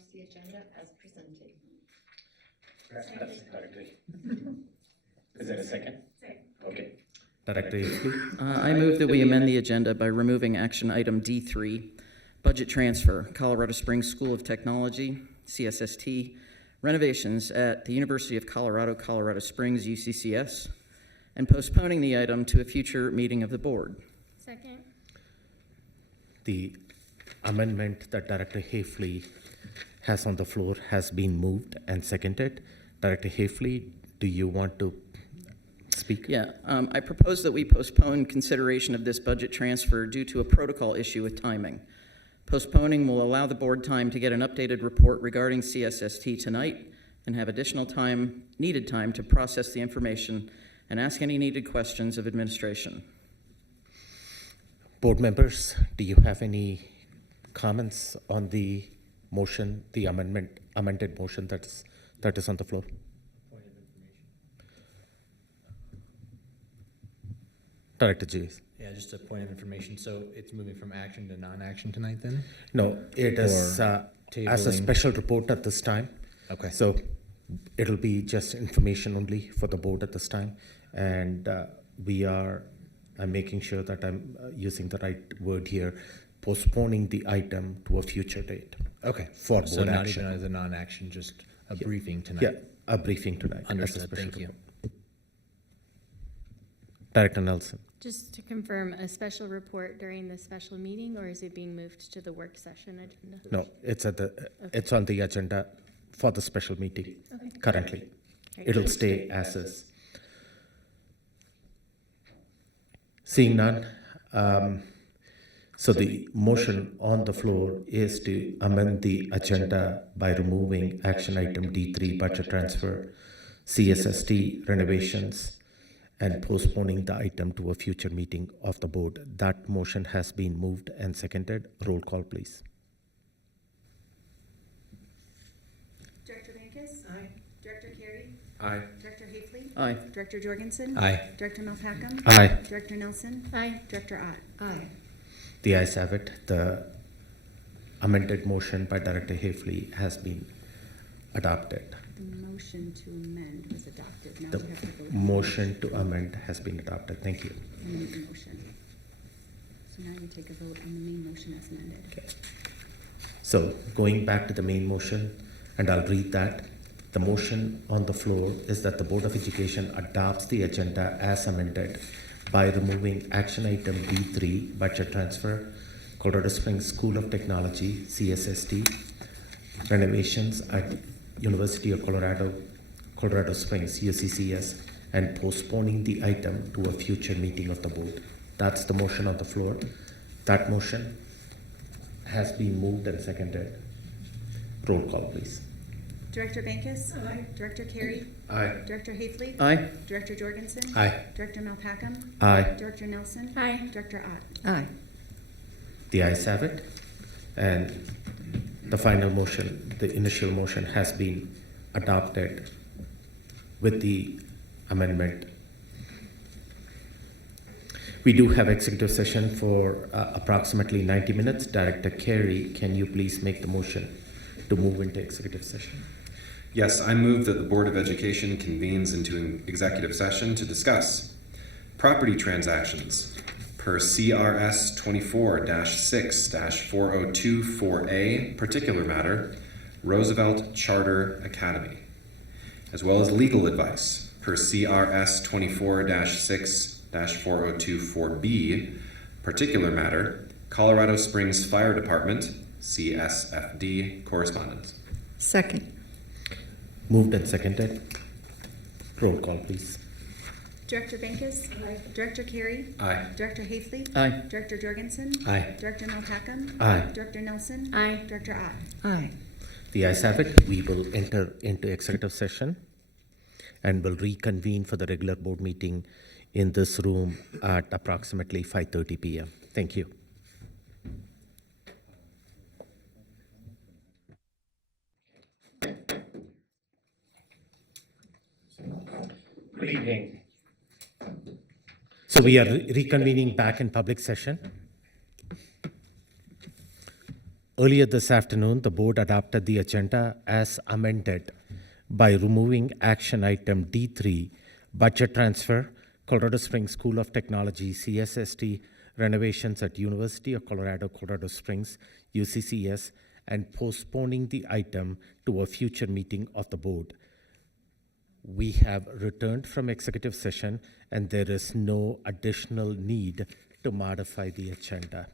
endorse the agenda as presented. That's Director. Is there a second? Second. Okay. Director Eastlake. I move that we amend the agenda by removing action item D3, budget transfer, Colorado Springs School of Technology, CSST, renovations at the University of Colorado, Colorado Springs, UCCS, and postponing the item to a future meeting of the board. Second. The amendment that Director Hafley has on the floor has been moved and seconded. Director Hafley, do you want to speak? Yeah, I propose that we postpone consideration of this budget transfer due to a protocol issue with timing. Postponing will allow the board time to get an updated report regarding CSST tonight and have additional time, needed time to process the information and ask any needed questions of administration. Board members, do you have any comments on the motion, the amended motion that is on the floor? Point of information. Director Jays. Yeah, just a point of information. So it's moving from action to non-action tonight then? No, it is as a tabling. special report at this time. Okay. So it'll be just information only for the board at this time. And I'm making sure that I'm using the right word here, postponing the item to a future date. Okay. For board So not action. even as a non-action, just a briefing tonight? Yeah, a briefing tonight. as a Understood. special Thank you. report. Director Nelson. Just to confirm, a special report during the special meeting, or is it being moved to the work session agenda? No, it's it's on the agenda for the special meeting Okay. currently. Great. It'll stay as is. Seeing none, so the motion on the floor is to amend the agenda by removing action item D3 budget transfer, CSST renovations, and postponing the item to a future meeting of the board. That motion has been moved and seconded. Roll call, please. Director Jankins? Aye. Director Carey? Aye. Director Hafley? Aye. Director Jorgensen? Aye. Director Malpacum? Aye. Director Nelson? Aye. Director Ott? Aye. The ayes have it. The amended motion by Director Hafley has been adopted. The motion to amend was adopted. Now The we have to vote. motion to amend has been adopted. Thank you. on the main motion. So now you take a vote on the main motion as amended. Okay. So going back to the main motion, and I'll read that. The motion on the floor is that the Board of Education adopts the agenda as amended by removing action item B3, budget transfer, Colorado Springs School of Technology, CSST, renovations at University of Colorado, Colorado Springs, UCCS, and postponing the item to a future meeting of the board. That's the motion on the floor. That motion has been moved and seconded. Roll call, please. Director Bankus? Aye. Director Carey? Aye. Director Hafley? Aye. Director Jorgensen? Aye. Director Malpacum? Aye. Director Nelson? Aye. Director Ott? Aye. The ayes have it. And the final motion, the initial motion, has been adopted with the amendment. We do have executive session for approximately 90 minutes. Director Carey, can you please make the motion to move into executive session? Yes, I move that the Board of Education convenes into an executive session to discuss property transactions per CRS 24-6-4024A, particular matter, Roosevelt Charter Academy, as well as legal advice per CRS 24-6-4024B, particular matter, Colorado Springs Fire Department, CSFD, correspondence. Second. Moved and seconded. Roll call, please. Director Bankus? Aye. Director Carey? Aye. Director Hafley? Aye. Director Jorgensen? Aye. Director Malpacum? Aye. Director Nelson? Aye. Director Ott? Aye. The ayes have it. We will enter into executive session and will reconvene for the regular board meeting in this room at approximately 5:30 p.m. Thank you. Good evening. So we are reconvening back in public session. Earlier this afternoon, the board adopted the agenda as amended by removing action item D3, budget transfer, Colorado Springs School of Technology, CSST, renovations at University of Colorado, Colorado Springs, UCCS, and postponing the item to a future meeting of the board. We have returned from executive session, and there is no additional need to modify the agenda.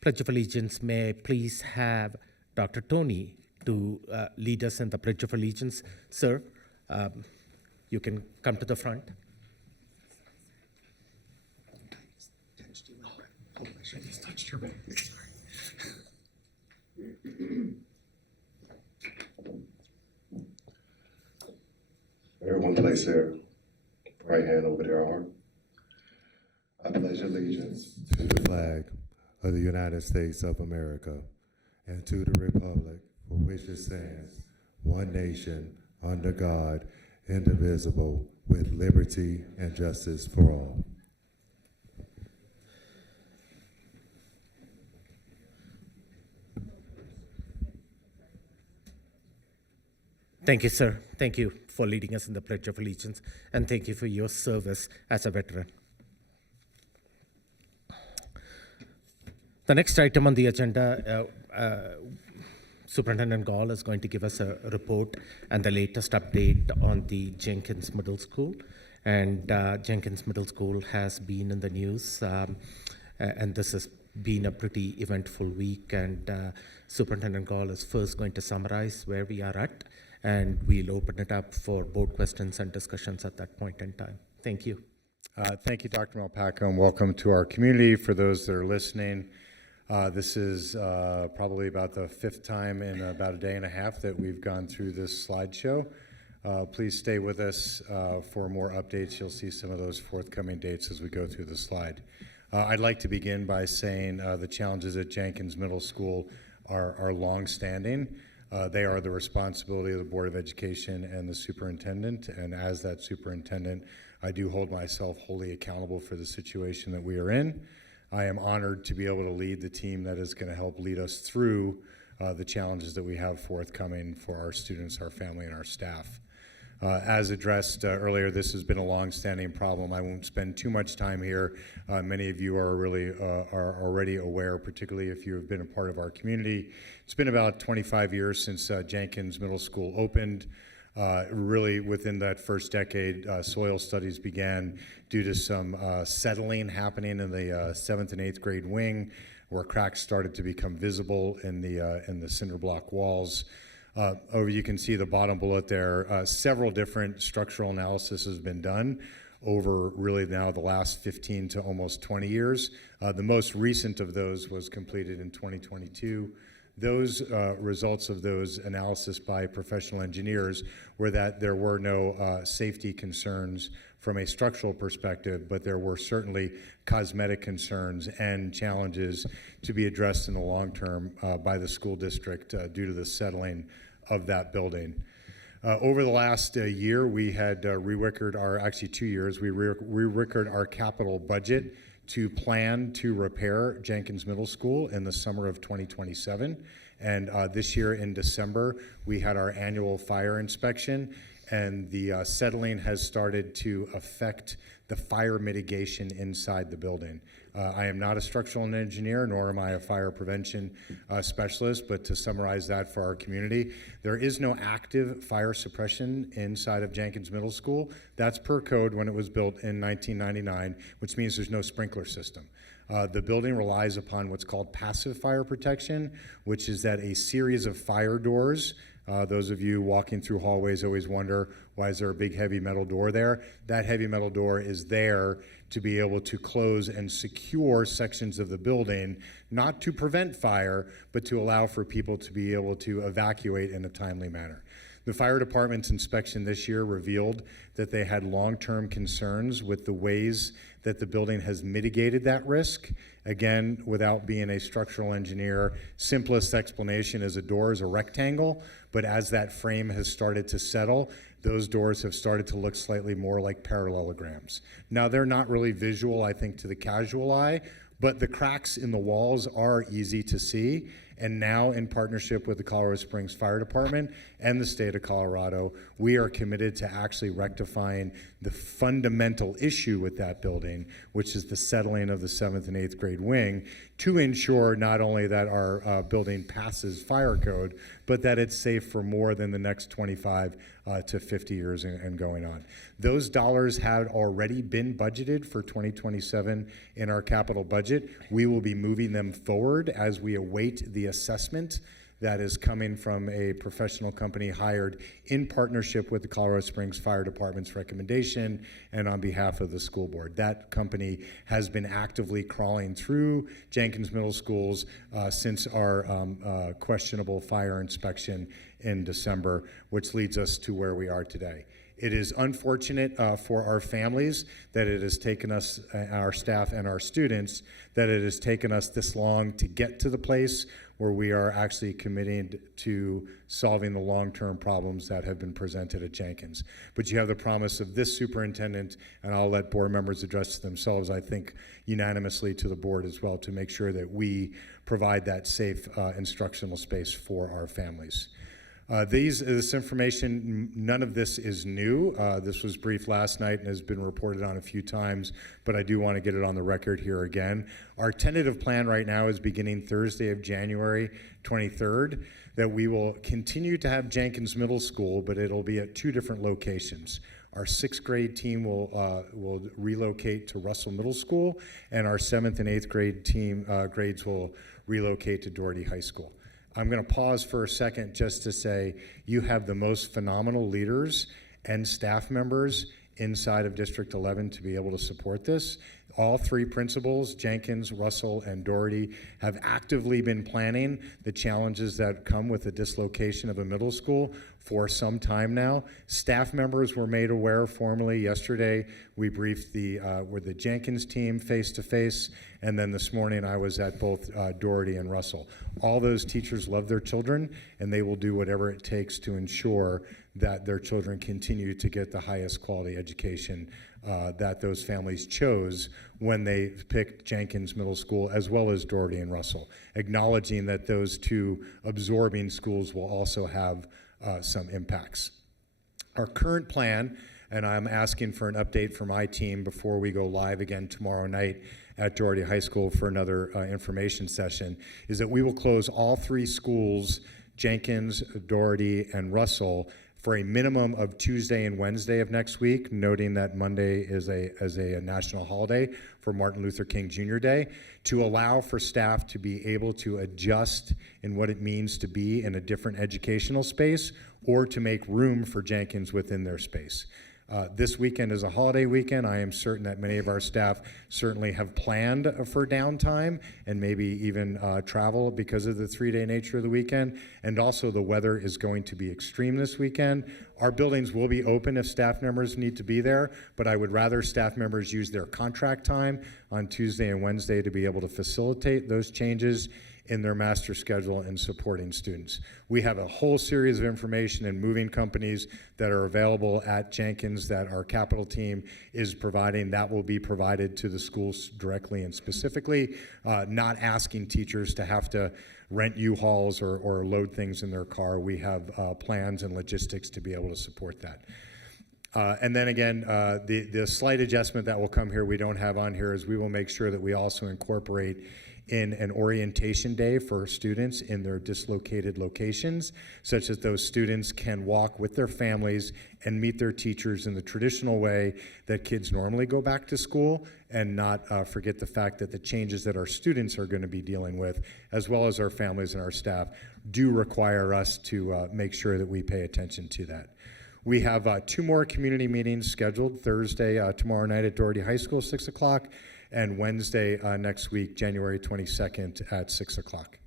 Pledge of Allegiance, may I please have Dr. Tony to lead us in the Pledge of Allegiance. Sir, you can come to the front. Everyone place their right hand over their heart. I pledge allegiance to the flag of the United States of America and to the republic for which it stands, one nation, under God, indivisible, with liberty and justice for all. Thank you, sir. Thank you for leading us in the Pledge of Allegiance, and thank you for your service as a veteran. The next item on the agenda, Superintendent Gall is going to give us a report and the latest update on the Jankins Middle School. And Jankins Middle School has been in the news, and this has been a pretty eventful week. And Superintendent Gall is first going to summarize where we are at, and we'll open it up for board questions and discussions at that point in time. Thank you. Thank you, Dr. Malpaca, and welcome to our community. For those that are listening, this is probably about the fifth time in about a day and a half that we've gone through this slideshow. Please stay with us for more updates. You'll see some of those forthcoming dates as we go through the slide. I'd like to begin by saying the challenges at Jankins Middle School are long-standing. They are the responsibility of the Board of Education and the superintendent, and as that superintendent, I do hold myself wholly accountable for the situation that we are in. I am honored to be able to lead the team that is going to help lead us through the challenges that we have forthcoming for our students, our family, and our staff. As addressed earlier, this has been a long-standing problem. I won't spend too much time here. Many of you are already aware, particularly if you have been a part of our community. It's been about 25 years since Jankins Middle School opened. Really, within that first decade, soil studies began due to some settling happening in the 7th and 8th grade wing, where cracks started to become visible in the cinder block walls. Over you can see the bottom bullet there. Several different structural analysis has been done over really now the last 15 to almost 20 years. The most recent of those was completed in 2022. Those results of those analysis by professional engineers were that there were no safety concerns from a structural perspective, but there were certainly cosmetic concerns and challenges to be addressed in the long term by the school district due to the settling of that building. Over the last year, we had actually 2 years, we re-recorded our capital budget to plan to repair Jankins Middle School in the summer of 2027. And this year in December, we had our annual fire inspection, and the settling has started to affect the fire mitigation inside the building. I am not a structural engineer, nor am I a fire prevention specialist, but to summarize that for our community, there is no active fire suppression inside of Jankins Middle School. That's per code when it was built in 1999, which means there's no sprinkler system. The building relies upon what's called passive fire protection, which is that a series of fire doors. Those of you walking through hallways always wonder, why is there a big heavy metal door there? That heavy metal door is there to be able to close and secure sections of the building, not to prevent fire, but to allow for people to be able to evacuate in a timely manner. The fire department's inspection this year revealed that they had long-term concerns with the ways that the building has mitigated that risk. Again, without being a structural engineer, simplest explanation is a door is a rectangle, but as that frame has started to settle, those doors have started to look slightly more like parallelograms. Now, they're not really visual, I think, to the casual eye, but the cracks in the walls are easy to see. And now, in partnership with the Colorado Springs Fire Department and the state of Colorado, we are committed to actually rectifying the fundamental issue with that building, which is the settling of the 7th and 8th grade wing, to ensure not only that our building passes fire code, but that it's safe for more than the next 25 to 50 years and going on. Those dollars had already been budgeted for 2027 in our capital budget. We will be moving them forward as we await the assessment that is coming from a professional company hired in partnership with the Colorado Springs Fire Department's recommendation and on behalf of the school board. That company has been actively crawling through Jankins Middle Schools since our questionable fire inspection in December, which leads us to where we are today. It is unfortunate for our families that it has taken us, our staff and our students, that it has taken us this long to get to the place where we are actually committing to solving the long-term problems that have been presented at Jankins. But you have the promise of this superintendent, and I'll let board members address themselves, I think, unanimously to the board as well, to make sure that we provide that safe instructional space for our families. This information, none of this is new. This was briefed last night and has been reported on a few times, but I do want to get it on the record here again. Our tentative plan right now is beginning Thursday of January 23rd, that we will continue to have Jankins Middle School, but it'll be at 2 different locations. Our 6th grade team will relocate to Russell Middle School, and our 7th and 8th grade team grades will relocate to Doherty High School. I'm going to pause for a second just to say you have the most phenomenal leaders and staff members inside of District 11 to be able to support this. All 3 principals, Jankins, Russell, and Doherty, have actively been planning the challenges that come with the dislocation of a middle school for some time now. Staff members were made aware formally yesterday. We briefed with the Jankins team face-to-face, and then this morning I was at both Doherty and Russell. All those teachers love their children, and they will do whatever it takes to ensure that their children continue to get the highest quality education that those families chose when they picked Jankins Middle School, as well as Doherty and Russell, acknowledging that those 2 absorbing schools will also have some impacts. Our current plan, and I'm asking for an update from my team before we go live again tomorrow night at Doherty High School for another information session, is that we will close all 3 schools, Jankins, Doherty, and Russell, for a minimum of Tuesday and Wednesday of next week, noting that Monday is a national holiday for Martin Luther King Jr. Day, to allow for staff to be able to adjust in what it means to be in a different educational space or to make room for Jankins within their space. This weekend is a holiday weekend. I am certain that many of our staff certainly have planned for downtime and maybe even travel because of the 3-day nature of the weekend. And also the weather is going to be extreme this weekend. Our buildings will be open if staff members need to be there, but I would rather staff members use their contract time on Tuesday and Wednesday to be able to facilitate those changes in their master schedule and supporting students. We have a whole series of information and moving companies that are available at Jankins that our capital team is providing. That will be provided to the schools directly and specifically, not asking teachers to have to rent U-Hauls or load things in their car. We have plans and logistics to be able to support that. And then again, the slight adjustment that will come here we don't have on here is we will make sure that we also incorporate in an orientation day for students in their dislocated locations, such that those students can walk with their families and meet their teachers in the traditional way that kids normally go back to school, and not forget the fact that the changes that our students are going to be dealing with, as well as our families and our staff, do require us to make sure that we pay attention to that. We have 2 more community meetings scheduled, Thursday, tomorrow night at Doherty High School, 6 o'clock, and Wednesday next week, January 22nd at 6 o'clock.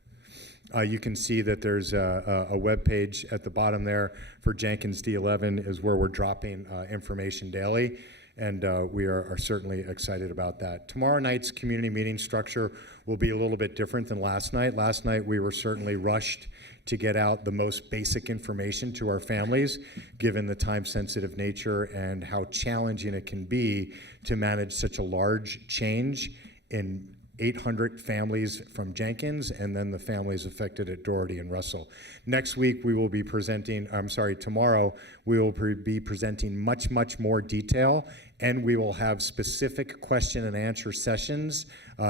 You can see that there's a web page at the bottom there for Jankins D11 is where we're dropping information daily, and we are certainly excited about that. Tomorrow night's community meeting structure will be a little bit different than last night. Last night we were certainly rushed to get out the most basic information to our families, given the time-sensitive nature and how challenging it can be to manage such a large change in 800 families from Jenkins, and then the families affected at Doherty and Russell. Next week, we will be presenting, tomorrow, we will be presenting much, much more detail, and we will have specific question and answer sessions,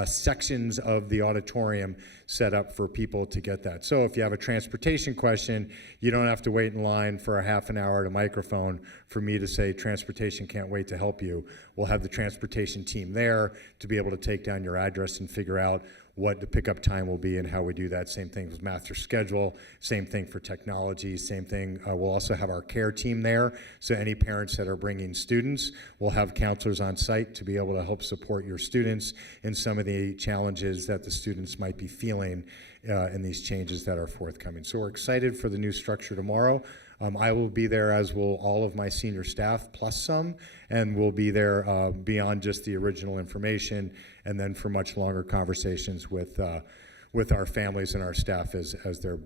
sections of the auditorium set up for people to get that. So if you have a transportation question, you don't have to wait in line for a half an hour at a microphone for me to say transportation can't wait to help you. We'll have the transportation team there to be able to take down your address and figure out what the pickup time will be and how we do that. Same thing with master schedule, same thing for technology, same thing. We'll also have our care team there. So any parents that are bringing students, we'll have counselors on site to be able to help support your students in some of the challenges that the students might be feeling in these changes that are forthcoming. So we're excited for the new structure tomorrow. I will be there, as will all of my senior staff, plus some, and we'll be there beyond just the original information, and then for much longer conversations with our families and our staff as they're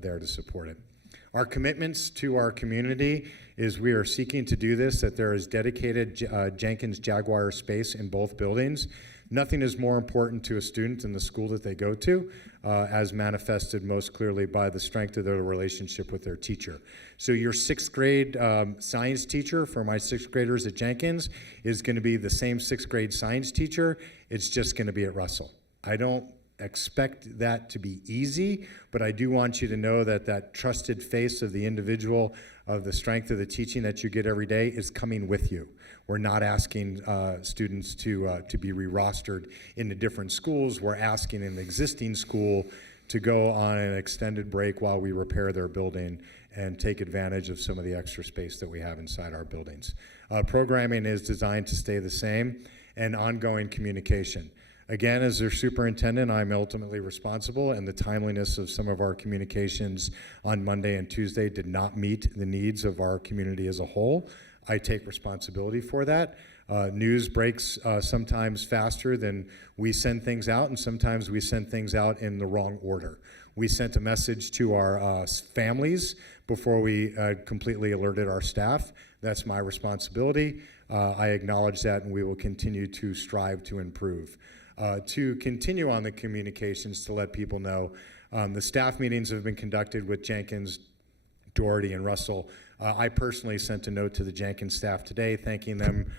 there to support it. Our commitments to our community is we are seeking to do this, that there is dedicated Jenkins Jaguar space in both buildings. Nothing is more important to a student in the school that they go to, as manifested most clearly by the strength of their relationship with their teacher. So your 6th grade science teacher for my 6th graders at Jenkins is going to be the same 6th grade science teacher. It's just going to be at Russell. I don't expect that to be easy, but I do want you to know that that trusted face of the individual, of the strength of the teaching that you get every day, is coming with you. We're not asking students to be re-rostered into different schools. We're asking an existing school to go on an extended break while we repair their building and take advantage of some of the extra space that we have inside our buildings. Programming is designed to stay the same, and ongoing communication. Again, as their superintendent, I'm ultimately responsible, and the timeliness of some of our communications on Monday and Tuesday did not meet the needs of our community as a whole. I take responsibility for that. News breaks sometimes faster than we send things out, and sometimes we send things out in the wrong order. We sent a message to our families before we completely alerted our staff. That's my responsibility. I acknowledge that, and we will continue to strive to improve. To continue on the communications, to let people know, the staff meetings have been conducted with Jenkins, Doherty, and Russell. I personally sent a note to the Jenkins staff today thanking them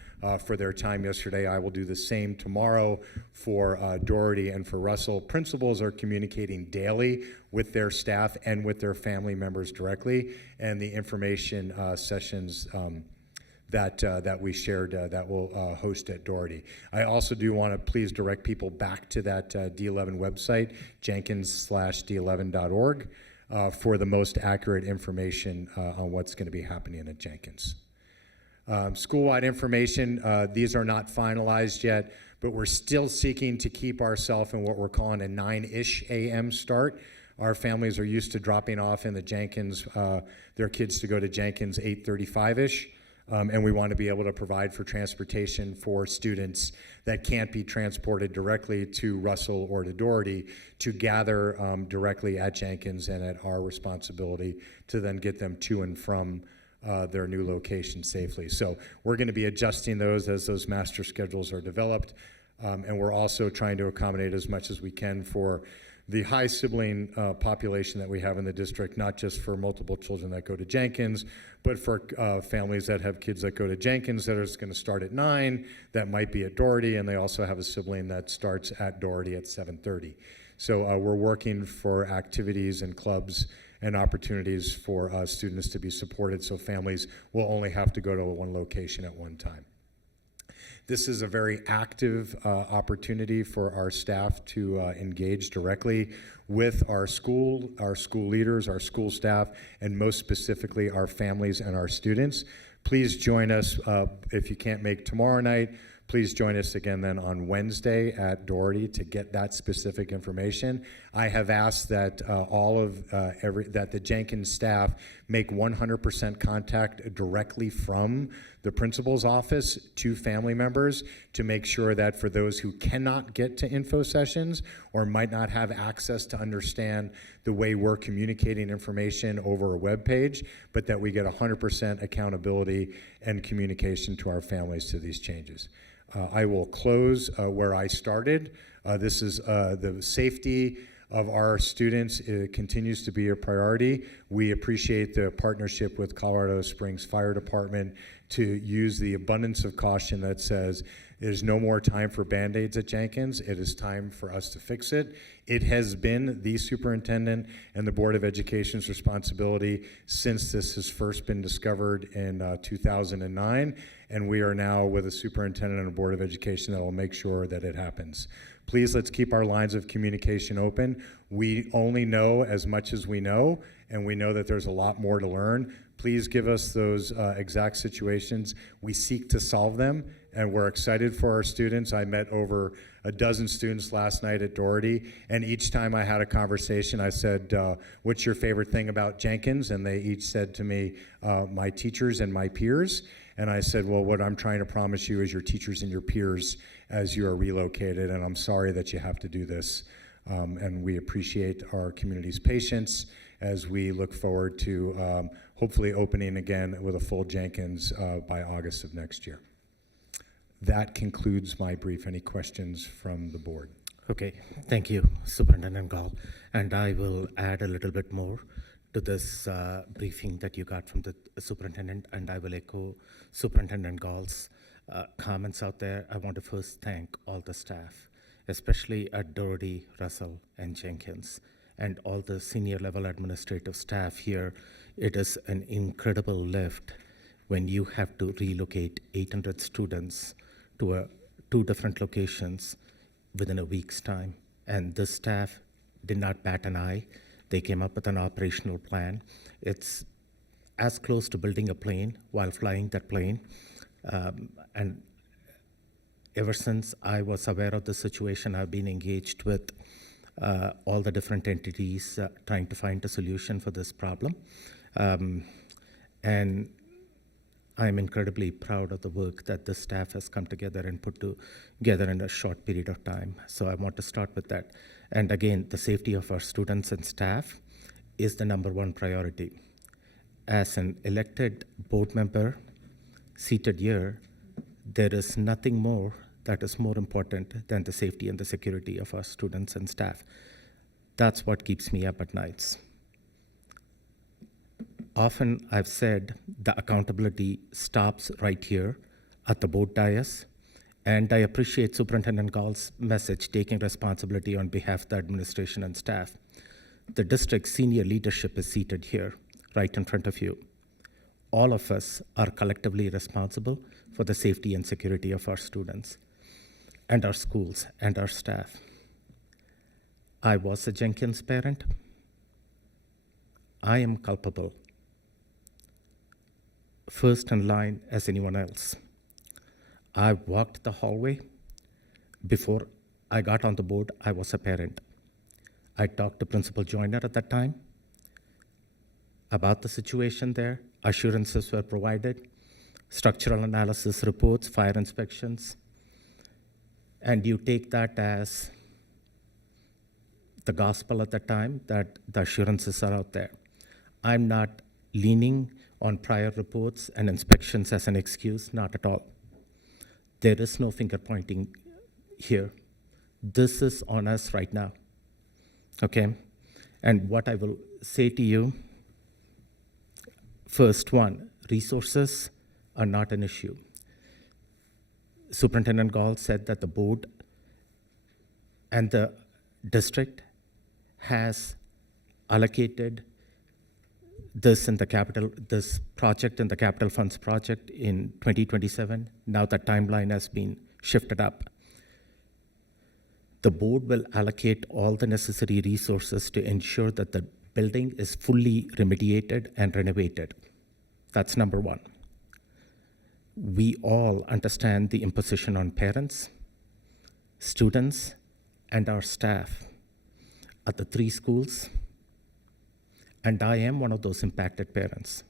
for their time yesterday. I will do the same tomorrow for Doherty and for Russell. Principals are communicating daily with their staff and with their family members directly, and the information sessions that we shared that we'll host at Doherty. I also do want to please direct people back to that D11 website, jenkins/d11.org, for the most accurate information on what's going to be happening at Jenkins. School-wide information, these are not finalized yet, but we're still seeking to keep ourselves in what we're calling a 9-ish a.m. start. Our families are used to dropping off in the Jenkins, their kids to go to Jenkins 8:35-ish. And we want to be able to provide for transportation for students that can't be transported directly to Russell or to Doherty to gather directly at Jenkins, and at our responsibility to then get them to and from their new location safely. So we're going to be adjusting those as those master schedules are developed, and we're also trying to accommodate as much as we can for the high sibling population that we have in the district, not just for multiple children that go to Jenkins, but for families that have kids that go to Jenkins that are going to start at 9, that might be at Doherty, and they also have a sibling that starts at Doherty at 7:30. So we're working for activities and clubs and opportunities for students to be supported, so families will only have to go to one location at one time. This is a very active opportunity for our staff to engage directly with our school leaders, our school staff, and most specifically our families and our students. Please join us if you can't make tomorrow night. Please join us again then on Wednesday at Doherty to get that specific information. I have asked that that the Jenkins staff make 100% contact directly from the principal's office to family members to make sure that for those who cannot get to info sessions or might not have access to understand the way we're communicating information over a web page, but that we get 100% accountability and communication to our families to these changes. I will close where I started. This is the safety of our students. It continues to be a priority. We appreciate the partnership with Colorado Springs Fire Department to use the abundance of caution that says there's no more time for Band-Aids at Jankins. It is time for us to fix it. It has been the superintendent and the Board of Education's responsibility since this has first been discovered in 2009, and we are now with a superintendent and a Board of Education that will make sure that it happens. Please, let's keep our lines of communication open. We only know as much as we know, and we know that there's a lot more to learn. Please give us those exact situations. We seek to solve them, and we're excited for our students. I met over a dozen students last night at Doherty, and each time I had a conversation, I said, what's your favorite thing about Jankins? And they each said to me, my teachers and my peers. And I said, well, what I'm trying to promise you is your teachers and your peers as you are relocated, and I'm sorry that you have to do this. And we appreciate our community's patience as we look forward to hopefully opening again with a full Jankins by August of next year. That concludes my brief. Any questions from the board? Okay, thank you, Superintendent Gall. And I will add a little bit more to this briefing that you got from the superintendent, and I will echo Superintendent Gall's comments out there. I want to first thank all the staff, especially at Doherty, Russell, and Jankins, and all the senior level administrative staff here. It is an incredible lift when you have to relocate 800 students to two different locations within a week's time. And this staff did not bat an eye. They came up with an operational plan. It's as close to building a plane while flying that plane. And ever since I was aware of the situation, I've been engaged with all the different entities trying to find a solution for this problem. And I'm incredibly proud of the work that the staff has come together and put together in a short period of time. So I want to start with that. And again, the safety of our students and staff is the #1 priority. As an elected board member seated here, there is nothing more that is more important than the safety and the security of our students and staff. That's what keeps me up at nights. Often I've said the accountability stops right here at the board dais, and I appreciate Superintendent Gall's message taking responsibility on behalf of the administration and staff. The district senior leadership is seated here, right in front of you. All of us are collectively responsible for the safety and security of our students and our schools and our staff. I was a Jenkins parent. I am culpable, first in line as anyone else. I walked the hallway. Before I got on the board, I was a parent. I talked to Principal Joyner at that time about the situation there. Assurances were provided, structural analysis reports, fire inspections, and you take that as the gospel at the time that the assurances are out there. I'm not leaning on prior reports and inspections as an excuse, not at all. There is no finger pointing here. This is on us right now, okay? And what I will say to you, first one, resources are not an issue. Superintendent Gall said that the board and the district has allocated this project in the capital funds project in 2027. Now the timeline has been shifted up. The board will allocate all the necessary resources to ensure that the building is fully remediated and renovated. That's #1. We all understand the imposition on parents, students, and our staff at the 3 schools, and I am one of those impacted parents.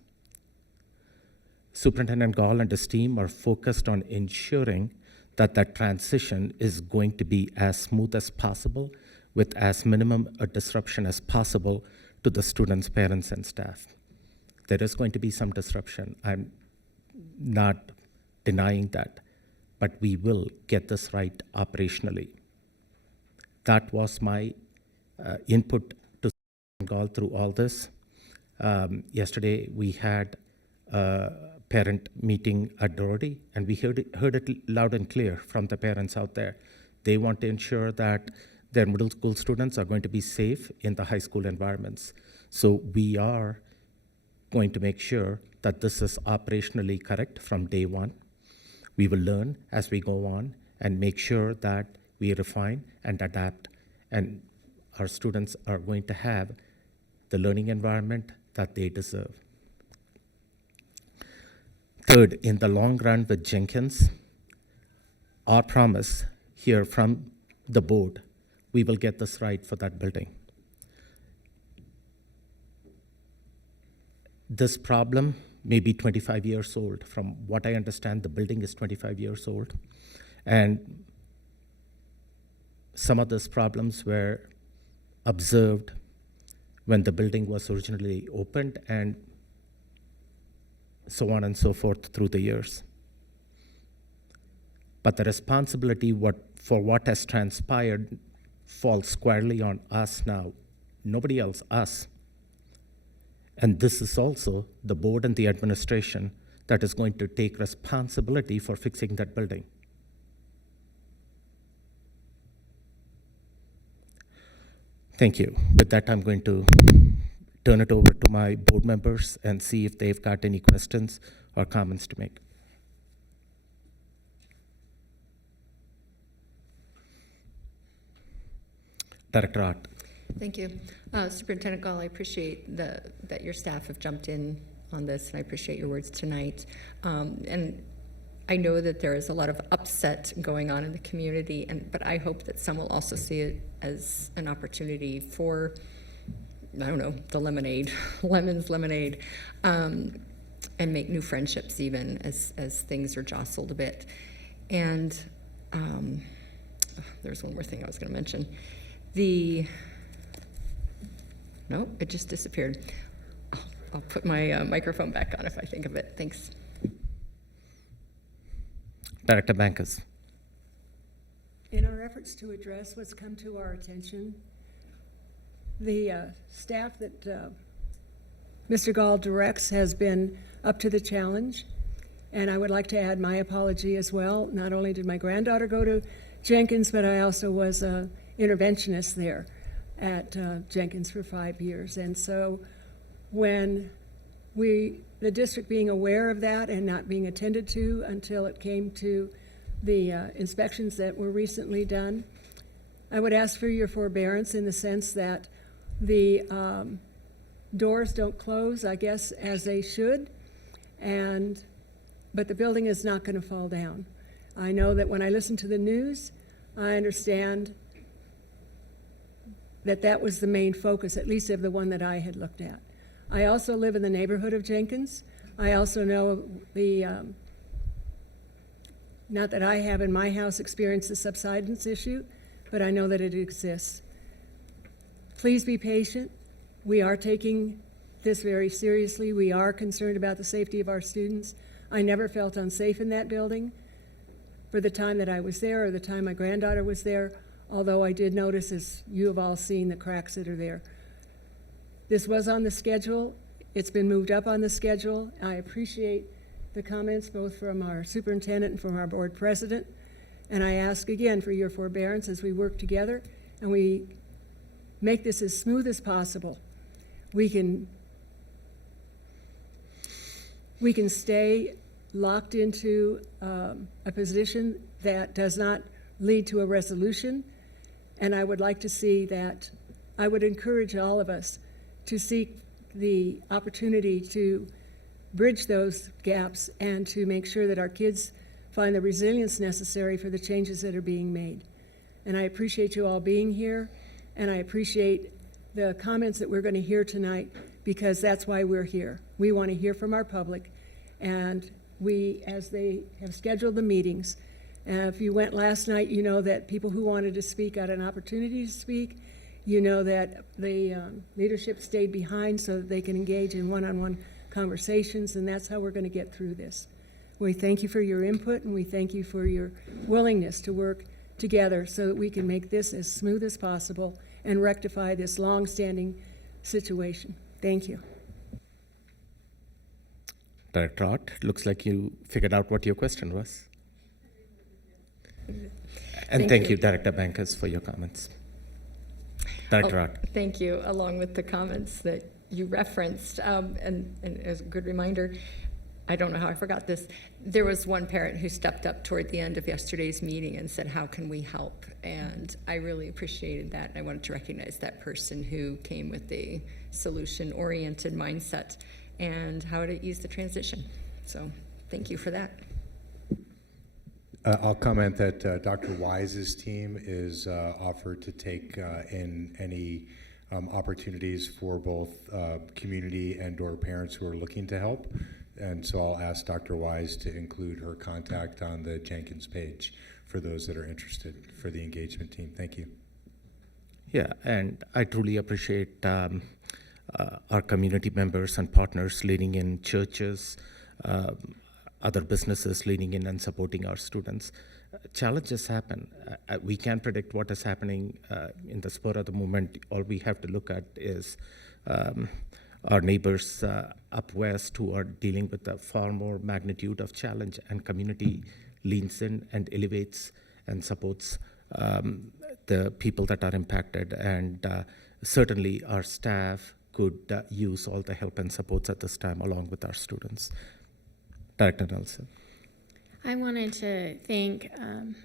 Superintendent Gall and his team are focused on ensuring that that transition is going to be as smooth as possible with as minimum a disruption as possible to the students, parents, and staff. There is going to be some disruption. I'm not denying that. but we will get this right operationally. That was my input to Gerneral through all this. Yesterday, we had a parent meeting at Doherty, and we heard it loud and clear from the parents out there. They want to ensure that their middle school students are going to be safe in the high school environments. So we are going to make sure that this is operationally correct from day one. We will learn as we go on and make sure that we refine and adapt, and our students are going to have the learning environment that they deserve. Third, in the long run with Jenkins, our promise here from the board, we will get this right for that building. This problem may be 25 years old. From what I understand, the building is 25 years old. And some of these problems were observed when the building was originally opened, and so on and so forth through the years. But the responsibility for what has transpired falls squarely on us now. Nobody else, us. And this is also the board and the administration that is going to take responsibility for fixing that building. Thank you. With that, I'm going to turn it over to my board members and see if they've got any questions or comments to make. Director Ott. Thank you. Superintendent Gall, I appreciate that your staff have jumped in on this, and I appreciate your words tonight. And I know that there is a lot of upset going on in the community, but I hope that some will also see it as an opportunity for, I don't know, the lemonade, lemons lemonade, and make new friendships even as things are jostled a bit. And there's one more thing I was going to mention. No, it just disappeared. I'll put my microphone back on if I think of it. Thanks. Director Bankers. In our efforts to address what's come to our attention, the staff that Mr. Gall directs has been up to the challenge, and I would like to add my apology as well. Not only did my granddaughter go to Jankins, but I also was an interventionist there at Jankins for 5 years. And so when the district being aware of that and not being attended to until it came to the inspections that were recently done, I would ask for your forbearance in the sense that the doors don't close, I guess, as they should, but the building is not going to fall down. I know that when I listen to the news, I understand that was the main focus, at least of the one that I had looked at. I also live in the neighborhood of Jenkins. I also know not that I have in my house experienced the subsidence issue, but I know that it exists. Please be patient. We are taking this very seriously. We are concerned about the safety of our students. I never felt unsafe in that building for the time that I was there or the time my granddaughter was there, although I did notice, as you have all seen, the cracks that are there. This was on the schedule. It's been moved up on the schedule. I appreciate the comments both from our superintendent and from our board president. And I ask again for your forbearance as we work together and we make this as smooth as possible. We can stay locked into a position that does not lead to a resolution. And I would like to see that, I would encourage all of us to seek the opportunity to bridge those gaps and to make sure that our kids find the resilience necessary for the changes that are being made. And I appreciate you all being here, and I appreciate the comments that we're going to hear tonight, because that's why we're here. We want to hear from our public, and we, as they have scheduled the meetings, if you went last night, you know that people who wanted to speak got an opportunity to speak. You know that the leadership stayed behind so that they can engage in one-on-one conversations, and that's how we're going to get through this. We thank you for your input, and we thank you for your willingness to work together so that we can make this as smooth as possible and rectify this long-standing situation. Thank you. Director Ott, looks like you figured out what your question was. And thank you, Director Bankers, for your comments. Director Ott. Thank you, along with the comments that you referenced. And as a good reminder, I don't know how I forgot this. There was one parent who stepped up toward the end of yesterday's meeting and said, how can we help? And I really appreciated that. And I wanted to recognize that person who came with a solution-oriented mindset and how to ease the transition. So thank you for that. I'll comment that Dr. Wise's team is offered to take in any opportunities for both community and/or parents who are looking to help. And so I'll ask Dr. Wise to include her contact on the Jankins page for those that are interested for the engagement team. Thank you. Yeah, and I truly appreciate our community members and partners leading in churches, other businesses leading in and supporting our students. Challenges happen. We can't predict what is happening in the spur of the moment. All we have to look at is our neighbors up west who are dealing with a far more magnitude of challenge, and community leans in and elevates and supports the people that are impacted. And certainly our staff could use all the help and supports at this time along with our students. Director Nelson. I wanted to thank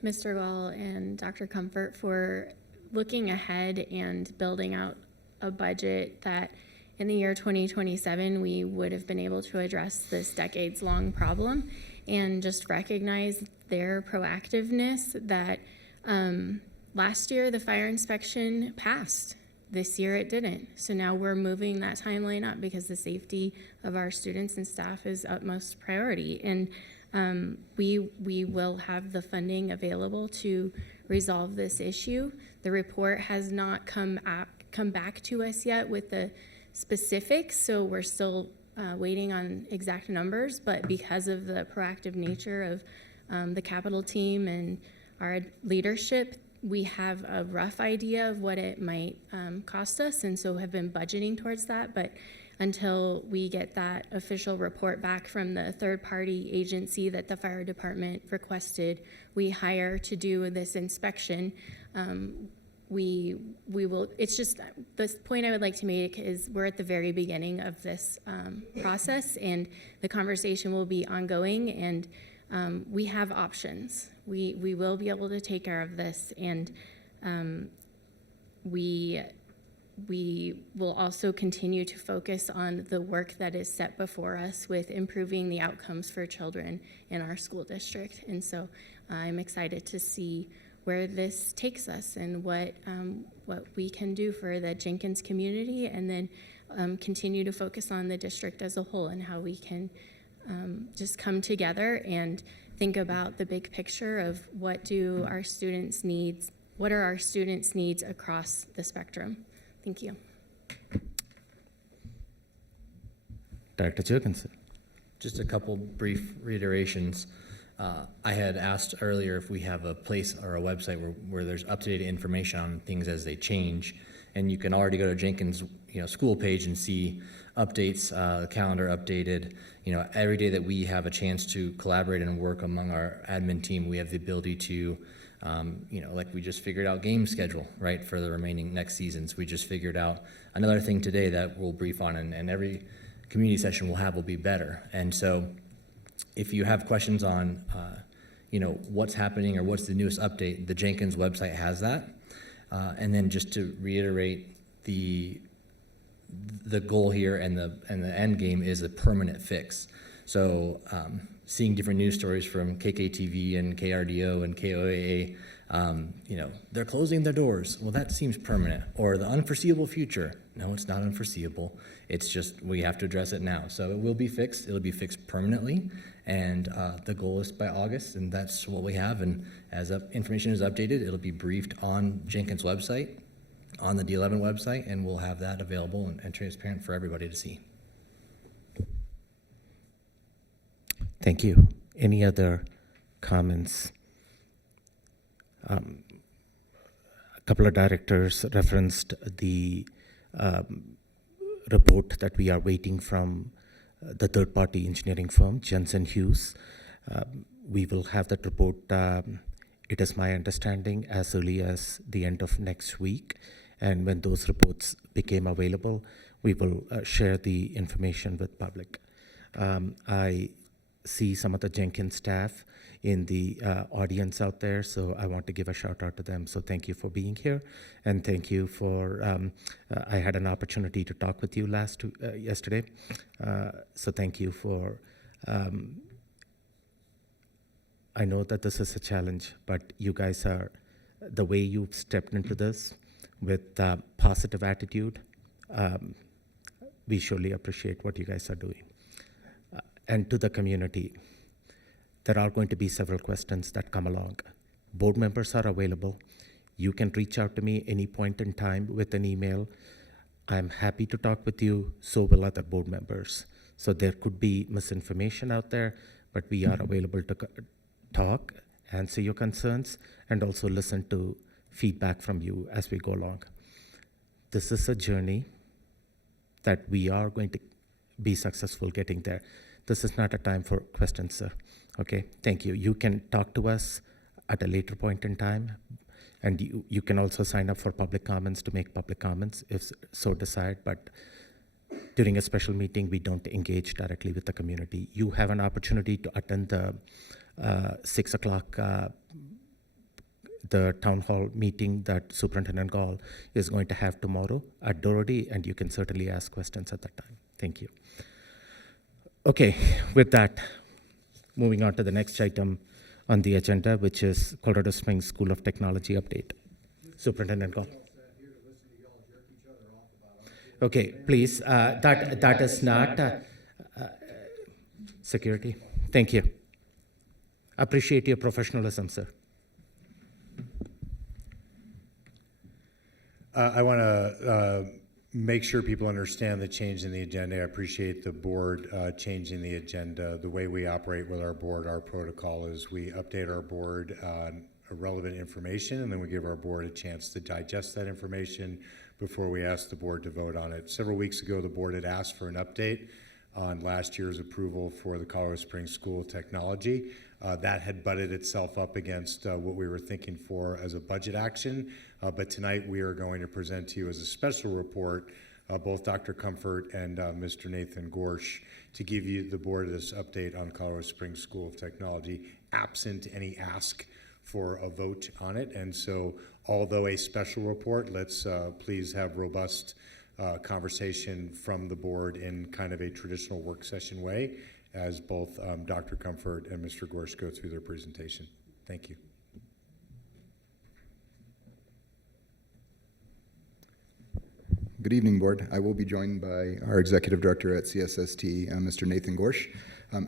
Mr. Gall and Dr. Comfort for looking ahead and building out a budget that in the year 2027 we would have been able to address this decades-long problem, and just recognize their proactiveness that last year the fire inspection passed. This year it didn't. So now we're moving that timeline up because the safety of our students and staff is utmost priority. And we will have the funding available to resolve this issue. The report has not come back to us yet with the specifics, so we're still waiting on exact numbers, but because of the proactive nature of the Capitol team and our leadership, we have a rough idea of what it might cost us, and so have been budgeting towards that. But until we get that official report back from the third-party agency that the fire department requested we hire to do this inspection, we will. It's just the point I would like to make is we're at the very beginning of this process, and the conversation will be ongoing, and we have options. We will be able to take care of this, and we will also continue to focus on the work that is set before us with improving the outcomes for children in our school district. And so I'm excited to see where this takes us and what we can do for the Jankins community, and then continue to focus on the district as a whole and how we can just come together and think about the big picture of what are our students' needs across the spectrum. Thank you. Director Jankins. Just a couple brief reiterations. I had asked earlier if we have a place or a website where there's up-to-date information on things as they change, and you can already go to Jenkins school page and see updates, calendar updated. Every day that we have a chance to collaborate and work among our admin team, we have the ability to, like we just figured out game schedule, right, for the remaining next seasons. We just figured out another thing today that we'll brief on, and every community session we'll have will be better. And so if you have questions on, what's happening or what's the newest update, the Jenkins website has that. And then just to reiterate, the goal here and the end game is a permanent fix. So seeing different news stories from KKTV and KRDO and KOAA, they're closing their doors. Well, that seems permanent. Or the unforeseeable future. No, it's not unforeseeable. It's just we have to address it now. So it will be fixed. It'll be fixed permanently. And the goal is by August, and that's what we have. And as information is updated, it'll be briefed on Jenkins' website, on the D11 website, and we'll have that available and transparent for everybody to see. Thank you. Any other comments? A couple of directors referenced the report that we are waiting from the third-party engineering firm, Jensen Hughes. We will have that report, it is my understanding, as early as the end of next week. And when those reports became available, we will share the information with public. I see some of the Jenkins staff in the audience out there, so I want to give a shout out to them. So thank you for being here, and thank you for, I had an opportunity to talk with you yesterday, so thank you for, I know that this is a challenge, but you guys are, the way you've stepped into this with positive attitude, we surely appreciate what you guys are doing. And to the community, there are going to be several questions that come along. Board members are available. You can reach out to me any point in time with an email. I'm happy to talk with you, so will other board members. So there could be misinformation out there, but we are available to talk, answer your concerns, and also listen to feedback from you as we go along. This is a journey that we are going to be successful getting there. This is not a time for questions, sir. Okay, thank you. You can talk to us at a later point in time, and you can also sign up for public comments to make public comments if so desired, but during a special meeting, we don't engage directly with the community. You have an opportunity to attend the 6 o'clock the town hall meeting that Superintendent Gall is going to have tomorrow at Doherty, and you can certainly ask questions at that time. Thank you. Okay, with that, moving on to the next item on the agenda, which is Colorado Springs School of Technology update. Superintendent Gall. Okay, please, that is not security. Thank you. Appreciate your professionalism, sir. I want to make sure people understand the change in the agenda. I appreciate the board changing the agenda. The way we operate with our board, our protocol is we update our board on relevant information, and then we give our board a chance to digest that information before we ask the board to vote on it. Several weeks ago, the board had asked for an update on last year's approval for the Colorado Springs School of Technology. That had butted itself up against what we were thinking for as a budget action. But tonight we are going to present to you as a special report both Dr. Comfort and Mr. Nathan Gorsh to give you the board this update on Colorado Springs School of Technology, absent any ask for a vote on it. And so, although a special report, let's please have robust conversation from the board in kind of a traditional work session way as both Dr. Comfort and Mr. Gorsh go through their presentation. Thank you. Good evening, Board. I will be joined by our Executive Director at CSST, Mr. Nathan Gorsh.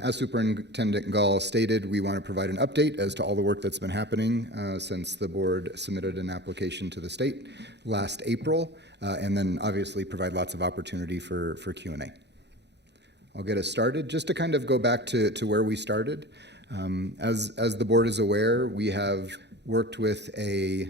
As Superintendent Gall stated, we want to provide an update as to all the work that's been happening since the Board submitted an application to the state last April, and then obviously provide lots of opportunity for Q&A. I'll get us started. Just to kind of go back to where we started, as the Board is aware, we have worked with a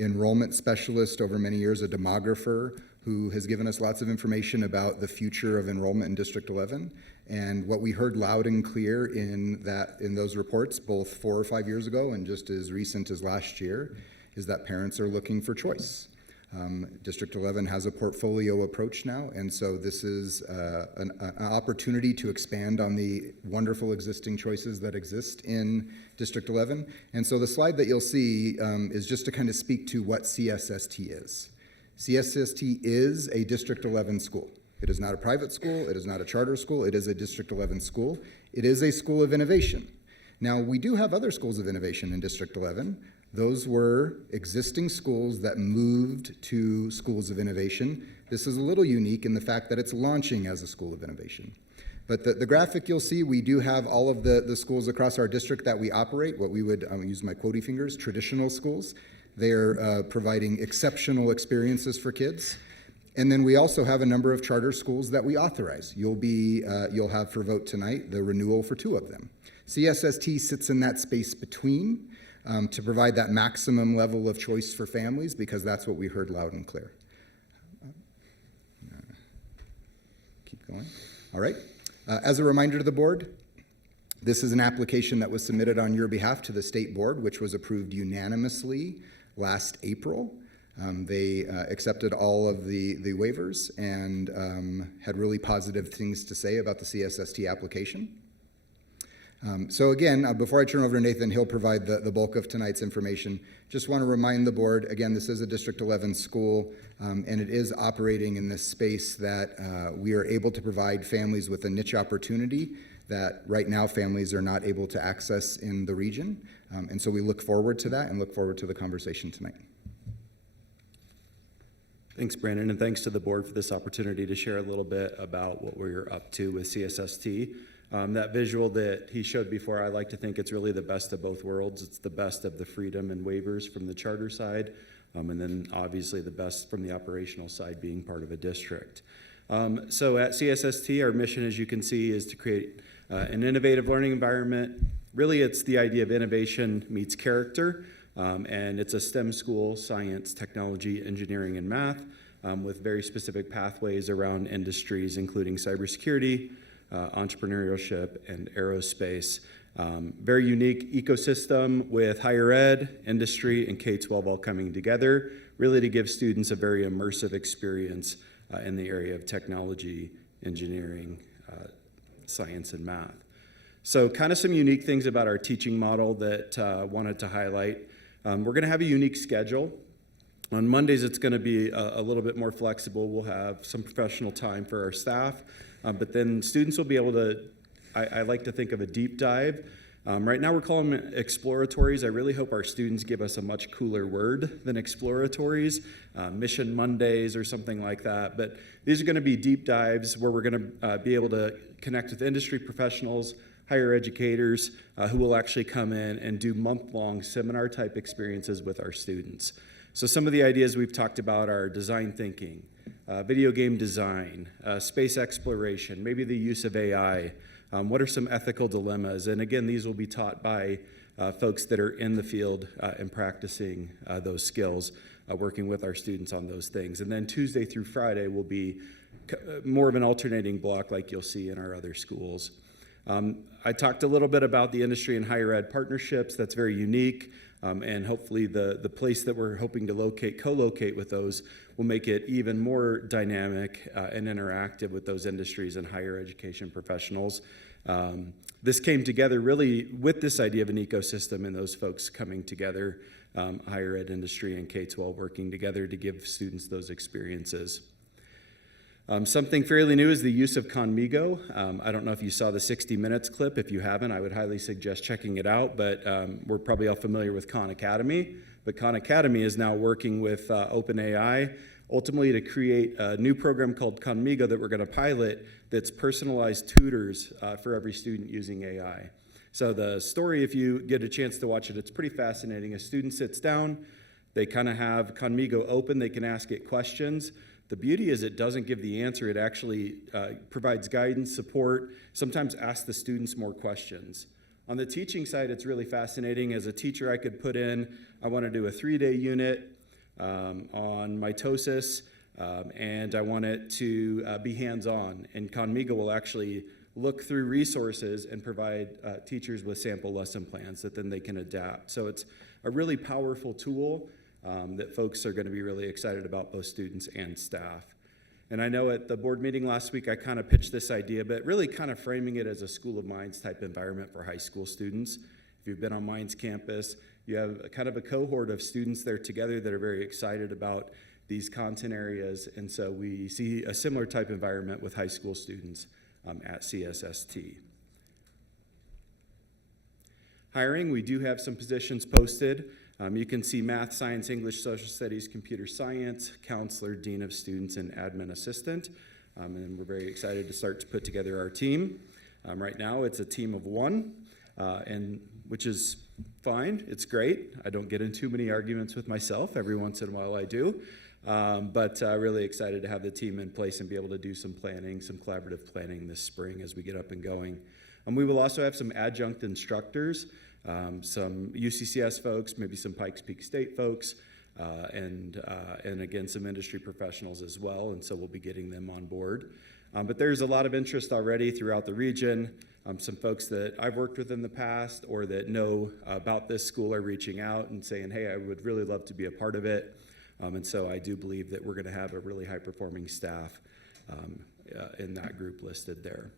enrollment specialist over many years, a demographer, who has given us lots of information about the future of enrollment in District 11. And what we heard loud and clear in those reports, both 4 or 5 years ago and just as recent as last year, is that parents are looking for choice. District 11 has a portfolio approach now, and so this is an opportunity to expand on the wonderful existing choices that exist in District 11. And so the slide that you'll see is just to kind of speak to what CSST is. CSST is a District 11 school. It is not a private school. It is not a charter school. It is a District 11 school. It is a school of innovation. Now, we do have other schools of innovation in District 11. Those were existing schools that moved to schools of innovation. This is a little unique in the fact that it's launching as a school of innovation. But the graphic you'll see, we do have all of the schools across our district that we operate, what we would, use my quotey fingers, traditional schools. They're providing exceptional experiences for kids. And then we also have a number of charter schools that we authorize. You'll have for vote tonight the renewal for 2 of them. CSST sits in that space between to provide that maximum level of choice for families, because that's what we heard loud and clear. Keep going. All right. As a reminder to the board, this is an application that was submitted on your behalf to the state board, which was approved unanimously last April. They accepted all of the waivers and had really positive things to say about the CSST application. So again, before I turn over to Nathan, he'll provide the bulk of tonight's information. Just want to remind the board, again, this is a District 11 school, and it is operating in this space that we are able to provide families with a niche opportunity that right now families are not able to access in the region. And so we look forward to that and look forward to the conversation tonight. Thanks, Brandon, and thanks to the board for this opportunity to share a little bit about what we're up to with CSST. That visual that he showed before, I like to think it's really the best of both worlds. It's the best of the freedom and waivers from the charter side, and then obviously the best from the operational side being part of a district. So at CSST, our mission, as you can see, is to create an innovative learning environment. Really, it's the idea of innovation meets character, and it's a STEM school, science, technology, engineering, and math, with very specific pathways around industries, including cybersecurity, entrepreneurship, and aerospace. Very unique ecosystem with higher ed, industry, and K-12 all coming together, really to give students a very immersive experience in the area of technology, engineering, science, and math. So kind of some unique things about our teaching model that I wanted to highlight. We're going to have a unique schedule. On Mondays, it's going to be a little bit more flexible. We'll have some professional time for our staff, but then students will be able to, I like to think of a deep dive. Right now we're calling them exploratories. I really hope our students give us a much cooler word than exploratories, Mission Mondays or something like that. But these are going to be deep dives where we're going to be able to connect with industry professionals, higher educators who will actually come in and do month-long seminar-type experiences with our students. So some of the ideas we've talked about are design thinking, video game design, space exploration, maybe the use of AI. What are some ethical dilemmas? And again, these will be taught by folks that are in the field and practicing those skills, working with our students on those things. And then Tuesday through Friday will be more of an alternating block like you'll see in our other schools. I talked a little bit about the industry and higher ed partnerships. That's very unique. And hopefully the place that we're hoping to co-locate with those will make it even more dynamic and interactive with those industries and higher education professionals. This came together really with this idea of an ecosystem and those folks coming together, higher ed industry and K-12 working together to give students those experiences. Something fairly new is the use of Conmigo. I don't know if you saw the 60 Minutes clip. If you haven't, I would highly suggest checking it out, but we're probably all familiar with Khan Academy. But Khan Academy is now working with OpenAI, ultimately to create a new program called Conmigo that we're going to pilot that's personalized tutors for every student using AI. So the story, if you get a chance to watch it, it's pretty fascinating. A student sits down, they kind of have Conmigo open, they can ask it questions. The beauty is it doesn't give the answer. It actually provides guidance, support, sometimes asks the students more questions. On the teaching side, it's really fascinating. As a teacher, I could put in, I want to do a 3-day unit on mitosis, and I want it to be hands-on. And Conmigo will actually look through resources and provide teachers with sample lesson plans that then they can adapt. So it's a really powerful tool that folks are going to be really excited about, both students and staff. And I know at the board meeting last week, I kind of pitched this idea, but really kind of framing it as a School of Minds type environment for high school students. If you've been on Minds campus, you have kind of a cohort of students there together that are very excited about these content areas. And so we see a similar type environment with high school students at CSST. Hiring, we do have some positions posted. You can see math, science, English, social studies, computer science, counselor, dean of students, and admin assistant. And we're very excited to start to put together our team. Right now, it's a team of 1, and which is fine. It's great. I don't get in too many arguments with myself. Every once in a while, I do. But really excited to have the team in place and be able to do some planning, some collaborative planning this spring as we get up and going. We will also have some adjunct instructors, some UCCS folks, maybe some Pikes Peak State folks, and again, some industry professionals as well, and so we'll be getting them on board. But there's a lot of interest already throughout the region. Some folks that I've worked with in the past or that know about this school are reaching out and saying, hey, I would really love to be a part of it. And so I do believe that we're going to have a really high-performing staff in that group listed there.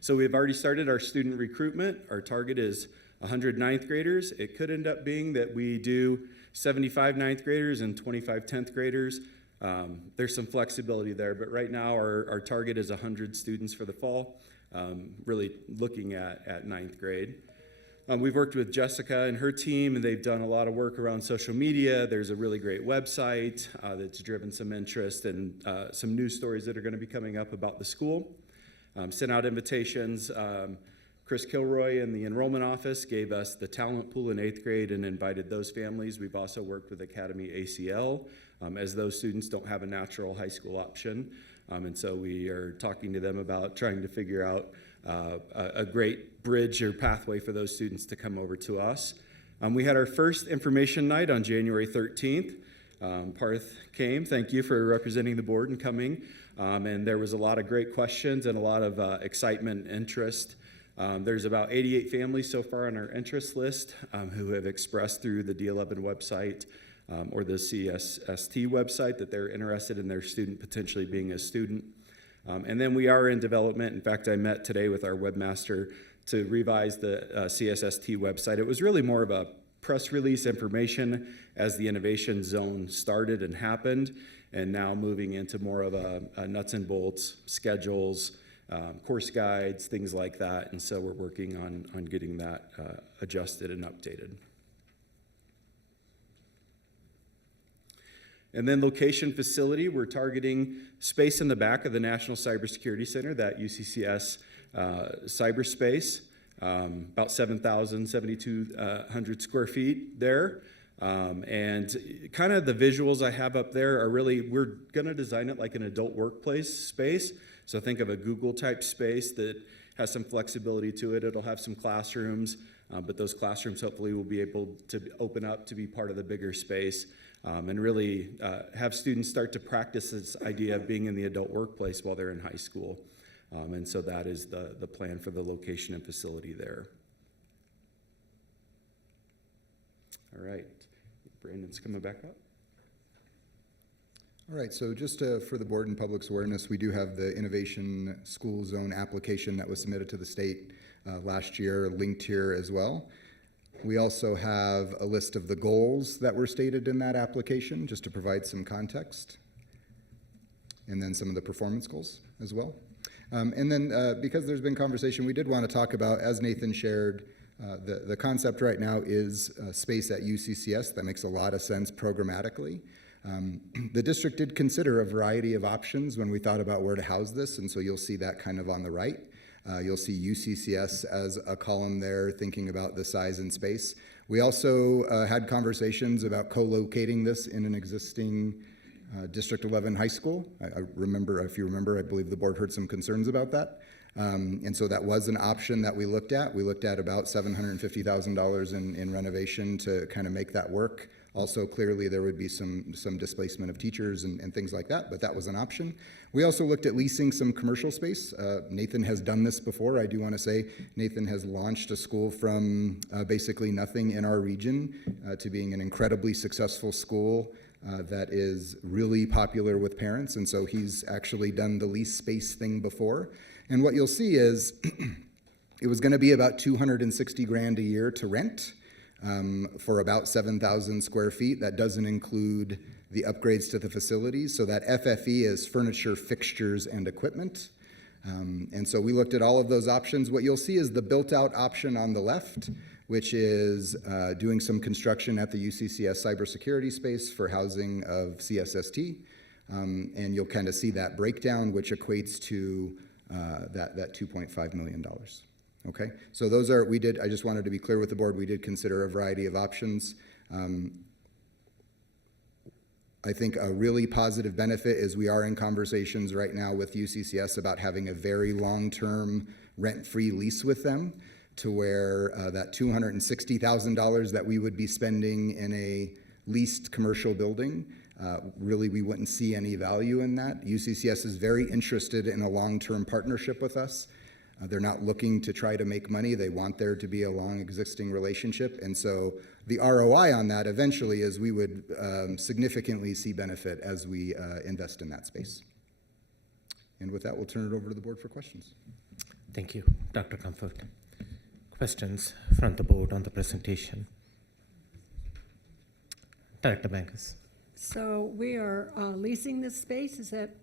So we've already started our student recruitment. Our target is 100 ninth graders. It could end up being that we do 75 ninth graders and 25 10th graders. There's some flexibility there, but right now our target is 100 students for the fall, really looking at ninth grade. We've worked with Jessica and her team, and they've done a lot of work around social media. There's a really great website that's driven some interest and some news stories that are going to be coming up about the school. Sent out invitations. Chris Kilroy in the enrollment office gave us the talent pool in 8th grade and invited those families. We've also worked with Academy ACL as those students don't have a natural high school option. And so we are talking to them about trying to figure out a great bridge or pathway for those students to come over to us. We had our first information night on January 13th. Parth came. Thank you for representing the board and coming. And there was a lot of great questions and a lot of excitement and interest. There's about 88 families so far on our interest list who have expressed through the D11 website or the CSST website that they're interested in their student potentially being a student. And then we are in development. In fact, I met today with our webmaster to revise the CSST website. It was really more of a press release information as the innovation zone started and happened, and now moving into more of a nuts and bolts, schedules, course guides, things like that. And so we're working on getting that adjusted and updated. And then location facility, we're targeting space in the back of the National Cybersecurity Center, that UCCS cyberspace, about 7,200 square feet there. And kind of the visuals I have up there are really, we're gonna design it like an adult workplace space. So think of a Google type space that has some flexibility to it. It'll have some classrooms, but those classrooms hopefully will be able to open up to be part of the bigger space. And really have students start to practice this idea of being in the adult workplace while they're in high school. And so that is the plan for the location and facility there. All right, Brandon's coming back up. All right, so just for the board and public's awareness, we do have the Innovation School Zone application that was submitted to the state last year, linked here as well. We also have a list of the goals that were stated in that application, just to provide some context, and then some of the performance goals as well. And then because there's been conversation, we did want to talk about, as Nathan shared, the concept right now is space at UCCS. That makes a lot of sense programmatically. The district did consider a variety of options when we thought about where to house this, and so you'll see that kind of on the right. You'll see UCCS as a column there, thinking about the size and space. We also had conversations about co-locating this in an existing District 11 high school. I remember, if you remember, I believe the board heard some concerns about that. And so that was an option that we looked at. We looked at about $750,000 in renovation to kind of make that work. Also, clearly, there would be some displacement of teachers and things like that, but that was an option. We also looked at leasing some commercial space. Nathan has done this before. I do want to say Nathan has launched a school from basically nothing in our region to being an incredibly successful school that is really popular with parents, and so he's actually done the lease space thing before. And what you'll see is it was going to be about $260,000 a year to rent. For about 7,000 square feet. That doesn't include the upgrades to the facilities. So that FFE is furniture, fixtures, and equipment. And so we looked at all of those options. What you'll see is the built-out option on the left, which is doing some construction at the UCCS cybersecurity space for housing of CSST. And you'll kind of see that breakdown, which equates to that $2.5 million. Okay, so those are, I just wanted to be clear with the board, we did consider a variety of options. I think a really positive benefit is we are in conversations right now with UCCS about having a very long-term rent-free lease with them, to where that $260,000 that we would be spending in a leased commercial building, really we wouldn't see any value in that. UCCS is very interested in a long-term partnership with us. They're not looking to try to make money. They want there to be a long existing relationship. And so the ROI on that eventually is we would significantly see benefit as we invest in that space. And with that, we'll turn it over to the board for questions. Thank you, Dr. Comfort. Questions from the board on the presentation? Director Bankers. So we are leasing this space, is that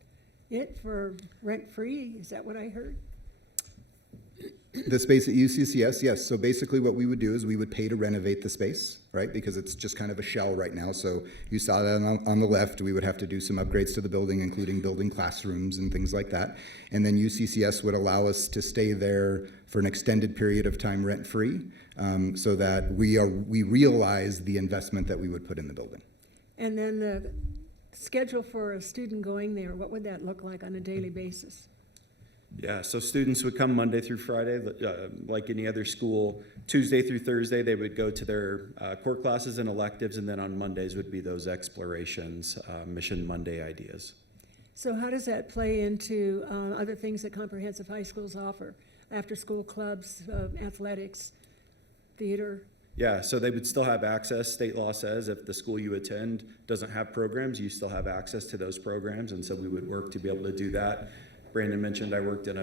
it, for rent-free? Is that what I heard? The space at UCCS, yes. So basically what we would do is we would pay to renovate the space, right? Because it's just kind of a shell right now. So you saw that on the left. We would have to do some upgrades to the building, including building classrooms and things like that. And then UCCS would allow us to stay there for an extended period of time rent-free, so that we realize the investment that we would put in the building. And then the schedule for a student going there, what would that look like on a daily basis? Yeah, so students would come Monday through Friday, like any other school. Tuesday through Thursday, they would go to their core classes and electives, and then on Mondays would be those explorations, Mission Monday ideas. So how does that play into other things that comprehensive high schools offer? After-school clubs, athletics, theater? Yeah, so they would still have access. State law says if the school you attend doesn't have programs, you still have access to those programs, and so we would work to be able to do that. Brandon mentioned I worked in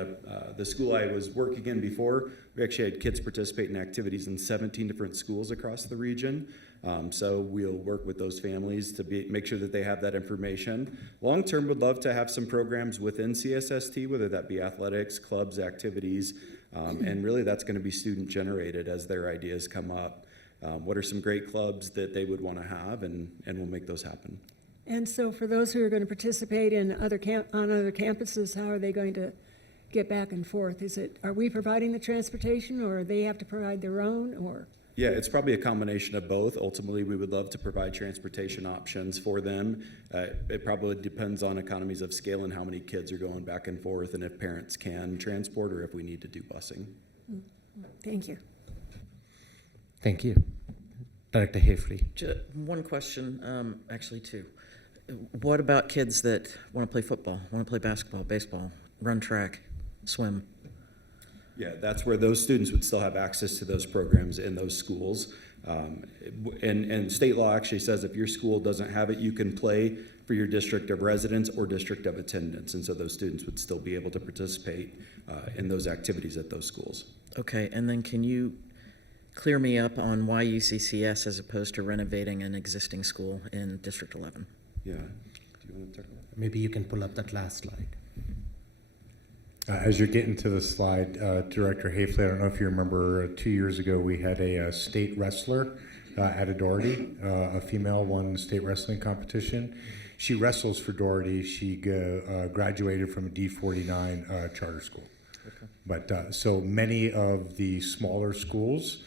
the school I was working in before. We actually had kids participate in activities in 17 different schools across the region. So we'll work with those families to make sure that they have that information. Long term, would love to have some programs within CSST, whether that be athletics, clubs, activities, and really that's going to be student generated as their ideas come up. What are some great clubs that they would want to have, and we'll make those happen. And so for those who are going to participate in on other campuses, how are they going to get back and forth? Are we providing the transportation, or they have to provide their own, or? Yeah, it's probably a combination of both. Ultimately, we would love to provide transportation options for them. It probably depends on economies of scale and how many kids are going back and forth, and if parents can transport or if we need to do busing. Thank you. Thank you. Director Haefele. One question, actually two. What about kids that want to play football, want to play basketball, baseball, run track, swim? Yeah, that's where those students would still have access to those programs in those schools. And state law actually says if your school doesn't have it, you can play for your district of residence or district of attendance. And so those students would still be able to participate in those activities at those schools. Okay, and then can you clear me up on why UCCS as opposed to renovating an existing school in District 11? Yeah. Do you want to talk about that? Maybe you can pull up that last slide. As you're getting to the slide, Director Haefele, I don't know if you remember 2 years ago we had a state wrestler at Doherty, a female won the state wrestling competition. She wrestles for Doherty. She graduated from a D49 charter school. Okay. But so many of the smaller schools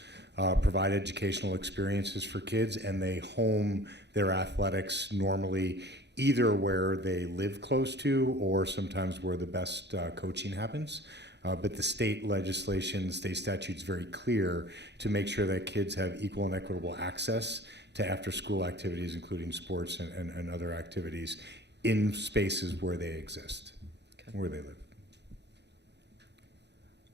provide educational experiences for kids, and they home their athletics normally either where they live close to or sometimes where the best coaching happens. But the state legislation, state statute's very clear to make sure that kids have equal and equitable access to after-school activities, including sports and other activities in spaces where they exist, where they live.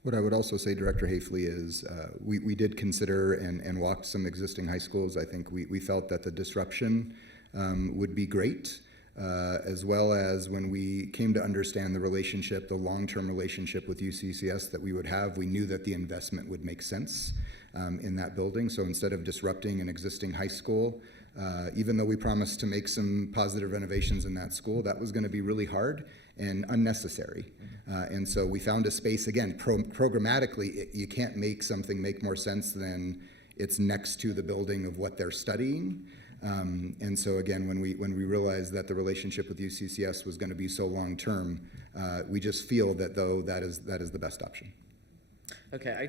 What I would also say, Director Haefele, is we did consider and walked some existing high schools. I think we felt that the disruption would be great, as well as when we came to understand the relationship, the long-term relationship with UCCS that we would have, we knew that the investment would make sense in that building. So instead of disrupting an existing high school, even though we promised to make some positive renovations in that school, that was going to be really hard and unnecessary. And so we found a space, again, programmatically, you can't make something make more sense than it's next to the building of what they're studying. And so again, when we realized that the relationship with UCCS was going to be so long-term, we just feel that though that is the best option. Okay,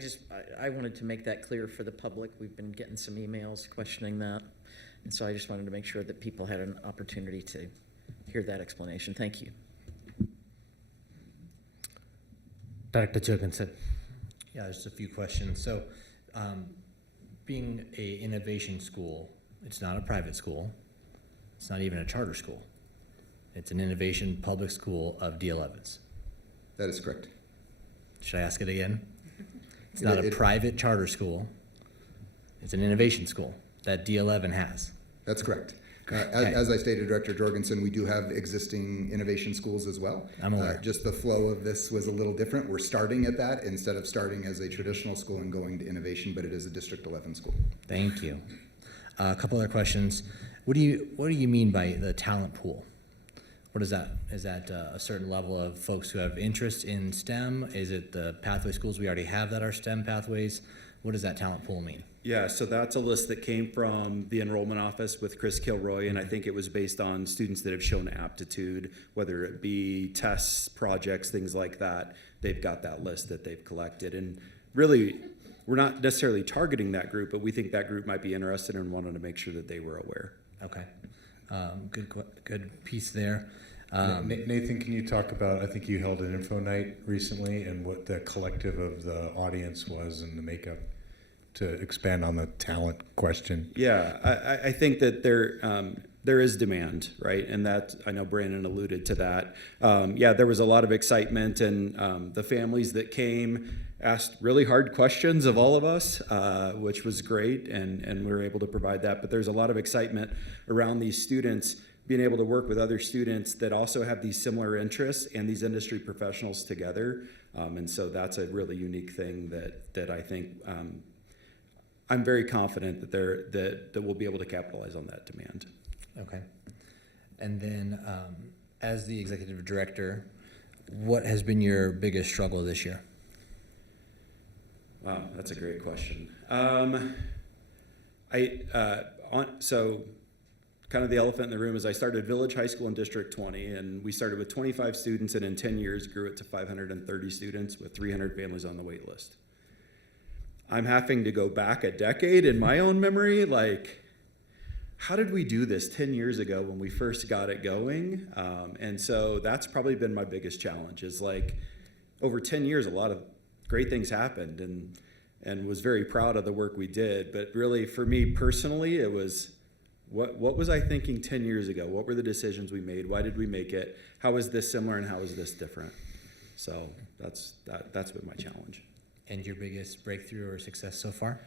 I wanted to make that clear for the public. We've been getting some emails questioning that. And so I just wanted to make sure that people had an opportunity to hear that explanation. Thank you. Director Jankins. Yeah, just a few questions. So, being a innovation school, it's not a private school. It's not even a charter school. It's an innovation public school of D11s. That is correct. Should I ask it again? It's not a private charter school. It's an innovation school that D11 has. That's correct. Okay. As I stated, Director Jorgensen, we do have existing innovation schools as well. I'm aware. Just the flow of this was a little different. We're starting at that instead of starting as a traditional school and going to innovation, but it is a District 11 school. Thank you. A couple other questions. What do you mean by the talent pool? What is that? Is that a certain level of folks who have interest in STEM? Is it the pathway schools we already have that are STEM pathways? What does that talent pool mean? Yeah, so that's a list that came from the enrollment office with Chris Kilroy, and I think it was based on students that have shown aptitude, whether it be tests, projects, things like that. They've got that list that they've collected. And really, we're not necessarily targeting that group, but we think that group might be interested and wanted to make sure that they were aware. Okay. Good piece there. Nathan, can you talk about, I think you held an info night recently, and what the collective of the audience was and the makeup, to expand on the talent question? Yeah, I think that there is demand, right? And that, I know Brandon alluded to that. Yeah, there was a lot of excitement, and the families that came asked really hard questions of all of us, which was great, and we were able to provide that. But there's a lot of excitement around these students being able to work with other students that also have these similar interests and these industry professionals together. And so that's a really unique thing that I think I'm very confident that we'll be able to capitalize on that demand. Okay. And then, as the executive director, what has been your biggest struggle this year? Wow, that's a great question. So kind of the elephant in the room is I started Village High School in District 20, and we started with 25 students, and in 10 years grew it to 530 students with 300 families on the wait list. I'm having to go back a decade in my own memory, like, how did we do this 10 years ago when we first got it going? And so that's probably been my biggest challenge, is like, over 10 years, a lot of great things happened, and was very proud of the work we did. But really, for me personally, it was, what was I thinking 10 years ago? What were the decisions we made? Why did we make it? How is this similar and how is this different? So that's been my challenge. And your biggest breakthrough or success so far?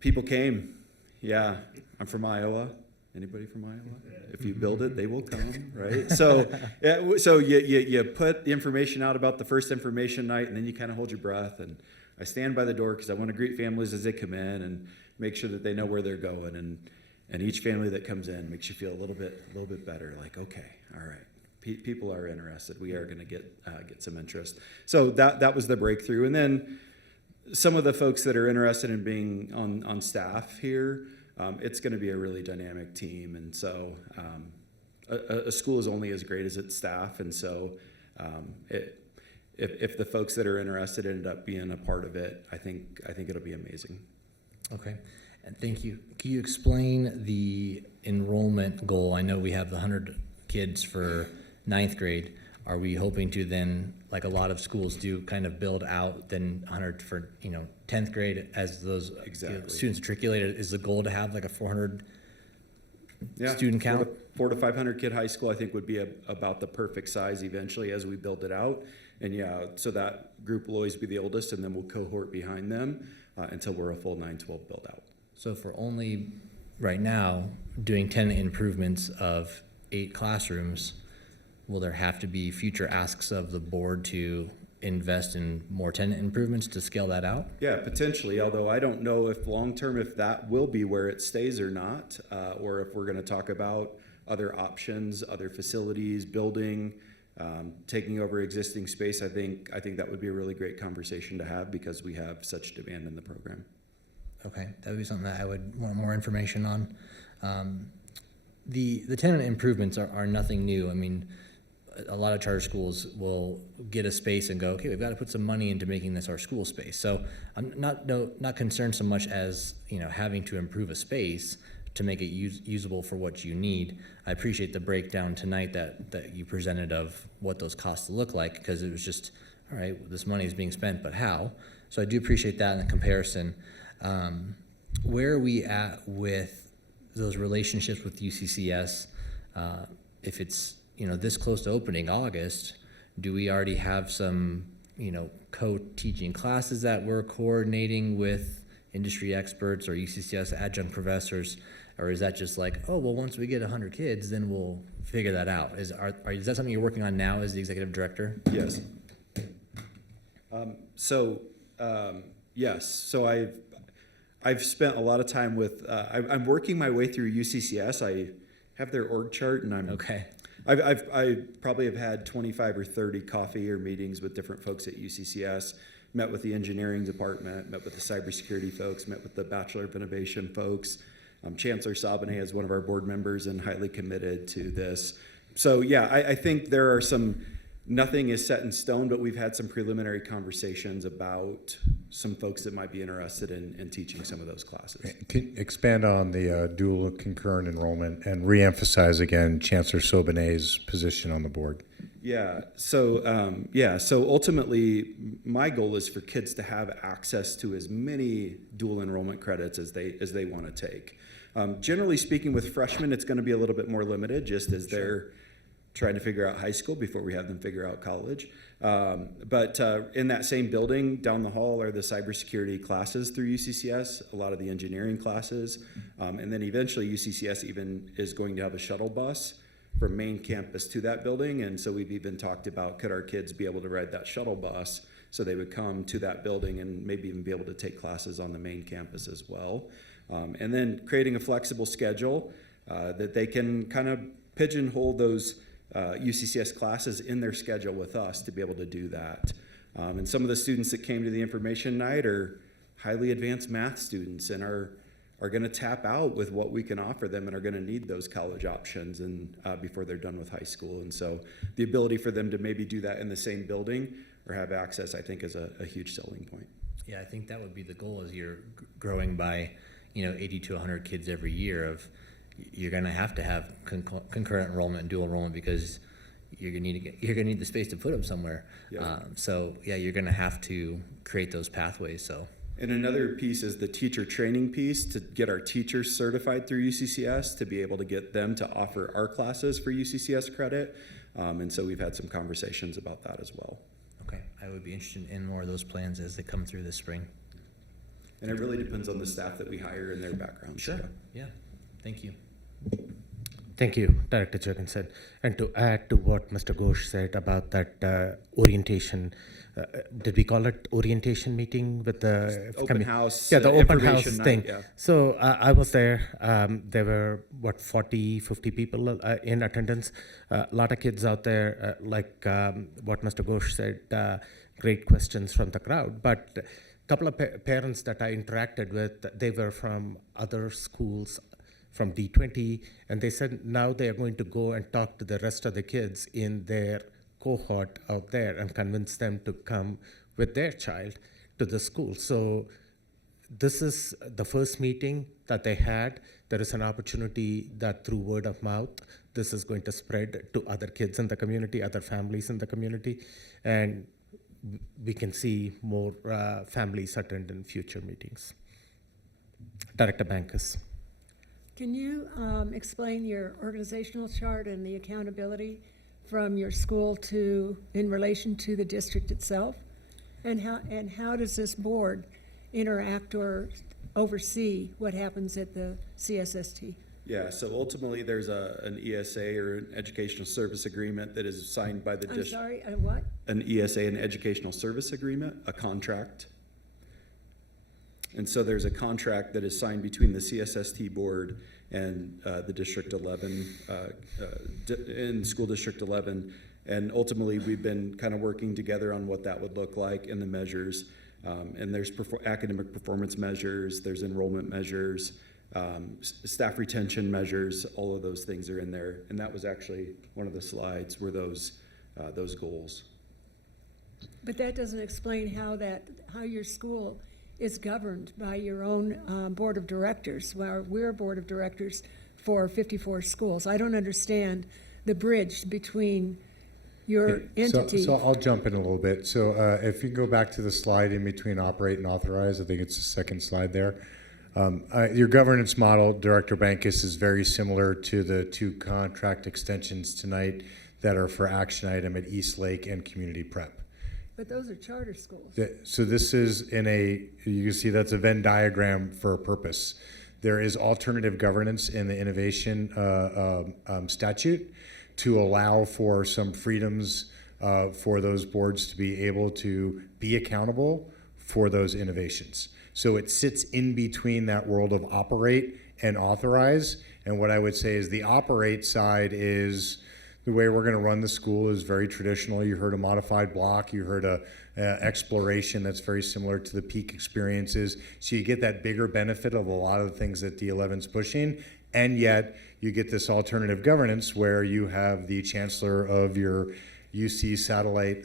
People came. Yeah, I'm from Iowa. Anybody from Iowa? If you build it, they will come, right? So, yeah, so you put the information out about the first information night, and then you kind of hold your breath. And I stand by the door because I want to greet families as they come in and make sure that they know where they're going. And each family that comes in makes you feel a little bit better. Like, okay, all right. People are interested. We are going to get some interest. So that was the breakthrough. And then some of the folks that are interested in being on staff here, it's going to be a really dynamic team. And so a school is only as great as its staff. And so if the folks that are interested end up being a part of it, I think it'll be amazing. Okay, and thank you. Can you explain the enrollment goal? I know we have the 100 kids for 9th grade. Are we hoping to then, like a lot of schools do, kind of build out then 100 for 10th grade as those students matriculated? Is the goal to have like a 400 student count? 400 to 500 kid high school, I think, would be about the perfect size eventually as we build it out. And yeah, so that group will always be the oldest, and then we'll cohort behind them until we're a full 9-12 build out. So if we're only right now doing 10 improvements of 8 classrooms, will there have to be future asks of the board to invest in more tenant improvements to scale that out? Yeah, potentially, although I don't know if long-term if that will be where it stays or not, or if we're going to talk about other options, other facilities, building, taking over existing space. I think that would be a really great conversation to have because we have such demand in the program. Okay, that would be something that I would want more information on. The tenant improvements are nothing new. I mean, a lot of charter schools will get a space and go, okay, we've got to put some money into making this our school space. So I'm not concerned so much as having to improve a space to make it usable for what you need. I appreciate the breakdown tonight that you presented of what those costs look like, because it was just, all right, this money is being spent, but how? So I do appreciate that in the comparison. Where are we at with those relationships with UCCS? If it's, this close to opening August, do we already have some, co-teaching classes that we're coordinating with industry experts or UCCS adjunct professors? Or is that just like, oh, well, once we get 100 kids, then we'll figure that out? Is that something you're working on now as the executive director? Yes. Yes. So I've spent a lot of time with. I'm working my way through UCCS. I have their org chart, and I'm Okay. I probably have had 25 or 30 coffee or meetings with different folks at UCCS. Met with the engineering department, met with the cybersecurity folks, met with the Bachelor of Innovation folks. Chancellor Sabane is one of our board members and highly committed to this. So yeah, I think there are nothing is set in stone, but we've had some preliminary conversations about some folks that might be interested in teaching some of those classes. Can you expand on the dual concurrent enrollment and reemphasize again Chancellor Sobane's position on the board? Yeah. So ultimately, my goal is for kids to have access to as many dual enrollment credits as they want to take. Generally speaking, with freshmen, it's going to be a little bit more limited, just as they're trying to figure out high school before we have them figure out college. But in that same building, down the hall, are the cybersecurity classes through UCCS, a lot of the engineering classes, and then eventually UCCS even is going to have a shuttle bus from main campus to that building. And so we've even talked about, could our kids be able to ride that shuttle bus so they would come to that building and maybe even be able to take classes on the main campus as well. And then creating a flexible schedule that they can kind of pigeonhole those UCCS classes in their schedule with us to be able to do that. And some of the students that came to the information night are highly advanced math students and are going to tap out with what we can offer them and are going to need those college options and before they're done with high school. And so the ability for them to maybe do that in the same building or have access, I think, is a huge selling point. Yeah, I think that would be the goal as you're growing by, 80 to 100 kids every year of you're going to have concurrent enrollment and dual enrollment because you're going to need the space to put them somewhere. Yeah. You're going to have to create those pathways. So. And another piece is the teacher training piece to get our teachers certified through UCCS to be able to get them to offer our classes for UCCS credit. And so we've had some conversations about that as well. Okay, I would be interested in more of those plans as they come through this spring. And it really depends on the staff that we hire and their background. Sure. Yeah. Thank you. Thank you, Director Jankins. And to add to what Mr. Ghosh said about that orientation, did we call it orientation meeting with the open house? Yeah, the open house information thing. night, yeah. So I was there. There were 40, 50 people in attendance. A lot of kids out there, like what Mr. Ghosh said. Great questions from the crowd, but a couple of parents that I interacted with, they were from other schools from D20, and they said now they are going to go and talk to the rest of the kids in their cohort out there and convince them to come with their child to the school. So this is the first meeting that they had. There is an opportunity that through word of mouth, this is going to spread to other kids in the community, other families in the community, and we can see more families attend in future meetings. Director Bankus. Can you explain your organizational chart and the accountability from your school in relation to the district itself? And how does this board interact or oversee what happens at the CSST? Yeah, so ultimately there's an ESA or an educational service agreement that is signed by the district. I'm sorry, what? An ESA, an educational service agreement, a contract. And so there's a contract that is signed between the CSST board and the District 11, in School District 11. And ultimately, we've been kind of working together on what that would look like and the measures. And there's academic performance measures, there's enrollment measures, staff retention measures, all of those things are in there. And that was actually one of the slides were those goals. But that doesn't explain how your school is governed by your own board of directors. Well, we're a board of directors for 54 schools. I don't understand the bridge between your entity. So I'll jump in a little bit. So if you go back to the slide in between operate and authorize, I think it's the second slide there. Your governance model, Director Bankis, is very similar to the two contract extensions tonight that are for action item at Eastlake and Community Prep. But those are charter schools. So this is you can see that's a Venn diagram for a purpose. There is alternative governance in the innovation statute to allow for some freedoms for those boards to be able to be accountable for those innovations. So it sits in between that world of operate and authorize. And what I would say is the operate side is the way we're going to run the school is very traditional. You heard a modified block. You heard a exploration that's very similar to the peak experiences. So you get that bigger benefit of a lot of the things that D11's pushing, and yet you get this alternative governance where you have the chancellor of your UC satellite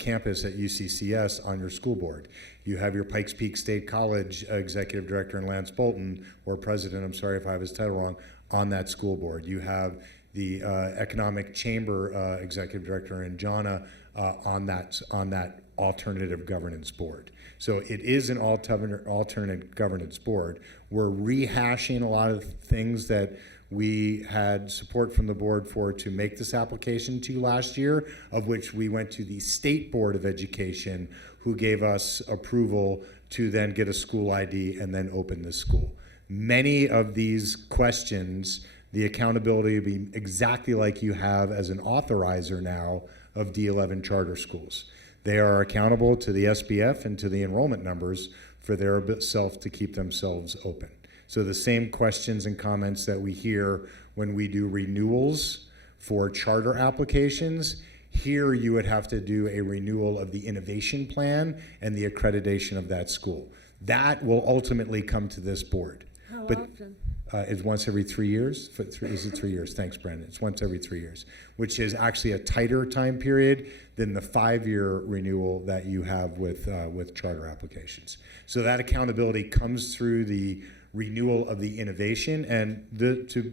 campus at UCCS on your school board. You have your Pikes Peak State College executive director and Lance Bolton, or president, I'm sorry if I have his title wrong, on that school board. You have the Economic Chamber executive director and Jana on that alternative governance board. So it is an alternate governance board. We're rehashing a lot of things that we had support from the board for to make this application to last year, of which we went to the State Board of Education, who gave us approval to then get a school ID and then open the school. Many of these questions, the accountability will be exactly like you have as an authorizer now of D11 charter schools. They are accountable to the SBF and to the enrollment numbers for their self to keep themselves open. So the same questions and comments that we hear when we do renewals for charter applications, here you would have to do a renewal of the innovation plan and the accreditation of that school. That will ultimately come to this board. How But often? It's once every 3 years. Is it 3 years? Thanks, Brandon. It's once every 3 years, which is actually a tighter time period than the 5-year renewal that you have with charter applications. So that accountability comes through the renewal of the innovation. And to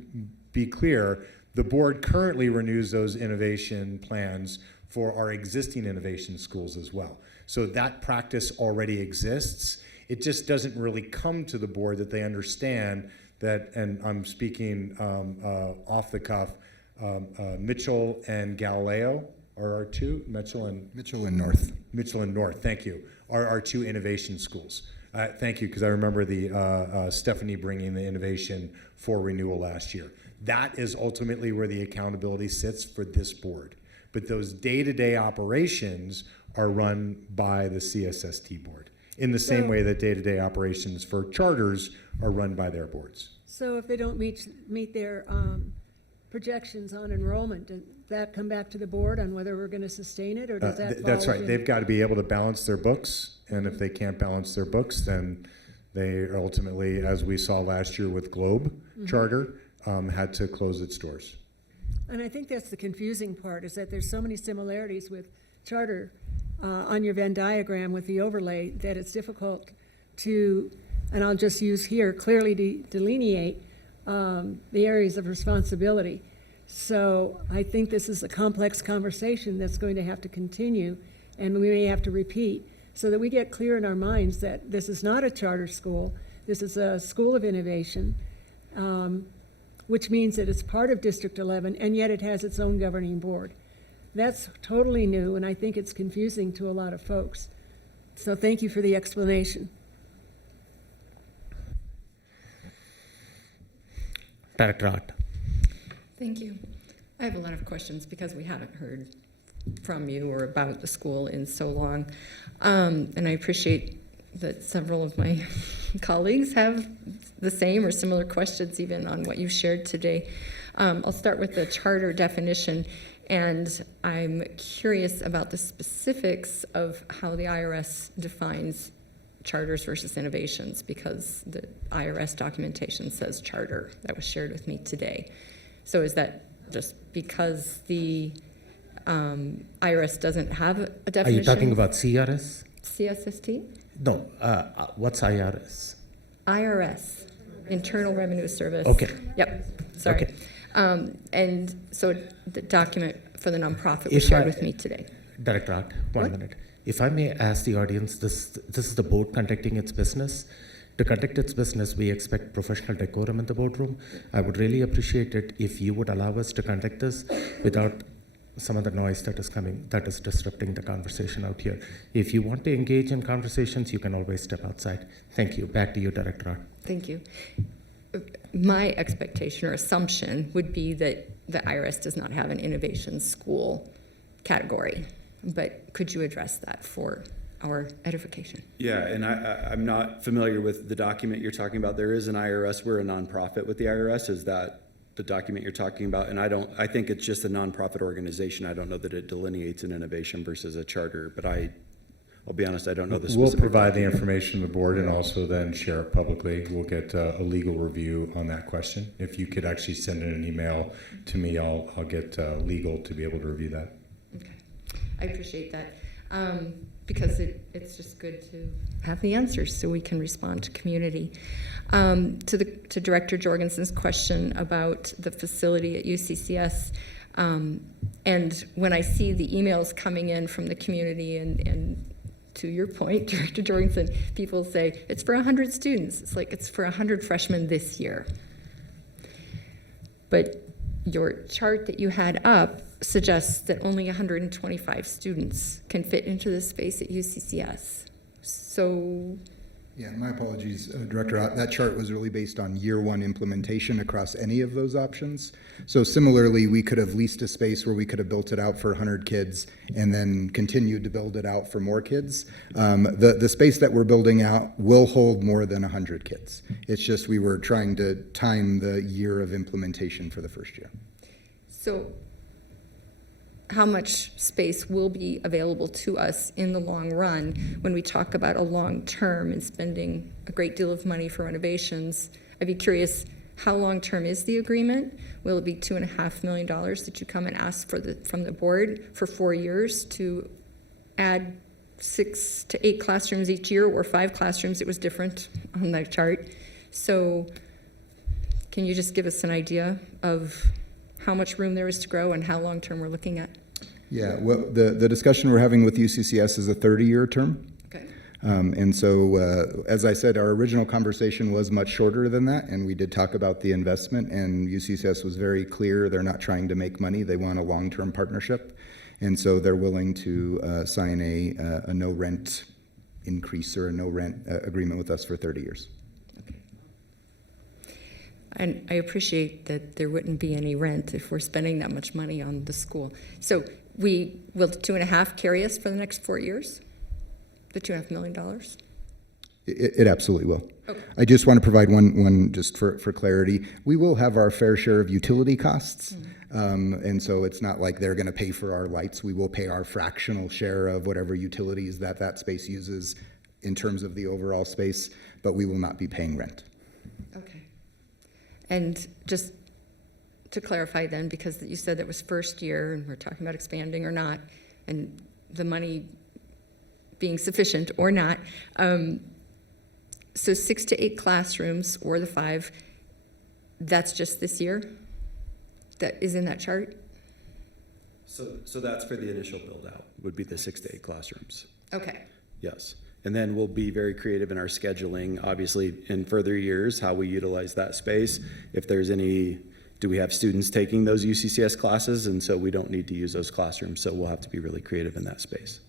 be clear, the board currently renews those innovation plans for our existing innovation schools as well. So that practice already exists. It just doesn't really come to the board that they understand that, and I'm speaking off the cuff, Mitchell and Galileo are our two, Mitchell and North, thank you, are our two innovation schools. Thank you, because I remember the Stephanie bringing the innovation for renewal last year. That is ultimately where the accountability sits for this board. But those day-to-day operations are run by the CSST board, in the same way that day-to-day operations for charters are run by their boards. So if they don't meet their projections on enrollment, does that come back to the board on whether we're going to sustain it, or does that fall That's right. within- They've got to be able to balance their books, and if they can't balance their books, then they ultimately, as we saw last year with Globe Charter, had to close its doors. And I think that's the confusing part, is that there's so many similarities with charter on your Venn diagram with the overlay that it's difficult to, and I'll just use here, clearly delineate the areas of responsibility. So I think this is a complex conversation that's going to have to continue, and we may have to repeat, so that we get clear in our minds that this is not a charter school, this is a school of innovation, which means that it's part of District 11, and yet it has its own governing board. That's totally new, and I think it's confusing to a lot of folks. So thank you for the explanation. Director Art. Thank you. I have a lot of questions because we haven't heard from you or about the school in so long. And I appreciate that several of my colleagues have the same or similar questions even on what you've shared today. I'll start with the charter definition, and I'm curious about the specifics of how the IRS defines charters versus innovations, because the IRS documentation says charter that was shared with me today. So is that just because the IRS doesn't have a definition? Are you talking about CRS? CSST? No. What's IRS? IRS, Internal Revenue Service. Okay. Yep, sorry. Okay. And so the document for the nonprofit was If shared I- with me today. Director Art, one What? minute. If I may ask the audience, this is the board conducting its business. To conduct its business, we expect professional decorum in the boardroom. I would really appreciate it if you would allow us to conduct this without some of the noise that is coming, that is disrupting the conversation out here. If you want to engage in conversations, you can always step outside. Thank you. Back to you, Director Art. Thank you. My expectation or assumption would be that the IRS does not have an innovation school category, but could you address that for our edification? Yeah, and I'm not familiar with the document you're talking about. There is an IRS. We're a nonprofit with the IRS. Is that the document you're talking about? And I think it's just a nonprofit organization. I don't know that it delineates an innovation versus a charter, but I'll be honest, I don't know the specific. We'll provide the information to the board and also then share it publicly. We'll get a legal review on that question. If you could actually send in an email to me, I'll get legal to be able to review that. Okay, I appreciate that. Because it's just good to have the answers so we can respond to community. To Director Jorgensen's question about the facility at UCCS, and when I see the emails coming in from the community and to your point, Director Jorgensen, people say, it's for 100 students. It's like, it's for 100 freshmen this year. But your chart that you had up suggests that only 125 students can fit into this space at UCCS. So, Yeah, my apologies, Director. That chart was really based on year one implementation across any of those options. So similarly, we could have leased a space where we could have built it out for 100 kids and then continued to build it out for more kids. The space that we're building out will hold more than 100 kids. It's just we were trying to time the year of implementation for the first year. so how much space will be available to us in the long run when we talk about a long term and spending a great deal of money for renovations? I'd be curious, how long term is the agreement? Will it be $2.5 million that you come and ask from the board for 4 years to add 6 to 8 classrooms each year, or 5 classrooms? It was different on the chart. So can you just give us an idea of how much room there is to grow and how long term we're looking at? Yeah, well, the discussion we're having with UCCS is a 30-year term. Okay. And so, as I said, our original conversation was much shorter than that, and we did talk about the investment, and UCCS was very clear they're not trying to make money. They want a long-term partnership, and so they're willing to sign a no-rent increase or a no-rent agreement with us for 30 years. And I appreciate that there wouldn't be any rent if we're spending that much money on the school. So will the 2.5 carry us for the next 4 years? The $2.5 million? It absolutely will. Okay. I just want to provide one just for clarity. We will have our fair share of utility costs. And so it's not like they're going to pay for our lights. We will pay our fractional share of whatever utilities that space uses in terms of the overall space, but we will not be paying rent. Okay. And just to clarify then, because you said that was first year, and we're talking about expanding or not, and the money being sufficient or not, so 6 to 8 classrooms, or the 5, that's just this year? That is in that chart? So that's for the initial build out, would be the 6 to 8 classrooms. Okay. Yes. And then we'll be very creative in our scheduling, obviously, in further years, how we utilize that space. If there's do we have students taking those UCCS classes? And so we don't need to use those classrooms, so we'll have to be really creative in that space.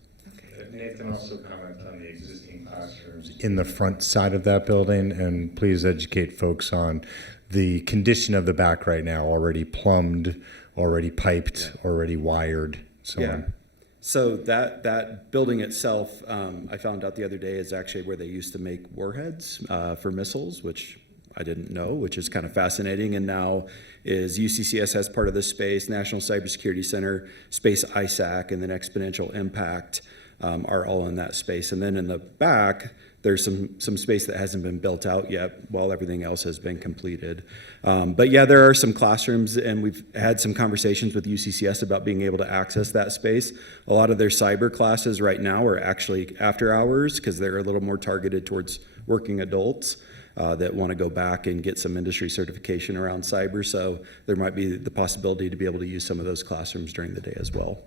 Nathan also comment on the existing classrooms in the front side of that building, and please educate folks on the condition of the back right now, already plumbed, already piped, already wired, so on. So that building itself, I found out the other day, is actually where they used to make warheads for missiles, which I didn't know, which is kind of fascinating. And now is UCCS has part of this space, National Cybersecurity Center, Space ISAC, and then Exponential Impact are all in that space. And then in the back, there's some space that hasn't been built out yet while everything else has been completed. But yeah, there are some classrooms, and we've had some conversations with UCCS about being able to access that space. A lot of their cyber classes right now are actually after hours because they're a little more targeted towards working adults. that want to go back and get some industry certification around cyber. So there might be the possibility to be able to use some of those classrooms during the day as well.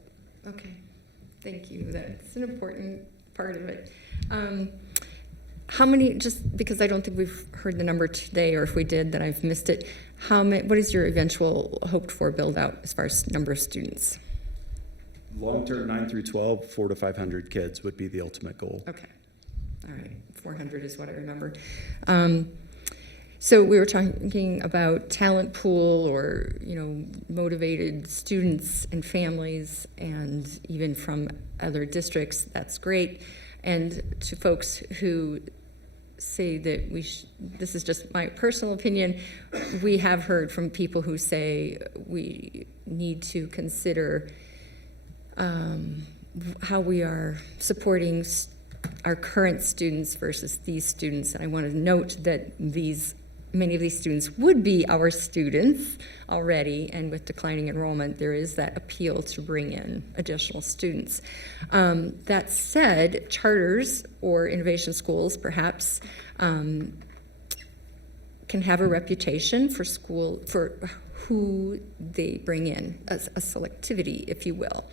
Okay, thank you. That's an important part of it. How many, just because I don't think we've heard the number today, or if we did, then I've missed it. How many, what is your eventual hoped for build out as far as number of students? Long-term 9 through 12, 400 to 500 kids would be the ultimate goal. Okay, all right, 400 is what I remember. So we were talking about talent pool, or, you know, motivated students and families, and even from other districts. That's great. And to folks who say that this is just my personal opinion, we have heard from people who say we need to consider how we are supporting our current students versus these students. And I want to note that many of these students would be our students already, and with declining enrollment, there is that appeal to bring in additional students. That said, charters or innovation schools perhaps can have a reputation for who they bring in, a selectivity, if you will.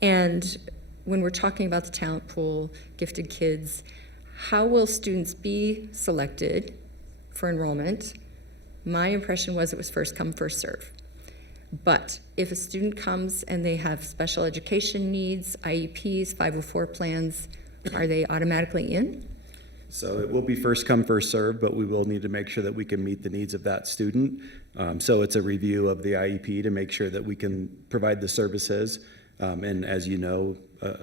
And when we're talking about the talent pool, gifted kids, how will students be selected for enrollment? My impression was it was first come, first serve. But if a student comes and they have special education needs, IEPs, 504 plans, are they automatically in? So it will be first come, first serve, but we will need to make sure that we can meet the needs of that student. So it's a review of the IEP to make sure that we can provide the services. And as you know,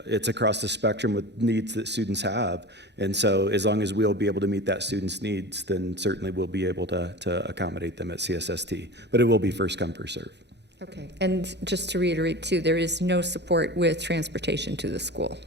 it's across the spectrum with needs that students have. And so as long as we'll be able to meet that student's needs, then certainly we'll be able to accommodate them at CSST. But it will be first come, first serve. Okay, and just to reiterate too, there is no support with transportation to the school.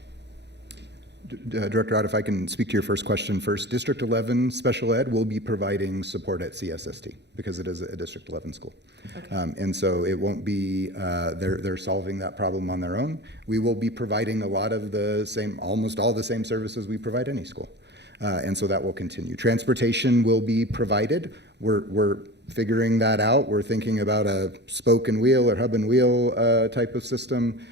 Director Ott, if I can speak to your first question first. District 11 Special Ed will be providing support at CSST because it is a District 11 school. Okay. And so it won't be, they're solving that problem on their own. We will be providing a lot of the same, almost all the same services we provide any school. And so that will continue. Transportation will be provided. We're figuring that out. We're thinking about a spoke and wheel or hub and wheel type of system.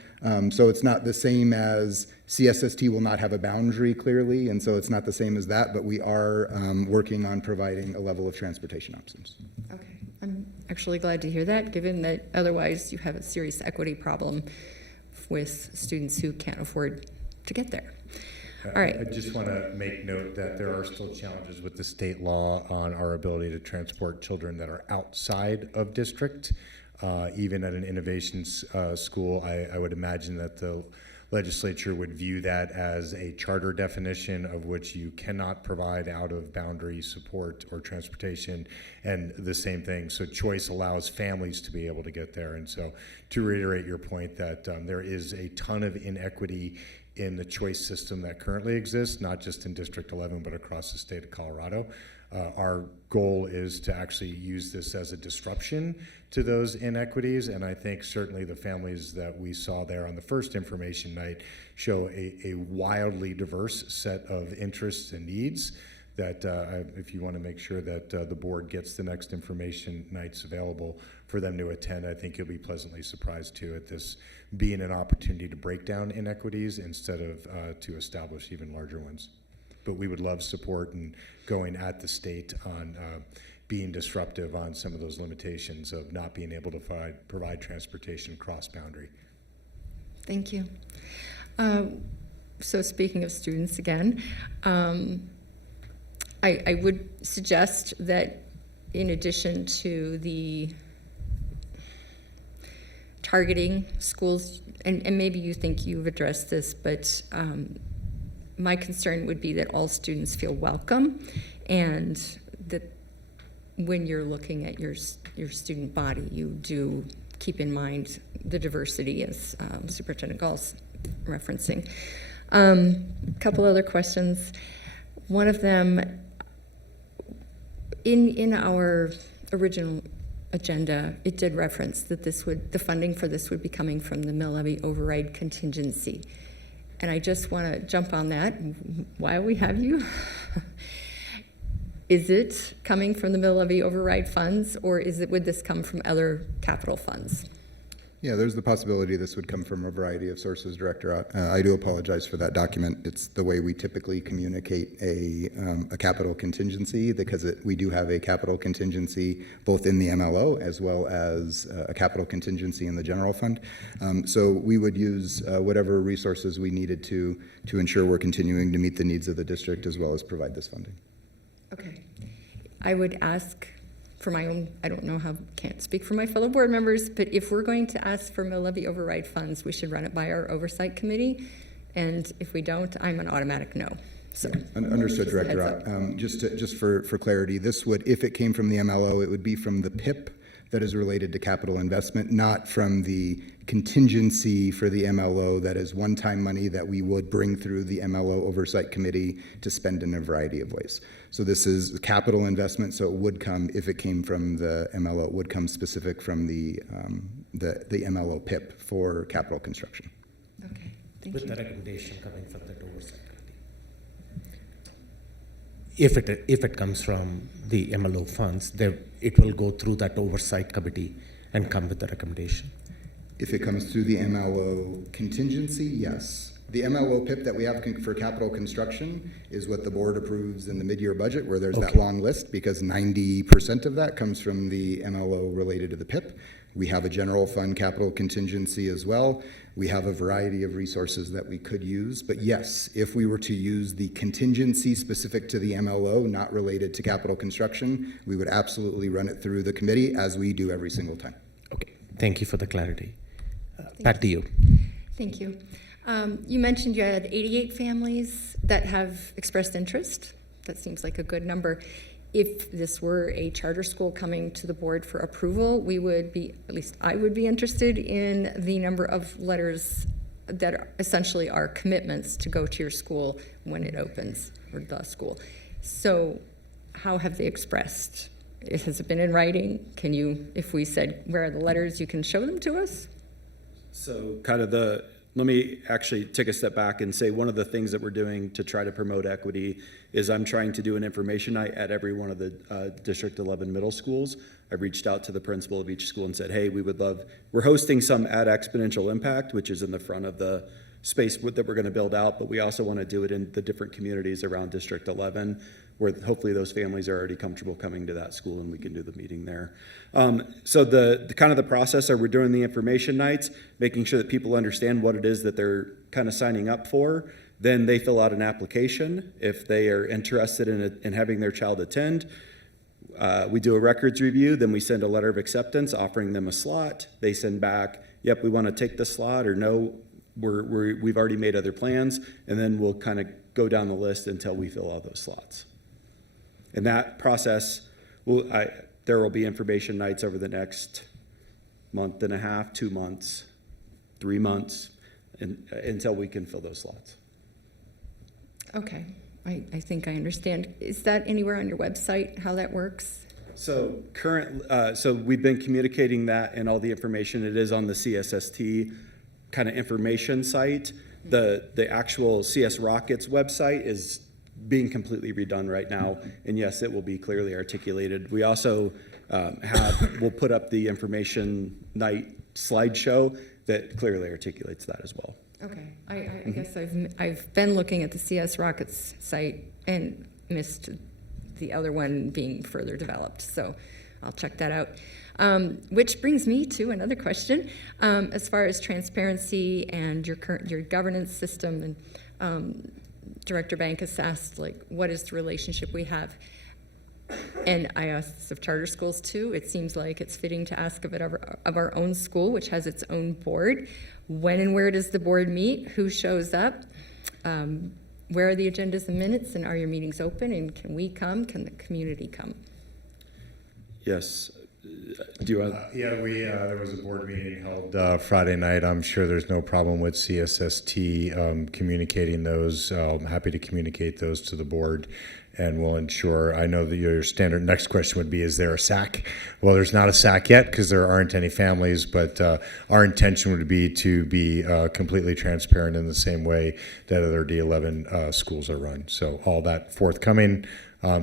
So it's not the same as CSST will not have a boundary clearly, and so it's not the same as that, but we are working on providing a level of transportation options. Okay, I'm actually glad to hear that, given that otherwise you have a serious equity problem with students who can't afford to get there. All right. I just want to make note that there are still challenges with the state law on our ability to transport children that are outside of district. Even at an innovation school, I would imagine that the legislature would view that as a charter definition of which you cannot provide out of boundary support or transportation, and the same thing. So choice allows families to be able to get there. And so to reiterate your point that there is a ton of inequity in the choice system that currently exists, not just in District 11, but across the state of Colorado. Our goal is to actually use this as a disruption to those inequities, and I think certainly the families that we saw there on the first information night show a wildly diverse set of interests and needs that if you want to make sure that the board gets the next information nights available for them to attend, I think you'll be pleasantly surprised too at this being an opportunity to break down inequities instead of to establish even larger ones. But we would love support and going at the state on being disruptive on some of those limitations of not being able to provide transportation cross-boundary. Thank you. So speaking of students again, I would suggest that in addition to the targeting schools, and maybe you think you've addressed this, but my concern would be that all students feel welcome, and that when you're looking at your student body, you do keep in mind the diversity, as Superintendent Gall's referencing. A couple other questions. One of them, in our original agenda, it did reference that the funding for this would be coming from the mill levy override contingency. And I just want to jump on that while we have you. Is it coming from the mill levy override funds, or would this come from other capital funds? Yeah, there's the possibility this would come from a variety of sources, Director. I do apologize for that document. It's the way we typically communicate a capital contingency, because we do have a capital contingency both in the MLO as well as a capital contingency in the general fund. So we would use whatever resources we needed to ensure we're continuing to meet the needs of the district as well as provide this funding. Okay. I would ask for my own, I don't know how, can't speak for my fellow board members, but if we're going to ask for mill levy override funds, we should run it by our oversight committee. And if we don't, I'm an automatic no. So Understood, just a Director. heads up. Just for clarity, this would, if it came from the MLO, it would be from the PIP that is related to capital investment, not from the contingency for the MLO that is one-time money that we would bring through the MLO Oversight Committee to spend in a variety of ways. So this is capital investment, so it would come, if it came from the MLO, it would come specific from the MLO PIP for capital construction. Okay, thank With you. the recommendation coming from the oversight committee. If it comes from the MLO funds, it will go through that oversight committee and come with the recommendation. If it comes through the MLO contingency, yes. The MLO PIP that we have for capital construction is what the board approves in the mid-year budget, where there's that Okay. long list, because 90% of that comes from the MLO related to the PIP. We have a general fund capital contingency as well. We have a variety of resources that we could use. But yes, if we were to use the contingency specific to the MLO, not related to capital construction, we would absolutely run it through the committee, as we do every single time. Okay, thank you for the clarity. Back to you. Thank you. You mentioned you had 88 families that have expressed interest. That seems like a good number. If this were a charter school coming to the board for approval, we would be, at least I would be interested in the number of letters that are essentially are commitments to go to your school when it opens, or the school. So how have they expressed? Has it been in writing? Can you, if we said, where are the letters, you can show them to us? So let me actually take a step back and say one of the things that we're doing to try to promote equity is I'm trying to do an information night at every one of the District 11 middle schools. I've reached out to the principal of each school and said, hey, we're hosting some at Exponential Impact, which is in the front of the space that we're going to build out, but we also want to do it in the different communities around District 11, where hopefully those families are already comfortable coming to that school and we can do the meeting there. So the kind of the process are we're doing the information nights, making sure that people understand what it is that they're kind of signing up for. Then they fill out an application if they are interested in having their child attend. We do a records review, then we send a letter of acceptance offering them a slot. They send back, yep, we want to take the slot, or no, we've already made other plans, and then we'll kind of go down the list until we fill all those slots. In that process, there will be information nights over the next month and a half, 2 months, 3 months, until we can fill those slots. Okay, I think I understand. Is that anywhere on your website, how that works? So so we've been communicating that and all the information. It is on the CSST kind of information site. The actual CS Rockets website is being completely redone right now, and yes, it will be clearly articulated. We also we'll put up the information night slideshow that clearly articulates that as well. Okay, I guess I've been looking at the CS Rockets site and missed the other one being further developed, so I'll check that out. Which brings me to another question. As far as transparency and your governance system, and Director Bankus asked, like, what is the relationship we have? And I asked this of charter schools too. It seems like it's fitting to ask of it of our own school, which has its own board. When and where does the board meet? Who shows up? Where are the agendas and minutes? And are your meetings open? And can we come? Can the community come? Yes. Do you want? Yeah, there was a board meeting held Friday night. I'm sure there's no problem with CSST communicating those. I'm happy to communicate those to the board, and we'll ensure. I know that your standard next question would be, is there a SAC? Well, there's not a SAC yet because there aren't any families, but our intention would be to be completely transparent in the same way that other D11 schools are run. So all that forthcoming.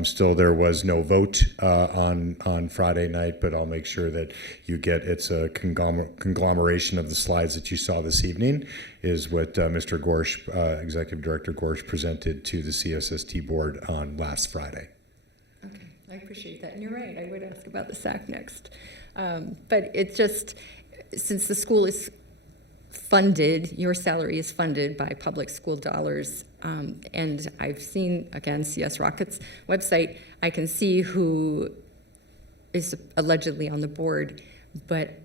Still, there was no vote on Friday night, but I'll make sure that you get, it's a conglomeration of the slides that you saw this evening, is what Mr. Gorsh, Executive Director Gorsh, presented to the CSST board on last Friday. Okay, I appreciate that. And you're right, I would ask about the SAC next. But it's just, since the school is funded, your salary is funded by public school dollars. And I've seen, again, CS Rocket's website, I can see who is allegedly on the board, but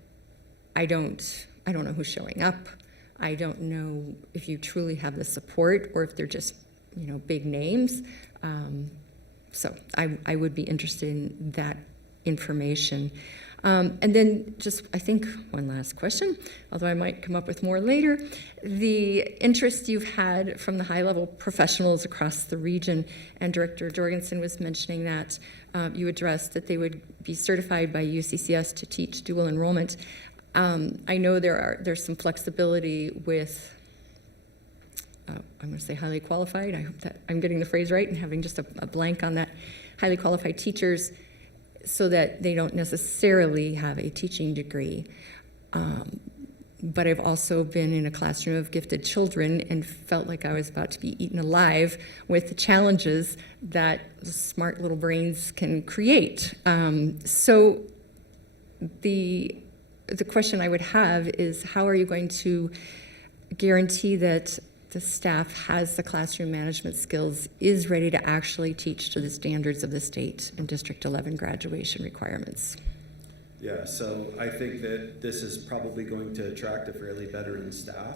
I don't know who's showing up. I don't know if you truly have the support or if they're just, big names. So I would be interested in that information. And then just, I think, one last question, although I might come up with more later. The interest you've had from the high-level professionals across the region, and Director Jorgensen was mentioning that you addressed that they would be certified by UCCS to teach dual enrollment. I know there's some flexibility with, I'm going to say highly qualified. I hope that I'm getting the phrase right and having just a blank on that. Highly qualified teachers, so that they don't necessarily have a teaching degree. But I've also been in a classroom of gifted children and felt like I was about to be eaten alive with the challenges that smart little brains can create. So the question I would have is, how are you going to guarantee that the staff has the classroom management skills, is ready to actually teach to the standards of the state and District 11 graduation requirements? Yeah, so I think that this is probably going to attract a fairly veteran staff.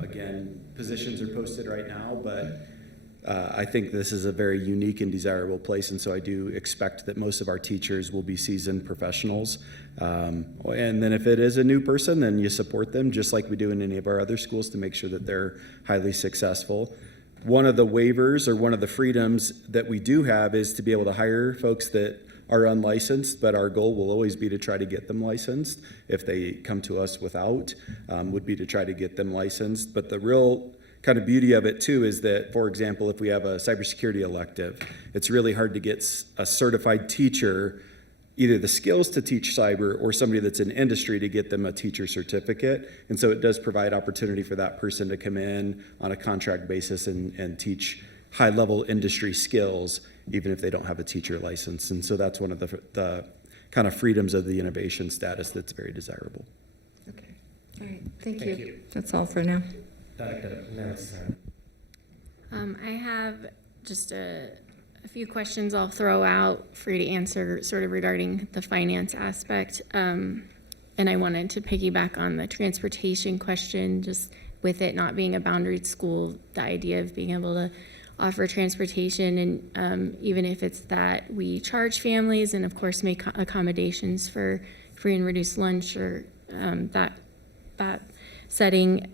Again, positions are posted right now, but I think this is a very unique and desirable place, and so I do expect that most of our teachers will be seasoned professionals. And then if it is a new person, then you support them just like we do in any of our other schools to make sure that they're highly successful. One of the waivers or one of the freedoms that we do have is to be able to hire folks that are unlicensed, but our goal will always be to try to get them licensed. If they come to us without, would be to try to get them licensed. But the real kind of beauty of it too is that, for example, if we have a cybersecurity elective, it's really hard to get a certified teacher, either the skills to teach cyber or somebody that's in industry to get them a teacher certificate. And so it does provide opportunity for that person to come in on a contract basis and teach high-level industry skills, even if they don't have a teacher license. And so that's one of the kind of freedoms of the innovation status that's very desirable. Okay, all right, thank you. That's all for now. Director Nelson. I have just a few questions I'll throw out for you to answer sort of regarding the finance aspect. And I wanted to piggyback on the transportation question, just with it not being a boundaried school, the idea of being able to offer transportation, and even if it's that we charge families and of course make accommodations for free and reduced lunch or that setting.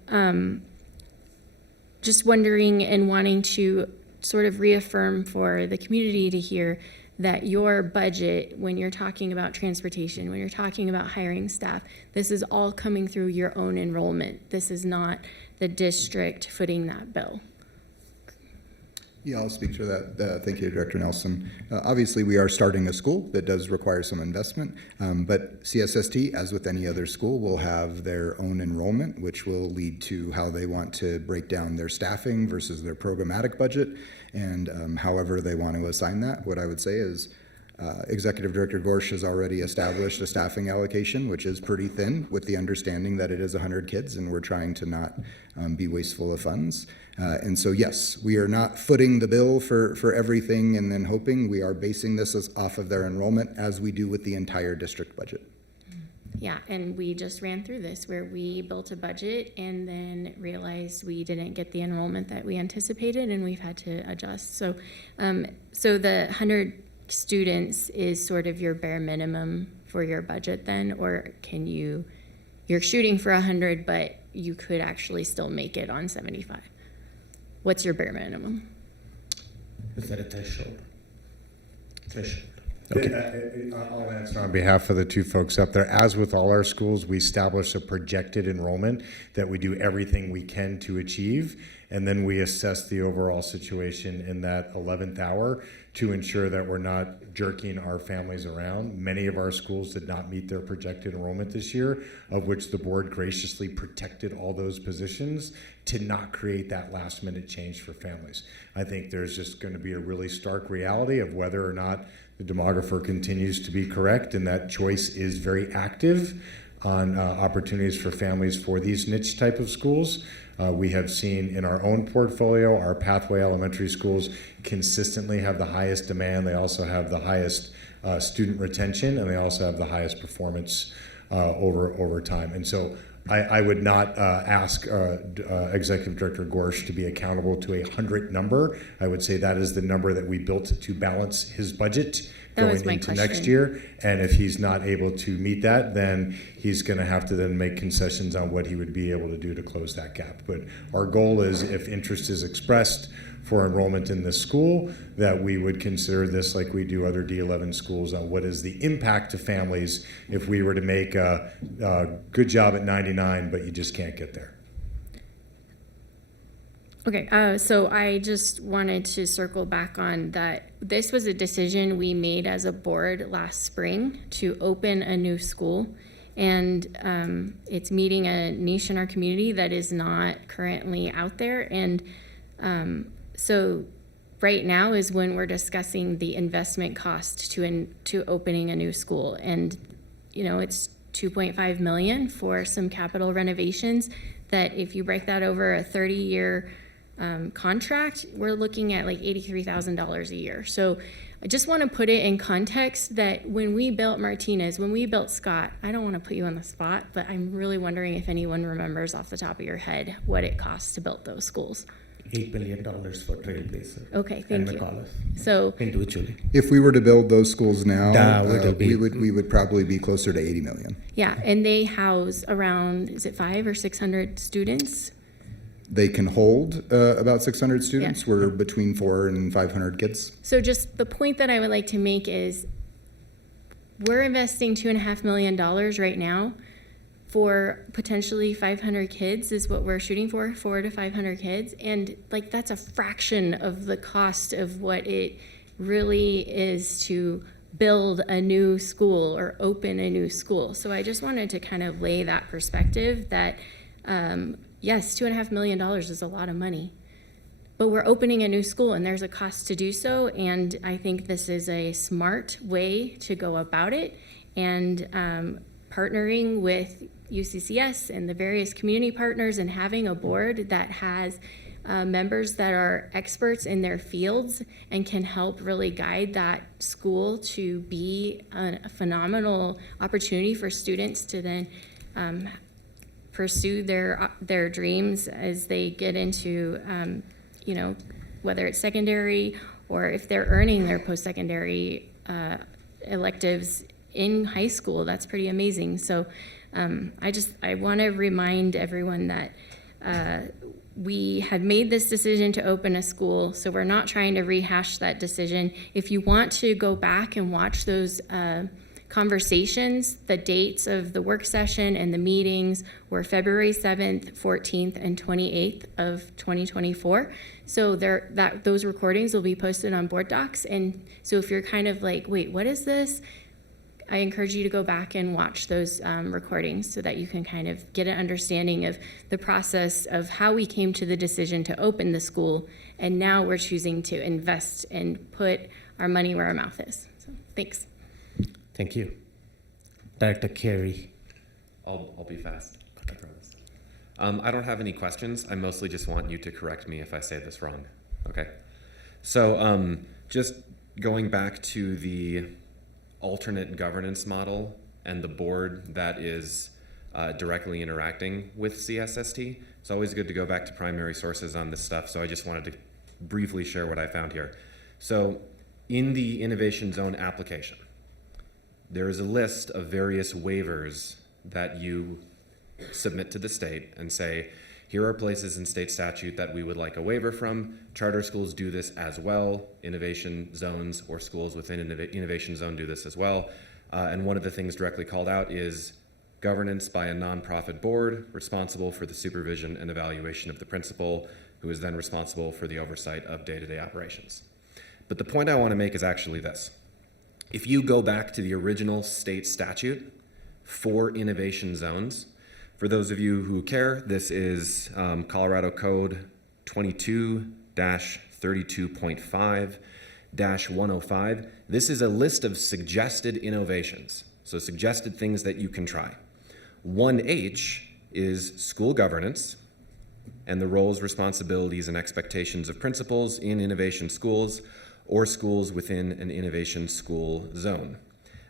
Just wondering and wanting to sort of reaffirm for the community to hear that your budget, when you're talking about transportation, when you're talking about hiring staff, this is all coming through your own enrollment. This is not the district footing that bill. Yeah, I'll speak to that. Thank you, Director Nelson. Obviously, we are starting a school that does require some investment, but CSST, as with any other school, will have their own enrollment, which will lead to how they want to break down their staffing versus their programmatic budget, and however they want to assign that. What I would say is Executive Director Gorsh has already established a staffing allocation, which is pretty thin, with the understanding that it is 100 kids, and we're trying to not be wasteful of funds. And so, yes, we are not footing the bill for everything and then hoping. We are basing this off of their enrollment, as we do with the entire district budget. Yeah, and we just ran through this where we built a budget and then realized we didn't get the enrollment that we anticipated, and we've had to adjust. So, so the 100 students is sort of your bare minimum for your budget then, or can you're shooting for 100, but you could actually still make it on 75? What's your bare minimum? Is that a threshold? Okay. I'll answer on behalf of the two folks up there. As with all our schools, we establish a projected enrollment that we do everything we can to achieve. and then we assess the overall situation in that 11th hour to ensure that we're not jerking our families around. Many of our schools did not meet their projected enrollment this year, of which the board graciously protected all those positions to not create that last minute change for families. I think there's just going to be a really stark reality of whether or not the demographer continues to be correct, and that choice is very active on opportunities for families for these niche type of schools. We have seen in our own portfolio, our pathway elementary schools consistently have the highest demand. They also have the highest student retention, and they also have the highest performance over time. And so I would not ask Executive Director Gorsh to be accountable to a 100 number. I would say that is the number that we built to balance his budget going into next year. And if he's not able to meet that, then he's going to have to then make concessions on what he would be able to do to close that gap. But our goal is, if interest is expressed for enrollment in this school, that we would consider this like we do other D11 schools on what is the impact to families if we were to make a good job at 99, but you just can't get there. Okay, so I just wanted to circle back on that. This was a decision we made as a board last spring to open a new school, and it's meeting a niche in our community that is not currently out there. And so right now is when we're discussing the investment cost to opening a new school, and it's $2.5 million for some capital renovations. That if you break that over a 30-year contract, we're looking at like $83,000 a year. So I just want to put it in context that when we built Martinez, when we built Scott, I don't want to put you on the spot, but I'm really wondering if anyone remembers off the top of your head what it costs to build those schools. $8 million for Trailblazer. Okay, thank you. McAuliffe, So individually. If we were to build those schools now, we we would probably be closer to 80 million. yeah, and they house around, is it 500 or 600 students? They can hold about 600 students. Yeah. We're between 400 and 500 kids. So just the point that I would like to make is we're investing $2.5 million right now for potentially 500 kids is what we're shooting for, 400 to 500 kids. And like, that's a fraction of the cost of what it really is to build a new school or open a new school. So I just wanted to kind of lay that perspective that, yes, $2.5 million is a lot of money, but we're opening a new school and there's a cost to do so. And I think this is a smart way to go about it. And partnering with UCCS and the various community partners and having a board that has members that are experts in their fields and can help really guide that school to be a phenomenal opportunity for students to then pursue their dreams as they get into, whether it's secondary or if they're earning their post-secondary electives in high school. That's pretty amazing. So I want to remind everyone that we had made this decision to open a school, so we're not trying to rehash that decision. If you want to go back and watch those conversations, the dates of the work session and the meetings were February 7th, 14th, and 28th of 2024. So those recordings will be posted on board docs. And so if you're kind of like, wait, what is this? I encourage you to go back and watch those recordings so that you can kind of get an understanding of the process of how we came to the decision to open the school, and now we're choosing to invest and put our money where our mouth is. So, thanks. Thank you. Director Carey. I'll be fast, I promise. I don't have any questions. I mostly just want you to correct me if I say this wrong, okay? So just going back to the alternate governance model and the board that is directly interacting with CSST. It's always good to go back to primary sources on this stuff, so I just wanted to briefly share what I found here. So in the Innovation Zone application, there is a list of various waivers that you submit to the state and say, here are places in state statute that we would like a waiver from. Charter schools do this as well. Innovation zones or schools within Innovation Zone do this as well. And one of the things directly called out is governance by a nonprofit board responsible for the supervision and evaluation of the principal who is then responsible for the oversight of day-to-day operations. But the point I want to make is actually this. If you go back to the original state statute for innovation zones, for those of you who care, this is Colorado Code 22-32.5-105. This is a list of suggested innovations, so suggested things that you can try. 1H is school governance and the roles, responsibilities, and expectations of principals in innovation schools or schools within an innovation school zone.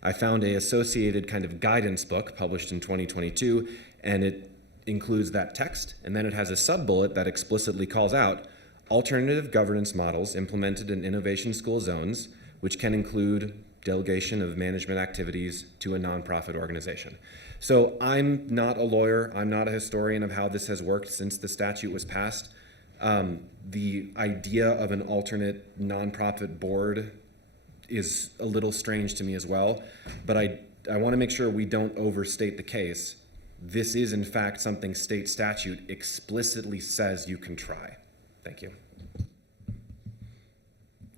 I found an associated kind of guidance book published in 2022, and it includes that text, and then it has a sub-bullet that explicitly calls out alternative governance models implemented in innovation school zones, which can include delegation of management activities to a nonprofit organization. So I'm not a lawyer, I'm not a historian of how this has worked since the statute was passed. The idea of an alternate nonprofit board is a little strange to me as well, but I want to make sure we don't overstate the case. This is in fact something state statute explicitly says you can try. Thank you.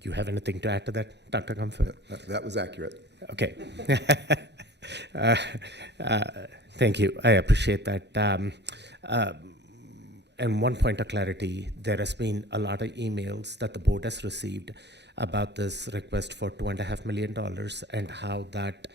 You have anything to add to that, Dr. Comfort? That was accurate. Okay. Thank you. I appreciate that. And one point of clarity, there has been a lot of emails that the board has received about this request for $2.5 million and how that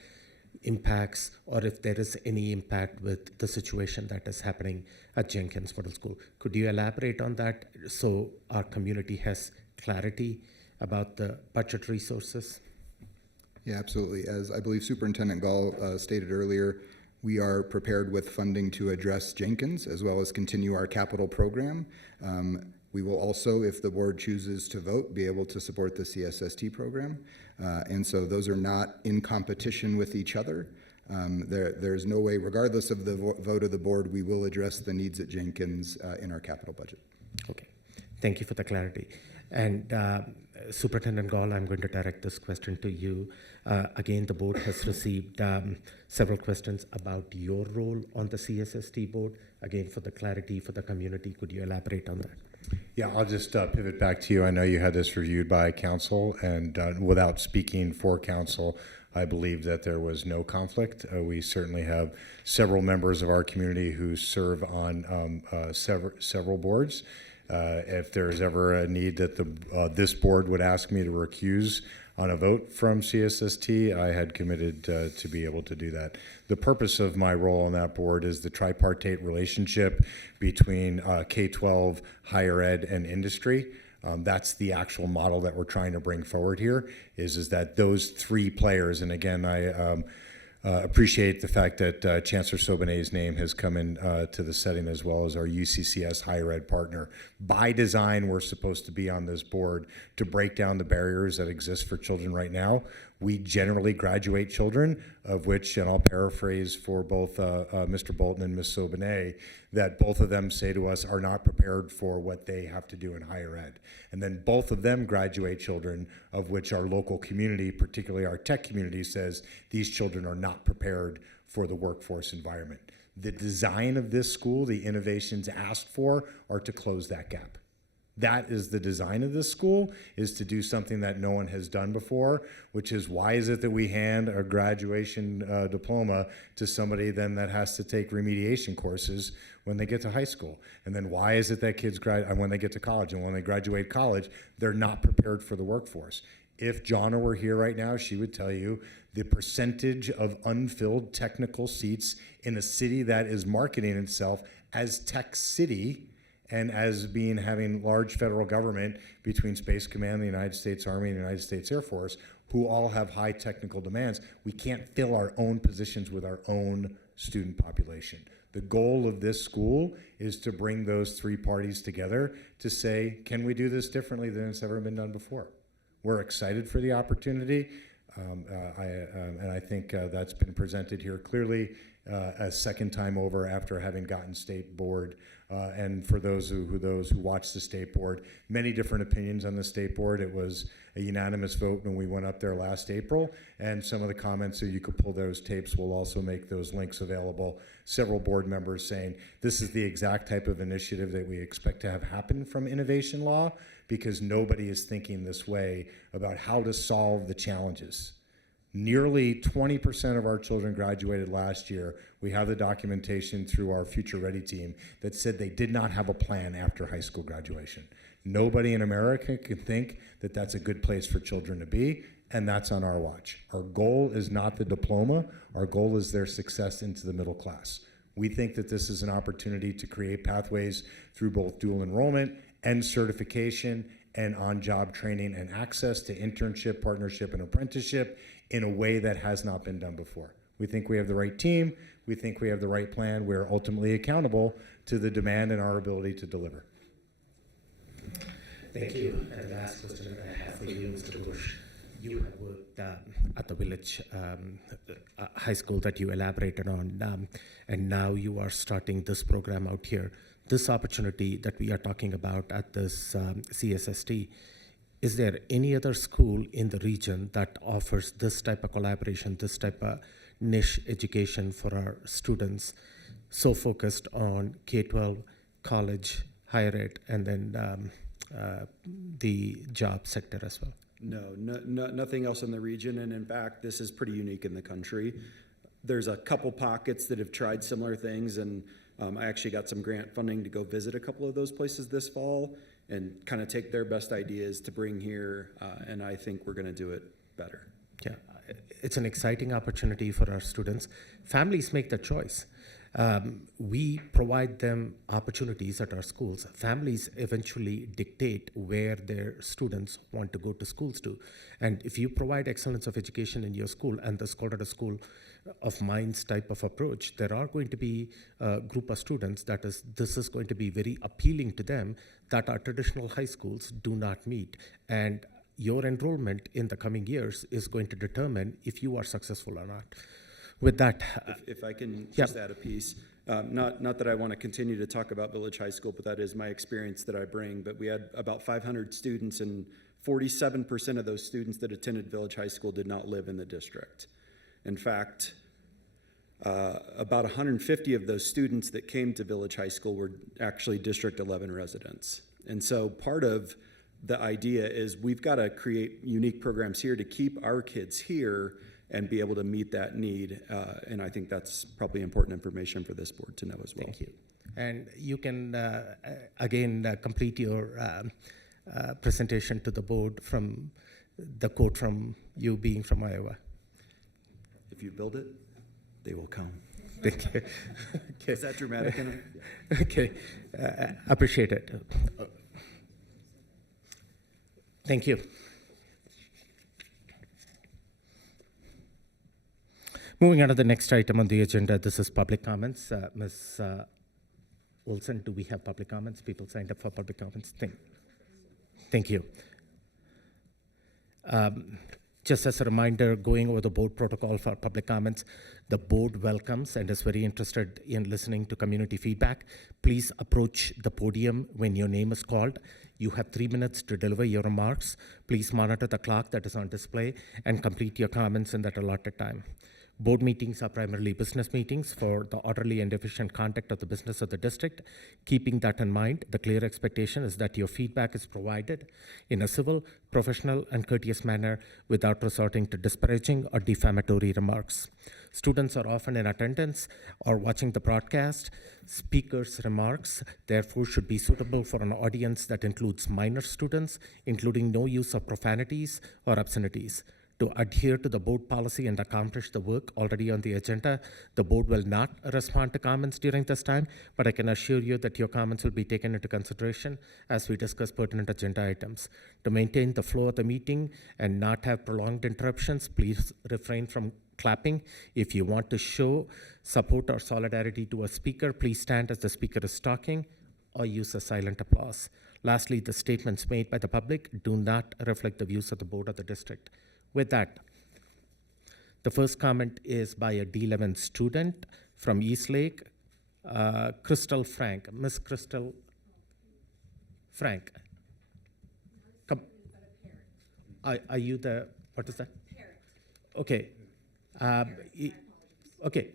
impacts, or if there is any impact with the situation that is happening at Jankins Middle School. Could you elaborate on that so our community has clarity about the budget resources? Yeah, absolutely. As I believe Superintendent Gall stated earlier, we are prepared with funding to address Jankins as well as continue our capital program. We will also, if the board chooses to vote, be able to support the CSST program. And so those are not in competition with each other. There's no way, regardless of the vote of the board, we will address the needs at Jankins in our capital budget. Okay, thank you for the clarity. And Superintendent Gall, I'm going to direct this question to you. Again, the board has received several questions about your role on the CSST board. Again, for the clarity for the community, could you elaborate on that? Yeah, I'll just pivot back to you. I know you had this reviewed by council, and without speaking for council, I believe that there was no conflict. We certainly have several members of our community who serve on several boards. If there's ever a need that this board would ask me to recuse on a vote from CSST, I had committed to be able to do that. The purpose of my role on that board is the tripartite relationship between K-12, higher ed, and industry. That's the actual model that we're trying to bring forward here, is that those three players, and again, I appreciate the fact that Chancellor Sobanet's name has come in to the setting, as well as our UCCS higher ed partner. By design, we're supposed to be on this board to break down the barriers that exist for children right now. We generally graduate children, of which, and I'll paraphrase for both Mr. Bolton and Ms. Sobanet, that both of them say to us are not prepared for what they have to do in higher ed. And then both of them graduate children, of which our local community, particularly our tech community, says these children are not prepared for the workforce environment. The design of this school, the innovations asked for, are to close that gap. That is the design of this school, is to do something that no one has done before, which is why is it that we hand a graduation diploma to somebody then that has to take remediation courses when they get to high school? And then why is it that kids when they get to college, and when they graduate college, they're not prepared for the workforce? If Jonna were here right now, she would tell you the percentage of unfilled technical seats in a city that is marketing itself as Tech City and as having large federal government between Space Command, the United States Army, and the United States Air Force, who all have high technical demands. We can't fill our own positions with our own student population. The goal of this school is to bring those three parties together to say, can we do this differently than it's ever been done before? We're excited for the opportunity, and I think that's been presented here clearly. a second time over after having gotten state board. And for those who watched the state board, many different opinions on the state board. It was a unanimous vote when we went up there last April, and some of the comments, so you could pull those tapes. We'll also make those links available. Several board members saying this is the exact type of initiative that we expect to have happen from innovation law, because nobody is thinking this way about how to solve the challenges. Nearly 20% of our children graduated last year. We have the documentation through our Future Ready team that said they did not have a plan after high school graduation. Nobody in America can think that that's a good place for children to be, and that's on our watch. Our goal is not the diploma. Our goal is their success into the middle class. We think that this is an opportunity to create pathways through both dual enrollment and certification and on-job training and access to internship, partnership, and apprenticeship in a way that has not been done before. We think we have the right team. We think we have the right plan. We're ultimately accountable to the demand and our ability to deliver. Thank you. And the last question that I have for you, Mr. Bush. You have worked at the village high school that you elaborated on, and now you are starting this program out here. This opportunity that we are talking about at this CSST, is there any other school in the region that offers this type of collaboration, this type of niche education for our students, so focused on K-12, college, higher ed, and then the job sector as well? No, nothing else in the region, and in fact, this is pretty unique in the country. There's a couple pockets that have tried similar things, and I actually got some grant funding to go visit a couple of those places this fall and kind of take their best ideas to bring here, and I think we're going to do it better. Yeah, it's an exciting opportunity for our students. Families make the choice. We provide them opportunities at our schools. Families eventually dictate where their students want to go to schools to. And if you provide excellence of education in your school and the school at a school of minds type of approach, there are going to be a group of students this is going to be very appealing to them that our traditional high schools do not meet. And your enrollment in the coming years is going to determine if you are successful or not. With that, if I can just add a piece, not that I want to continue to talk about Village High School, but that is my experience that I bring. But we had about 500 students, and 47% of those students that attended Village High School did not live in the district. In fact, about 150 of those students that came to Village High School were actually District 11 residents. And so part of the idea is we've got to create unique programs here to keep our kids here and be able to meet that need. And I think that's probably important information for this board to know as well. Thank you. And you can, again, complete your presentation to the board from the quote from you being from Iowa. If you build it, they will come. Thank you. Okay. Is that dramatic enough? Okay. Appreciate it. Thank you. Moving on to the next item on the agenda, this is public comments. Ms. Olson, do we have public comments? People signed up for public comments? Thank you. Just as a reminder, going over the board protocol for public comments, the board welcomes and is very interested in listening to community feedback. Please approach the podium when your name is called. You have 3 minutes to deliver your remarks. Please monitor the clock that is on display and complete your comments in that allotted time. Board meetings are primarily business meetings for the orderly and efficient conduct of the business of the district. Keeping that in mind, the clear expectation is that your feedback is provided in a civil, professional, and courteous manner without resorting to disparaging or defamatory remarks. Students are often in attendance or watching the broadcast. Speakers' remarks, therefore, should be suitable for an audience that includes minor students, including no use of profanities or obscenities. To adhere to the board policy and accomplish the work already on the agenda, the board will not respond to comments during this time, but I can assure you that your comments will be taken into consideration as we discuss pertinent agenda items. To maintain the flow of the meeting and not have prolonged interruptions, please refrain from clapping. If you want to show support or solidarity to a speaker, please stand as the speaker is talking or use a silent applause. Lastly, the statements made by the public do not reflect the views of the board or the district. With that, the first comment is by a D11 student from Eastlake, Crystal Frank, Miss Crystal Frank. Come. Are you the, what is that? Parent. Okay. Okay.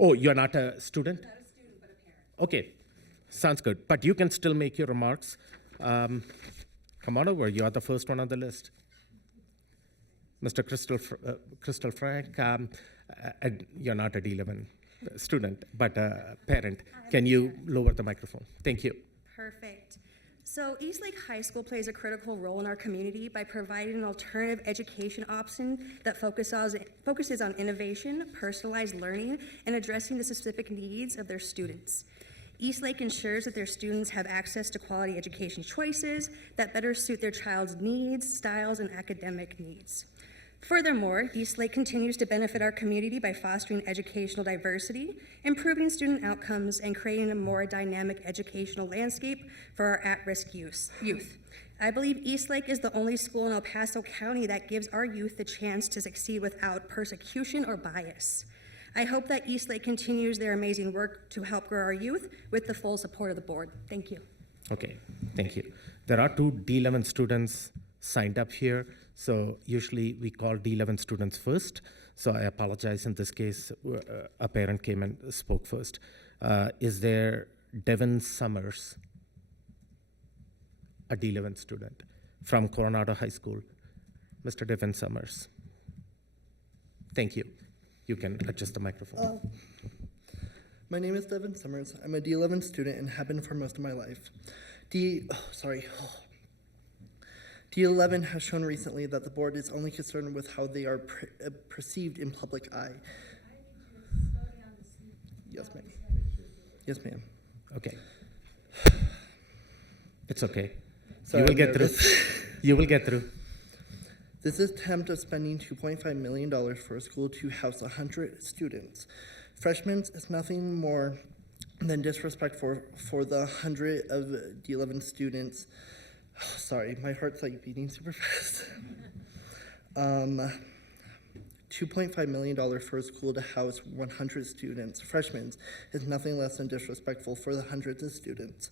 Oh, you're not a student? Not a student, but a parent. Okay. Sounds good. But you can still make your remarks. Come on over. You are the first one on the list. Mr. Crystal Frank, you're not a D11 student, but a parent. Can you lower the microphone? Thank you. Perfect. So Eastlake High School plays a critical role in our community by providing an alternative education option that focuses on innovation, personalized learning, and addressing the specific needs of their students. Eastlake ensures that their students have access to quality education choices that better suit their child's needs, styles, and academic needs. Furthermore, Eastlake continues to benefit our community by fostering educational diversity, improving student outcomes, and creating a more dynamic educational landscape for our at-risk youth. I believe Eastlake is the only school in El Paso County that gives our youth the chance to succeed without persecution or bias. I hope that Eastlake continues their amazing work to help grow our youth with the full support of the board. Thank you. Okay, thank you. There are 2 D11 students signed up here. So usually we call D11 students first. So I apologize in this case, a parent came and spoke first. Is there Devin Summers, a D11 student from Coronado High School? Mr. Devin Summers. Thank you. You can adjust the microphone. My name is Devin Summers. I'm a D11 student and have been for most of my life. D11 has shown recently that the board is only concerned with how they are perceived in public eye. Yes, ma'am. Yes, ma'am. Okay. It's okay. Sorry, you will get through. You will get through. This attempt of spending $2.5 million for a school to house 100 students. Freshmen is nothing more than disrespect for the 100 of D11 students. Oh, sorry, my heart's like beating super fast. $2.5 million for a school to house 100 students, freshmen, is nothing less than disrespectful for the hundreds of students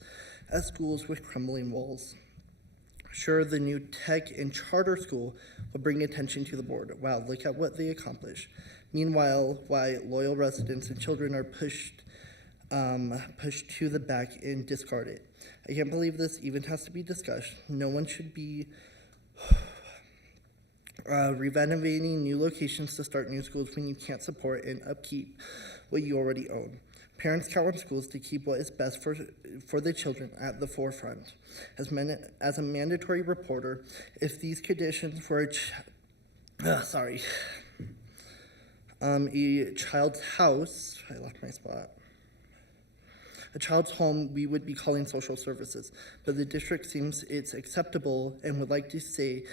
at schools with crumbling walls. Sure, the new tech and charter school will bring attention to the board. Wow, look at what they accomplish. Meanwhile, why loyal residents and children are pushed to the back and discarded. I can't believe this even has to be discussed. No one should be renovating new locations to start new schools when you can't support and upkeep what you already own. Parents count on schools to keep what is best for the children at the forefront. As a mandatory reporter, if these conditions were a child's house, I lost my spot. A child's home, we would be calling social services, but the district seems it's acceptable and would like to say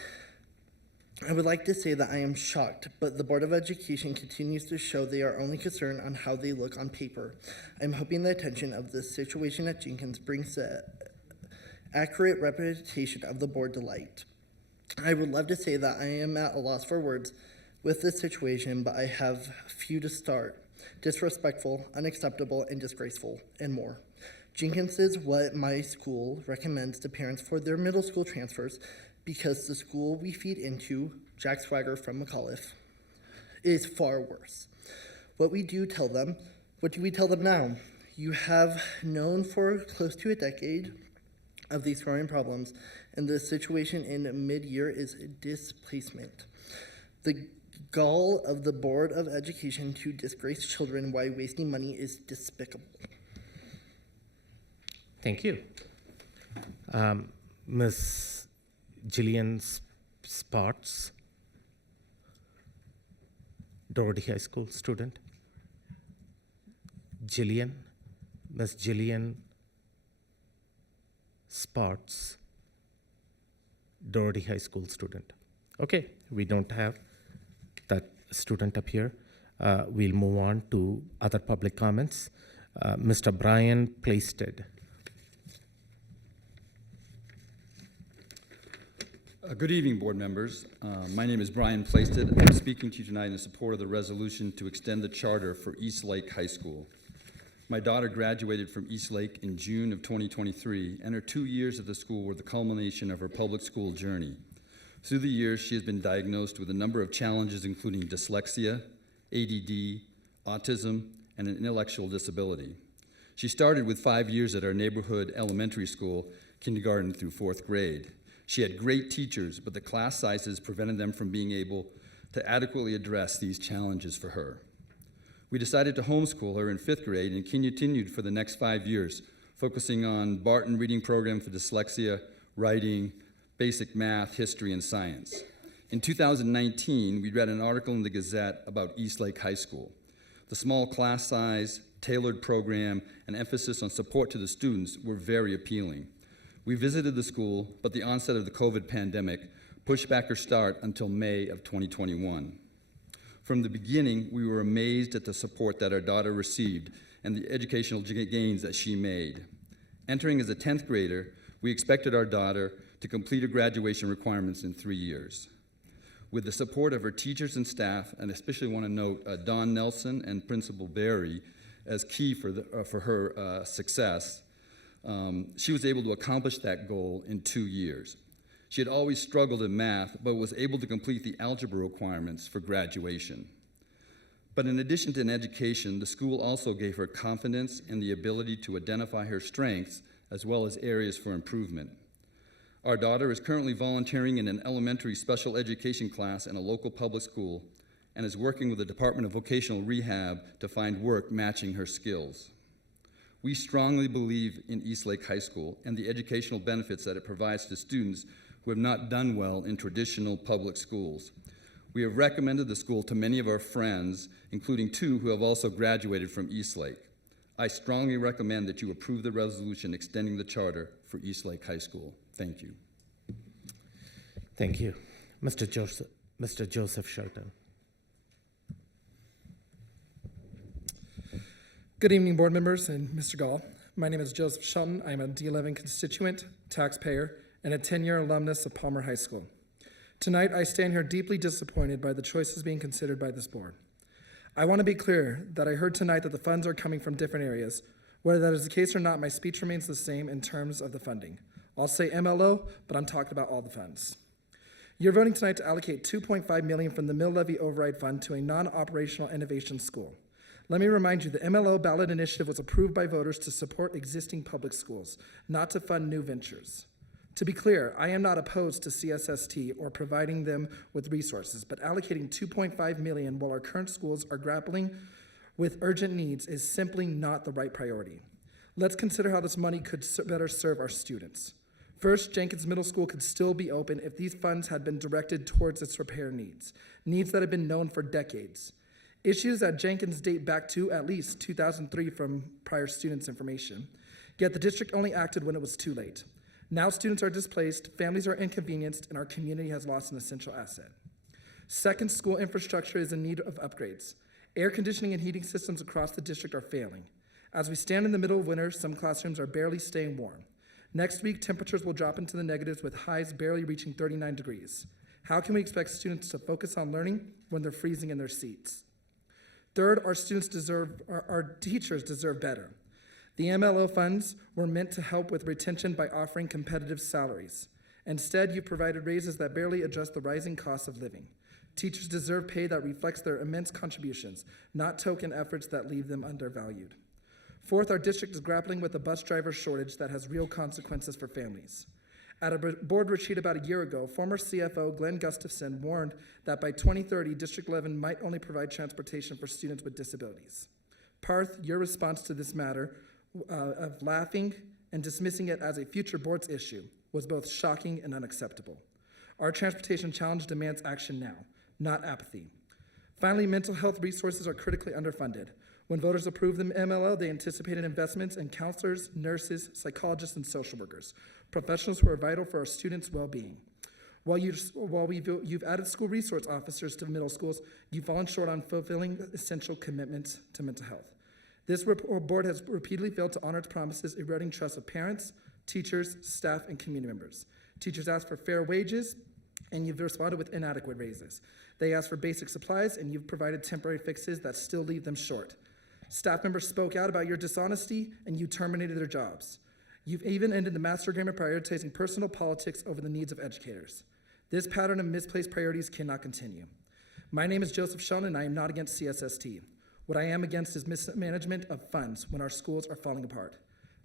that I am shocked, but the Board of Education continues to show they are only concerned on how they look on paper. I'm hoping the attention of this situation at Jankins brings the accurate representation of the board to light. I would love to say that I am at a loss for words with this situation, but I have few to start. Disrespectful, unacceptable, and disgraceful, and more. Jankins is what my school recommends to parents for their middle school transfers because the school we feed into, Jack Swagger from McAuliffe, is far worse. What do we tell them now? You have known for close to a decade of these growing problems, and the situation in mid-year is displacement. The gall of the Board of Education to disgrace children while wasting money is despicable. Thank you. Ms. Jillian Sparks, Doherty High School student. Ms. Jillian Sparks, Doherty High School student. Okay, we don't have that student up here. We'll move on to other public comments. Mr. Brian Plaisted. Good evening, board members. My name is Brian Plaisted. I'm speaking to you tonight in support of the resolution to extend the charter for Eastlake High School. My daughter graduated from Eastlake in June of 2023, and her 2 years at the school were the culmination of her public school journey. Through the years, she has been diagnosed with a number of challenges, including dyslexia, ADD, autism, and an intellectual disability. She started with 5 years at our neighborhood elementary school, kindergarten through 4th grade. She had great teachers, but the class sizes prevented them from being able to adequately address these challenges for her. We decided to homeschool her in 5th grade and continued for the next 5 years, focusing on Barton Reading Program for dyslexia, writing, basic math, history, and science. In 2019, we read an article in the Gazette about Eastlake High School. The small class size, tailored program, and emphasis on support to the students were very appealing. We visited the school, but the onset of the COVID pandemic pushed back her start until May of 2021. From the beginning, we were amazed at the support that our daughter received and the educational gains that she made. Entering as a 10th grader, we expected our daughter to complete her graduation requirements in 3 years. With the support of her teachers and staff, and especially want to note Don Nelson and Principal Barry as key for her success, she was able to accomplish that goal in 2 years. She had always struggled in math, but was able to complete the algebra requirements for graduation. But in addition to an education, the school also gave her confidence and the ability to identify her strengths as well as areas for improvement. Our daughter is currently volunteering in an elementary special education class in a local public school and is working with the Department of Vocational Rehab to find work matching her skills. We strongly believe in Eastlake High School and the educational benefits that it provides to students who have not done well in traditional public schools. We have recommended the school to many of our friends, including 2 who have also graduated from Eastlake. I strongly recommend that you approve the resolution extending the charter for Eastlake High School. Thank you. Thank you. Mr. Joseph Shelton. Good evening, board members and Mr. Gall. My name is Joseph Shelton. I am a D11 constituent, taxpayer, and a 10-year alumnus of Palmer High School. Tonight, I stand here deeply disappointed by the choices being considered by this board. I want to be clear that I heard tonight that the funds are coming from different areas. Whether that is the case or not, my speech remains the same in terms of the funding. I'll say MLO, but I'm talking about all the funds. You're voting tonight to allocate $2.5 million from the Mill Levy Override Fund to a non-operational innovation school. Let me remind you, the MLO ballot initiative was approved by voters to support existing public schools, not to fund new ventures. To be clear, I am not opposed to CSST or providing them with resources, but allocating $2.5 million while our current schools are grappling with urgent needs is simply not the right priority. Let's consider how this money could better serve our students. First, Jankins Middle School could still be open if these funds had been directed towards its repair needs that have been known for decades. Issues at Jankins date back to at least 2003 from prior students' information, yet the district only acted when it was too late. Now students are displaced, families are inconvenienced, and our community has lost an essential asset. Second, school infrastructure is in need of upgrades. Air conditioning and heating systems across the district are failing. As we stand in the middle of winter, some classrooms are barely staying warm. Next week, temperatures will drop into the negatives with highs barely reaching 39 degrees. How can we expect students to focus on learning when they're freezing in their seats? Third, our teachers deserve better. The MLO funds were meant to help with retention by offering competitive salaries. Instead, you provided raises that barely adjust the rising cost of living. Teachers deserve pay that reflects their immense contributions, not token efforts that leave them undervalued. Fourth, our district is grappling with a bus driver shortage that has real consequences for families. At a board retreat about a year ago, former CFO Glenn Gustafson warned that by 2030, District 11 might only provide transportation for students with disabilities. Parth, your response to this matter of laughing and dismissing it as a future board's issue was both shocking and unacceptable. Our transportation challenge demands action now, not apathy. Finally, mental health resources are critically underfunded. When voters approved the MLO, they anticipated investments in counselors, nurses, psychologists, and social workers, professionals who are vital for our students' well-being. While you've added school resource officers to middle schools, you've fallen short on fulfilling essential commitments to mental health. This board has repeatedly failed to honor its promises, eroding trust of parents, teachers, staff, and community members. Teachers ask for fair wages, and you've responded with inadequate raises. They ask for basic supplies, and you've provided temporary fixes that still leave them short. Staff members spoke out about your dishonesty, and you terminated their jobs. You've even ended the master agreement prioritizing personal politics over the needs of educators. This pattern of misplaced priorities cannot continue. My name is Joseph Shun, and I am not against CSST. What I am against is mismanagement of funds when our schools are falling apart.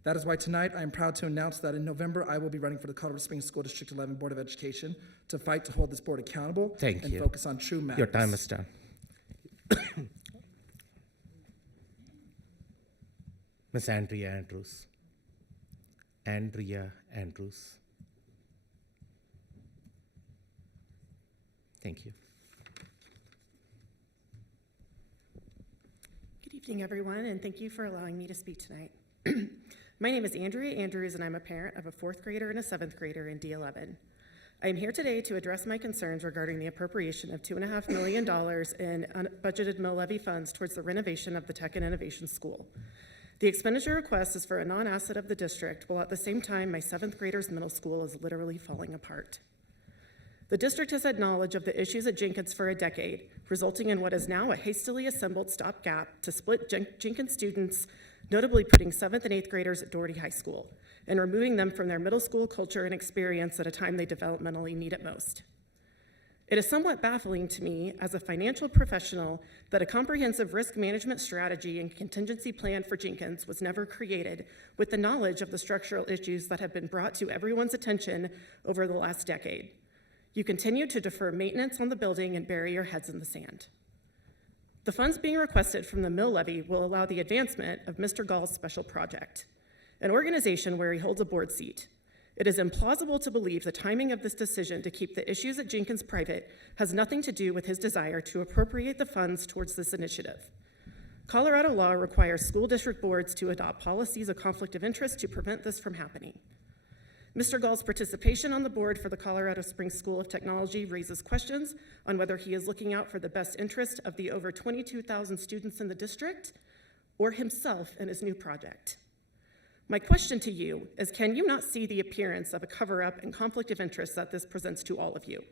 That is why tonight I am proud to announce that in November I will be running for the Colorado Springs School District 11 Board of Education to fight to hold this board accountable and focus on true matters. Your time is done. Miss Andrea Andrews. Andrea Andrews. Thank you. Good evening, everyone, and thank you for allowing me to speak tonight. My name is Andrea Andrews, and I'm a parent of a 4th grader and a 7th grader in D11. I am here today to address my concerns regarding the appropriation of $2.5 million in unbudgeted mill levy funds towards the renovation of the Tech and Innovation School. The expenditure request is for a non-asset of the district, while at the same time my 7th grader's middle school is literally falling apart. The district has had knowledge of the issues at Jankins for a decade, resulting in what is now a hastily assembled stopgap to split Jankins students, notably putting 7th and 8th graders at Doherty High School and removing them from their middle school culture and experience at a time they developmentally need it most. It is somewhat baffling to me as a financial professional that a comprehensive risk management strategy and contingency plan for Jankins was never created with the knowledge of the structural issues that have been brought to everyone's attention over the last decade. You continue to defer maintenance on the building and bury your heads in the sand. The funds being requested from the mill levy will allow the advancement of Mr. Gall's special project, an organization where he holds a board seat. It is implausible to believe the timing of this decision to keep the issues at Jankins private has nothing to do with his desire to appropriate the funds towards this initiative. Colorado law requires school district boards to adopt policies of conflict of interest to prevent this from happening. Mr. Gall's participation on the board for the Colorado Springs School of Technology raises questions on whether he is looking out for the best interest of the over 22,000 students in the district or himself and his new project. My question to you is, can you not see the appearance of a cover-up and conflict of interest that this presents to all of you?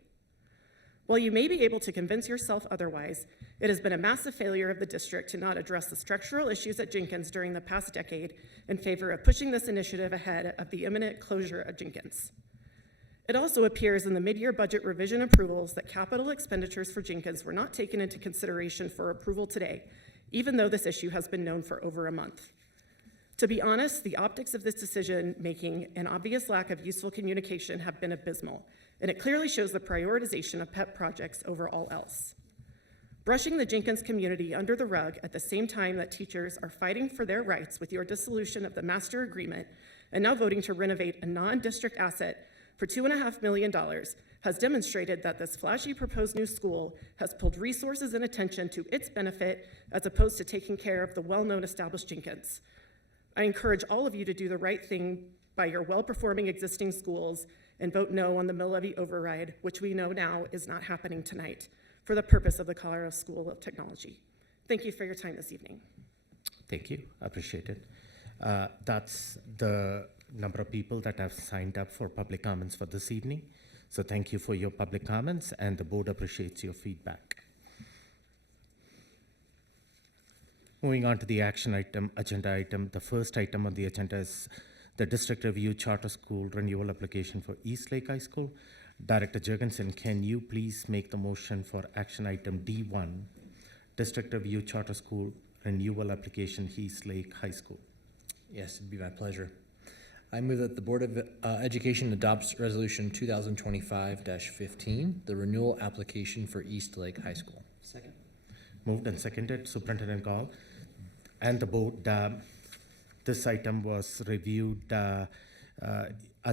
While you may be able to convince yourself otherwise, it has been a massive failure of the district to not address the structural issues at Jankins during the past decade in favor of pushing this initiative ahead of the imminent closure of Jankins. It also appears in the mid-year budget revision approvals that capital expenditures for Jankins were not taken into consideration for approval today, even though this issue has been known for over a month. To be honest, the optics of this decision-making and obvious lack of useful communication have been abysmal, and it clearly shows the prioritization of pet projects over all else. Brushing the Jankins community under the rug at the same time that teachers are fighting for their rights with your dissolution of the master agreement and now voting to renovate a non-district asset for $2.5 million has demonstrated that this flashy proposed new school has pulled resources and attention to its benefit as opposed to taking care of the well-known established Jankins. I encourage all of you to do the right thing by your well-performing existing schools and vote no on the mill levy override, which we know now is not happening tonight, for the purpose of the Colorado School of Technology. Thank you for your time this evening. Thank you. I appreciate it. That's the number of people that have signed up for public comments for this evening. So thank you for your public comments, and the board appreciates your feedback. Moving on to the action item, agenda item. The first item on the agenda is the District Review Charter School Renewal Application for Eastlake High School. Director Jankins, can you please make the motion for action item D1, District Review Charter School Renewal Application, Eastlake High School? Yes, it'd be my pleasure. I move that the Board of Education adopts Resolution 2025-15, the renewal application for Eastlake High School. Second. Moved and seconded. Superintendent Gall and the board. This item was reviewed at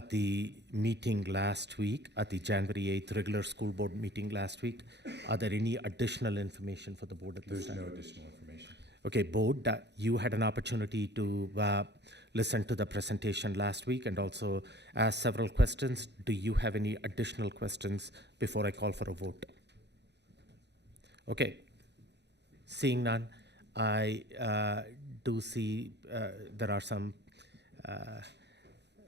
the meeting last week, at the January 8th regular school board meeting last week. Are there any additional information for the board at this time? There's no additional information. Okay, board, you had an opportunity to listen to the presentation last week and also ask several questions. Do you have any additional questions before I call for a vote? Okay. Seeing none, I do see there are some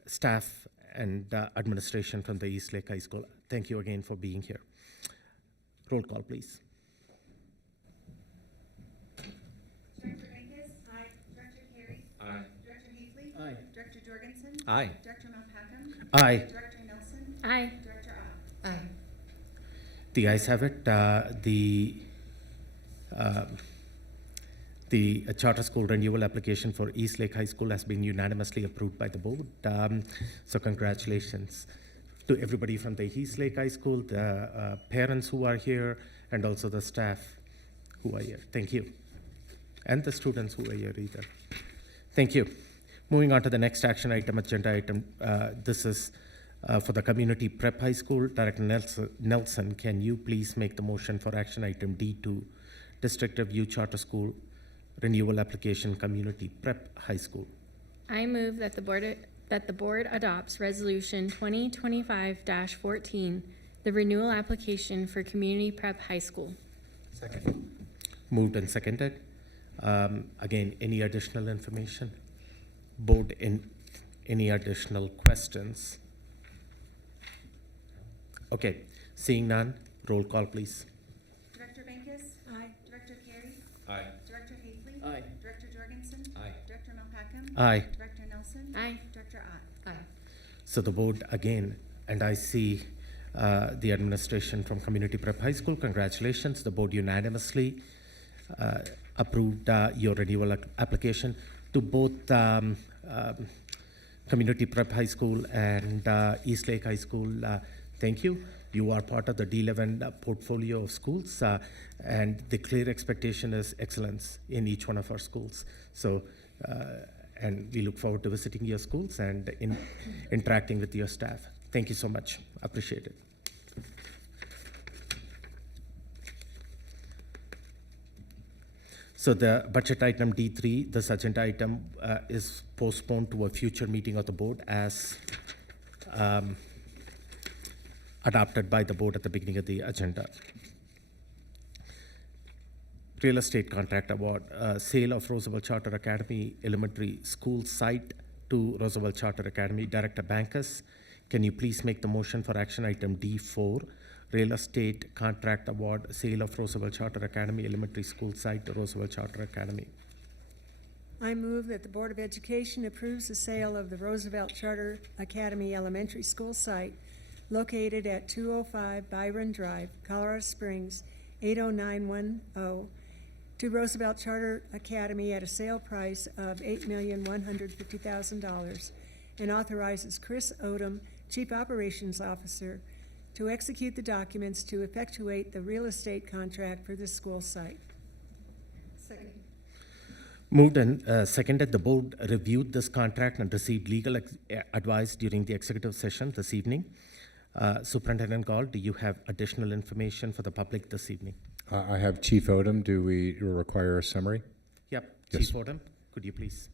staff and administration from the Eastlake High School. Thank you again for being here. Roll call, please. Director Jankins, Jorgensen? Aye. Director Malpacum? Aye. Director Nelson? Aye. Director Ott? Aye. The ayes have it. The charter school renewal application for Eastlake High School has been unanimously approved by the board. So congratulations to everybody from the Eastlake High School, the parents who are here, and also the staff who are here. Thank you. And the students who are here either. Thank you. Moving on to the next action item, agenda item. This is for the Community Prep High School. Director Nelson, can you please make the motion for action item D2, District Review Charter School Renewal Application, Community Prep High School? I move that the board adopts Resolution 2025-14, the renewal application for Community Prep High School. Second. Moved and seconded. Again, any additional information? Board, any additional questions? Okay, seeing none, roll call, please. Director Bankus? Aye. Director Carey? Aye. Director Hafley? Aye. Director Jorgensen? Aye. Director Malpacum? Aye. Director Nelson? Aye. Director Ott? Aye. So the board again, and I see the administration from Community Prep High School. Congratulations, the board unanimously approved your renewal application to both Community Prep High School and Eastlake High School. Thank you. You are part of the D11 portfolio of schools, and the clear expectation is excellence in each one of our schools. So, and we look forward to visiting your schools and interacting with your staff. Thank you so much. Appreciate it. So the budget item D3, this agenda item is postponed to a future meeting of the board as adopted by the board at the beginning of the agenda. Real estate contract award, sale of Roosevelt Charter Academy Elementary School site to Roosevelt Charter Academy. Director Bankus, can you please make the motion for action item D4, real estate contract award, sale of Roosevelt Charter Academy Elementary School site to Roosevelt Charter Academy? I move that the Board of Education approves the sale of the Roosevelt Charter Academy Elementary School site located at 205 Byron Drive, Colorado Springs, 80910, to Roosevelt Charter Academy at a sale price of $8,150,000, and authorizes Chris Odom, Chief Operations Officer, to execute the documents to effectuate the real estate contract for this school site. Second. Moved and seconded. The board reviewed this contract and received legal advice during the executive session this evening. Superintendent Gall, do you have additional information for the public this evening? I have Chief Odom. Do we require a summary? Yep. Yes. Chief Odom, could you please?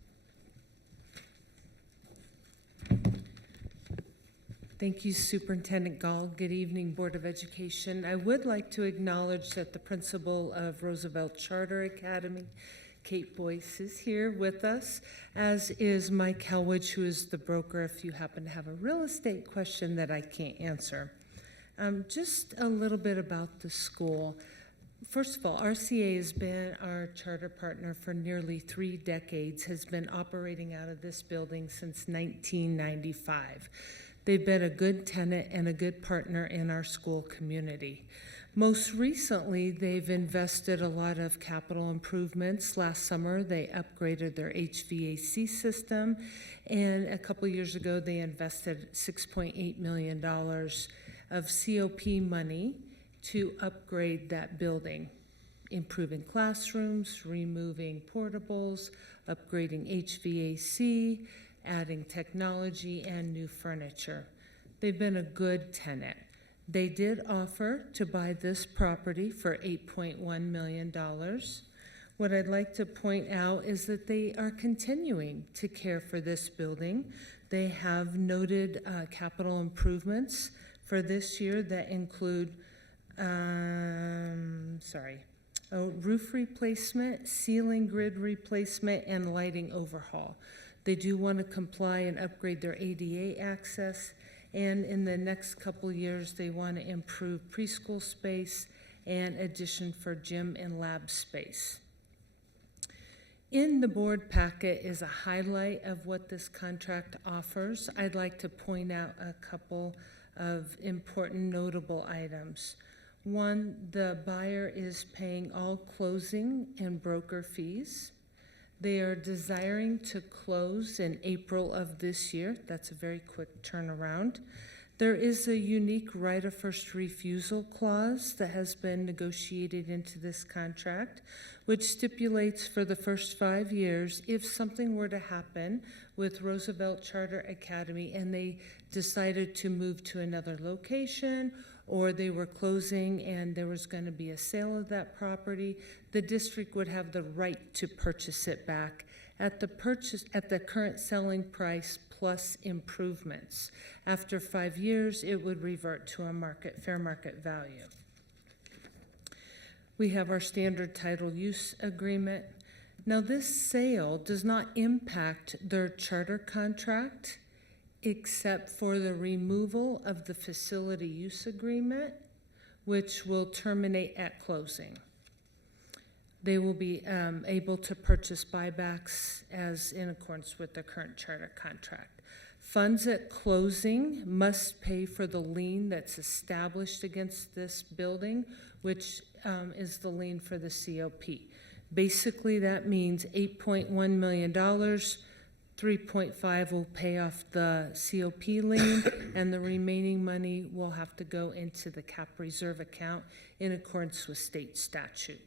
Thank you, Superintendent Gall. Good evening, Board of Education. I would like to acknowledge that the principal of Roosevelt Charter Academy, Kate Boyce, is here with us, as is Mike Helwich, who is the broker if you happen to have a real estate question that I can't answer. Just a little bit about the school. First of all, RCA has been our charter partner for nearly 3 decades, has been operating out of this building since 1995. They've been a good tenant and a good partner in our school community. Most recently, they've invested a lot of capital improvements. Last summer, they upgraded their HVAC system, and a couple years ago, they invested $6.8 million of COP money to upgrade that building, improving classrooms, removing portables, upgrading HVAC, adding technology and new furniture. They've been a good tenant. They did offer to buy this property for $8.1 million. What I'd like to point out is that they are continuing to care for this building. They have noted capital improvements for this year that include a roof replacement, ceiling grid replacement, and lighting overhaul. They do want to comply and upgrade their ADA access, and in the next couple years, they want to improve preschool space and addition for gym and lab space. In the board packet is a highlight of what this contract offers. I'd like to point out a couple of important notable items. One, the buyer is paying all closing and broker fees. They are desiring to close in April of this year. That's a very quick turnaround. There is a unique right of first refusal clause that has been negotiated into this contract, which stipulates for the first 5 years, if something were to happen with Roosevelt Charter Academy and they decided to move to another location, or they were closing and there was going to be a sale of that property, the district would have the right to purchase it back at the current selling price plus improvements. After 5 years, it would revert to a fair market value. We have our standard title use agreement. Now, this sale does not impact their charter contract except for the removal of the facility use agreement, which will terminate at closing. They will be able to purchase buybacks as in accordance with the current charter contract. Funds at closing must pay for the lien that's established against this building, which is the lien for the COP. Basically, that means $8.1 million, 3.5 will pay off the COP lien, and the remaining money will have to go into the cap reserve account in accordance with state statute.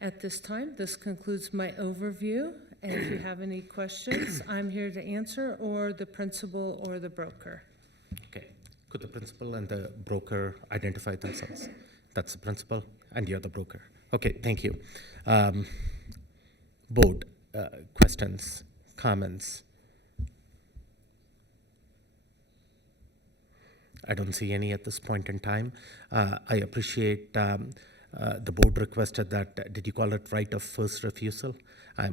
At this time, this concludes my overview, and if you have any questions, I'm here to answer, or the principal or the broker. Okay. Could the principal and the broker identify themselves? That's the principal, and you're the broker. Okay, thank you. Board, questions, comments? I don't see any at this point in time. I appreciate the board requested that, did you call it right of first refusal? I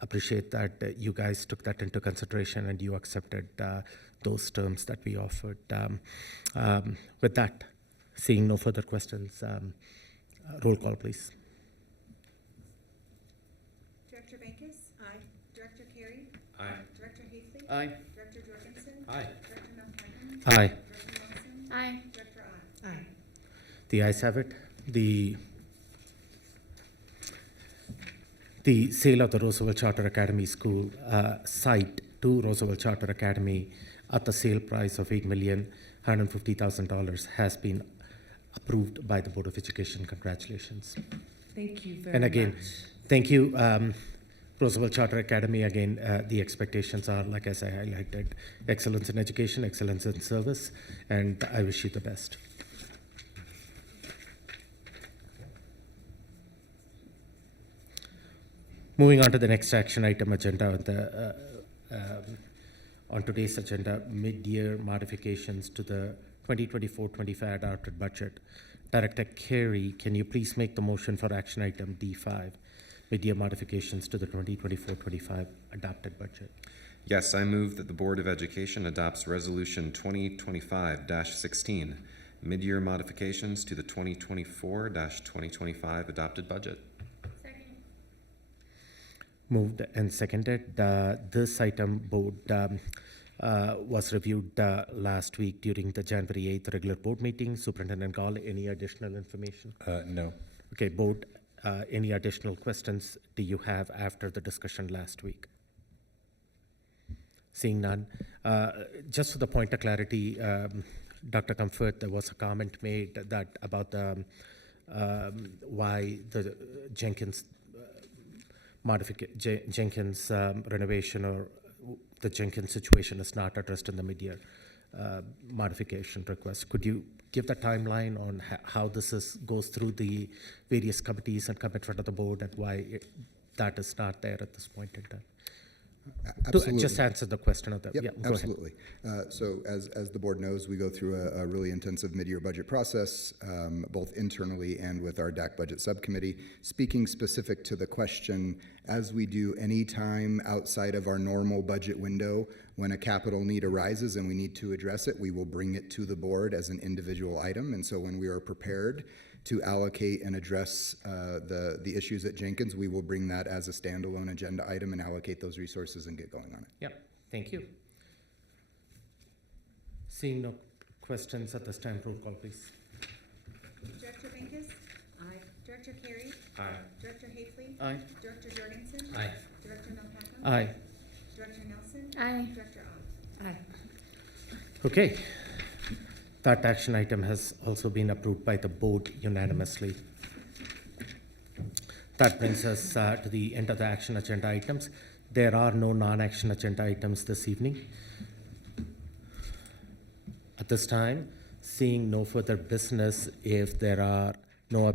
appreciate that you guys took that into consideration and you accepted those terms that we offered. With that, seeing no further questions, roll call, please. Director Bankes? Aye. Director Carey? Aye. Director Hastings? Aye. Director Jorgensen? Aye. Director Malpacken? Aye. Director Lawson? Aye. Director Ott? Aye. The ayes have it. The sale of the Roosevelt Charter Academy School site to Roosevelt Charter Academy at the sale price of $8,150,000 has been approved by the Board of Education. Congratulations. Thank you very much. And again, thank you, Roosevelt Charter Academy. Again, the expectations are, like as I highlighted, excellence in education, excellence in service, and I wish you the best. Moving on to the next action item agenda, on today's agenda, mid-year modifications to the 2024-25 adopted budget. Director Carey, can you please make the motion for action item D5, mid-year modifications to the 2024-25 adopted budget? Yes, I move that the Board of Education adopts Resolution 2025-16, mid-year modifications to the 2024-2025 adopted budget. Moved and seconded. This item, board, was reviewed last week during the January 8th regular board meeting. Superintendent Gall, any additional information? No. Okay, board, any additional questions do you have after the discussion last week? Seeing none. Just for the point of clarity, Dr. Comfort, there was a comment made that about the why the Jenkins Jenkins renovation or the Jenkins situation is not addressed in the mid-year modification request. Could you give the timeline on how this goes through the various committees and come in front of the board and why that is not there at this point in time? Absolutely. Just answer the question of that. Yep, yeah, absolutely. So as the board knows, we go through a really intensive mid-year budget process, both internally and with our DAC budget subcommittee. Speaking specific to the question, as we do any time outside of our normal budget window, when a capital need arises and we need to address it, we will bring it to the board as an individual item. And so when we are prepared to allocate and address the issues at Jenkins. We will bring that as a standalone agenda item and allocate those resources and get going on it. Yep, thank you. Seeing no questions at this time, roll call, please. Director Venkis? Aye. Director Carey? Aye. Director Hafley? Aye. Director Jorgensen? Aye. Director Malpaca? Aye. Director Nelson? Aye. Director Ott? Aye. Okay. That action item has also been approved by the board unanimously. That brings us to the end of the action agenda items. There are no non-action agenda items this evening. At this time, seeing no further business, if there are no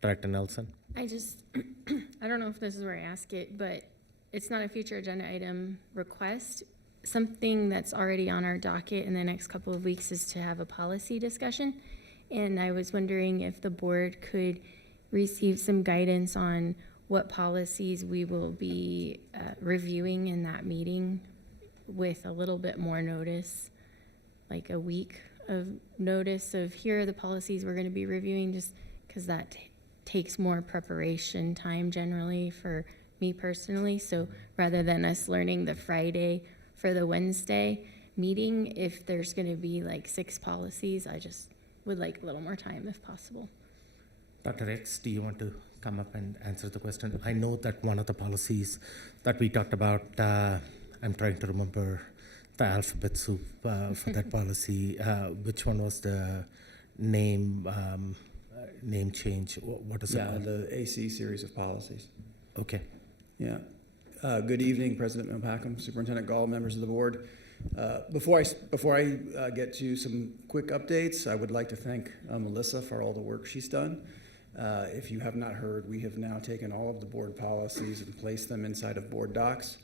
Director Nelson? I don't know if this is where I ask it, but it's not a future agenda item request. Something that's already on our docket in the next couple of weeks is to have a policy discussion. And I was wondering if the board could receive some guidance on what policies we will be reviewing in that meeting with a little bit more notice, like a week of notice of here are the policies we're going to be reviewing, just because that takes more preparation time generally for me personally. So rather than us learning the Friday for the Wednesday meeting, if there's going to be like 6 policies, I just would like a little more time if possible. Dr. X, do you want to come up and answer the question? I know that one of the policies that we talked about, I'm trying to remember the alphabet soup for that policy. Which one was the name change? What is it called? The AC series of policies. Okay. Yeah. Good evening, President Malpaca, Superintendent Gall, members of the board. Before I get to some quick updates, I would like to thank Melissa for all the work she's done. If you have not heard, we have now taken all of the board policies and placed them inside of board docs.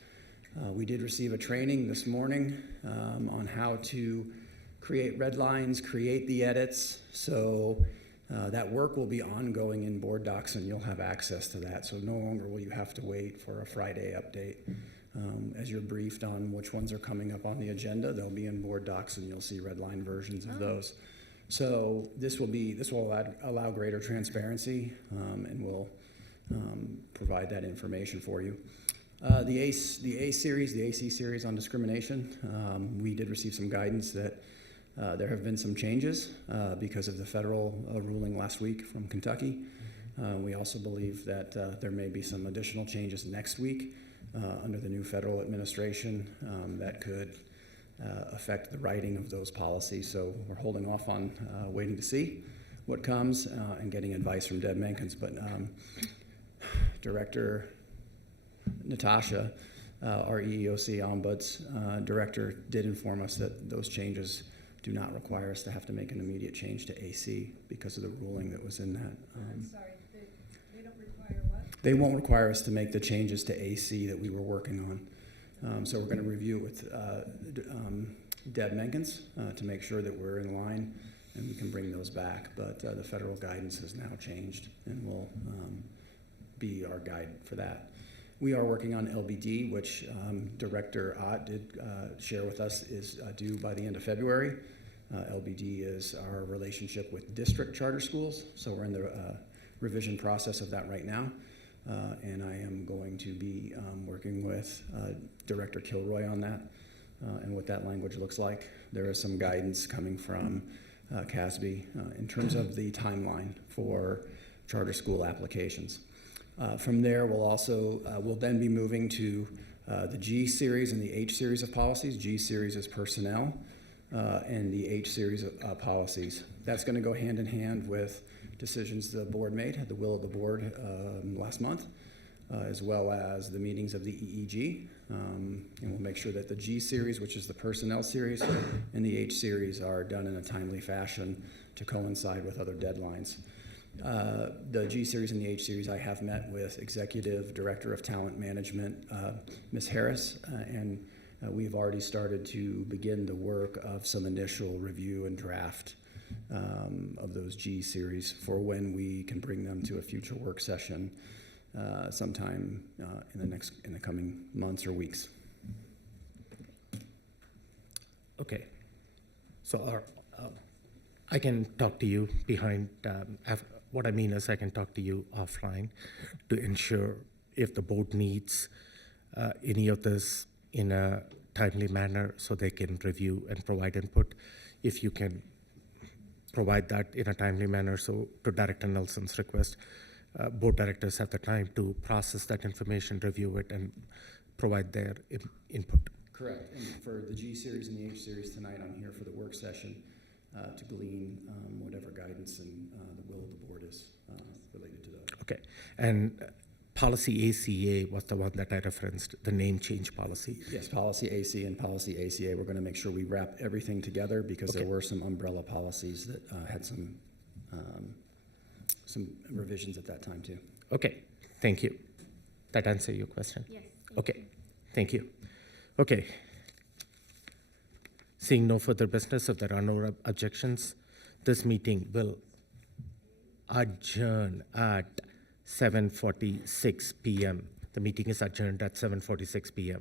We did receive a training this morning on how to create red lines, create the edits. So that work will be ongoing in board docs and you'll have access to that. So no longer will you have to wait for a Friday update. As you're briefed on which ones are coming up on the agenda, they'll be in board docs and you'll see red line versions of those. So this will allow greater transparency and will provide that information for you. The AC series on discrimination, we did receive some guidance that there have been some changes because of the federal ruling last week from Kentucky. We also believe that there may be some additional changes next week under the new federal administration that could affect the writing of those policies. So we're holding off on waiting to see what comes and getting advice from Deb Jenkins. But Director Natasha, our EEOC Ombuds director, did inform us that those changes do not require us to have to make an immediate change to AC because of the ruling that was in that. I'm sorry, they don't require what? They won't require us to make the changes to AC that we were working on. So we're going to review it with Deb Jenkins to make sure that we're in line and we can bring those back. But the federal guidance has now changed and will be our guide for that. We are working on LBD, which Director Ott did share with us is due by the end of February. LBD is our relationship with district charter schools, so we're in the revision process of that right now. And I am going to be working with Director Kilroy on that and what that language looks like. There is some guidance coming from CASB in terms of the timeline for charter school applications. From there, we'll then be moving to the G series and the H series of policies. G series is personnel, and the H series of policies. That's going to go hand in hand with decisions the board made at the will of the board last month, as well as the meetings of the EEG. And we'll make sure that the G series, which is the personnel series, and the H series are done in a timely fashion to coincide with other deadlines. The G series and the H series, I have met with Executive Director of Talent Management, Ms. Harris, and we've already started to begin the work of some initial review and draft of those G series for when we can bring them to a future work session sometime in the coming months or weeks. Okay. So I can talk to you behind, what I mean is I can talk to you offline to ensure if the board needs any of this in a timely manner so they can review and provide input. If you can provide that in a timely manner, so to Director Nelson's request, board directors have the time to process that information, review it, and provide their input. Correct. And for the G series and the H series tonight, I'm here for the work session to glean whatever guidance and the will of the board is related to those. Okay. And policy ACA was the one that I referenced, the name change policy. Yes, policy AC and policy ACA. We're going to make sure we wrap everything together because there were some umbrella policies that had some revisions at that time too. Okay, thank you. That answer your question? Yes. Okay, thank you. Okay. Seeing no further business, if there are no objections, this meeting will adjourn at 7:46 p.m. The meeting is adjourned at 7:46 p.m.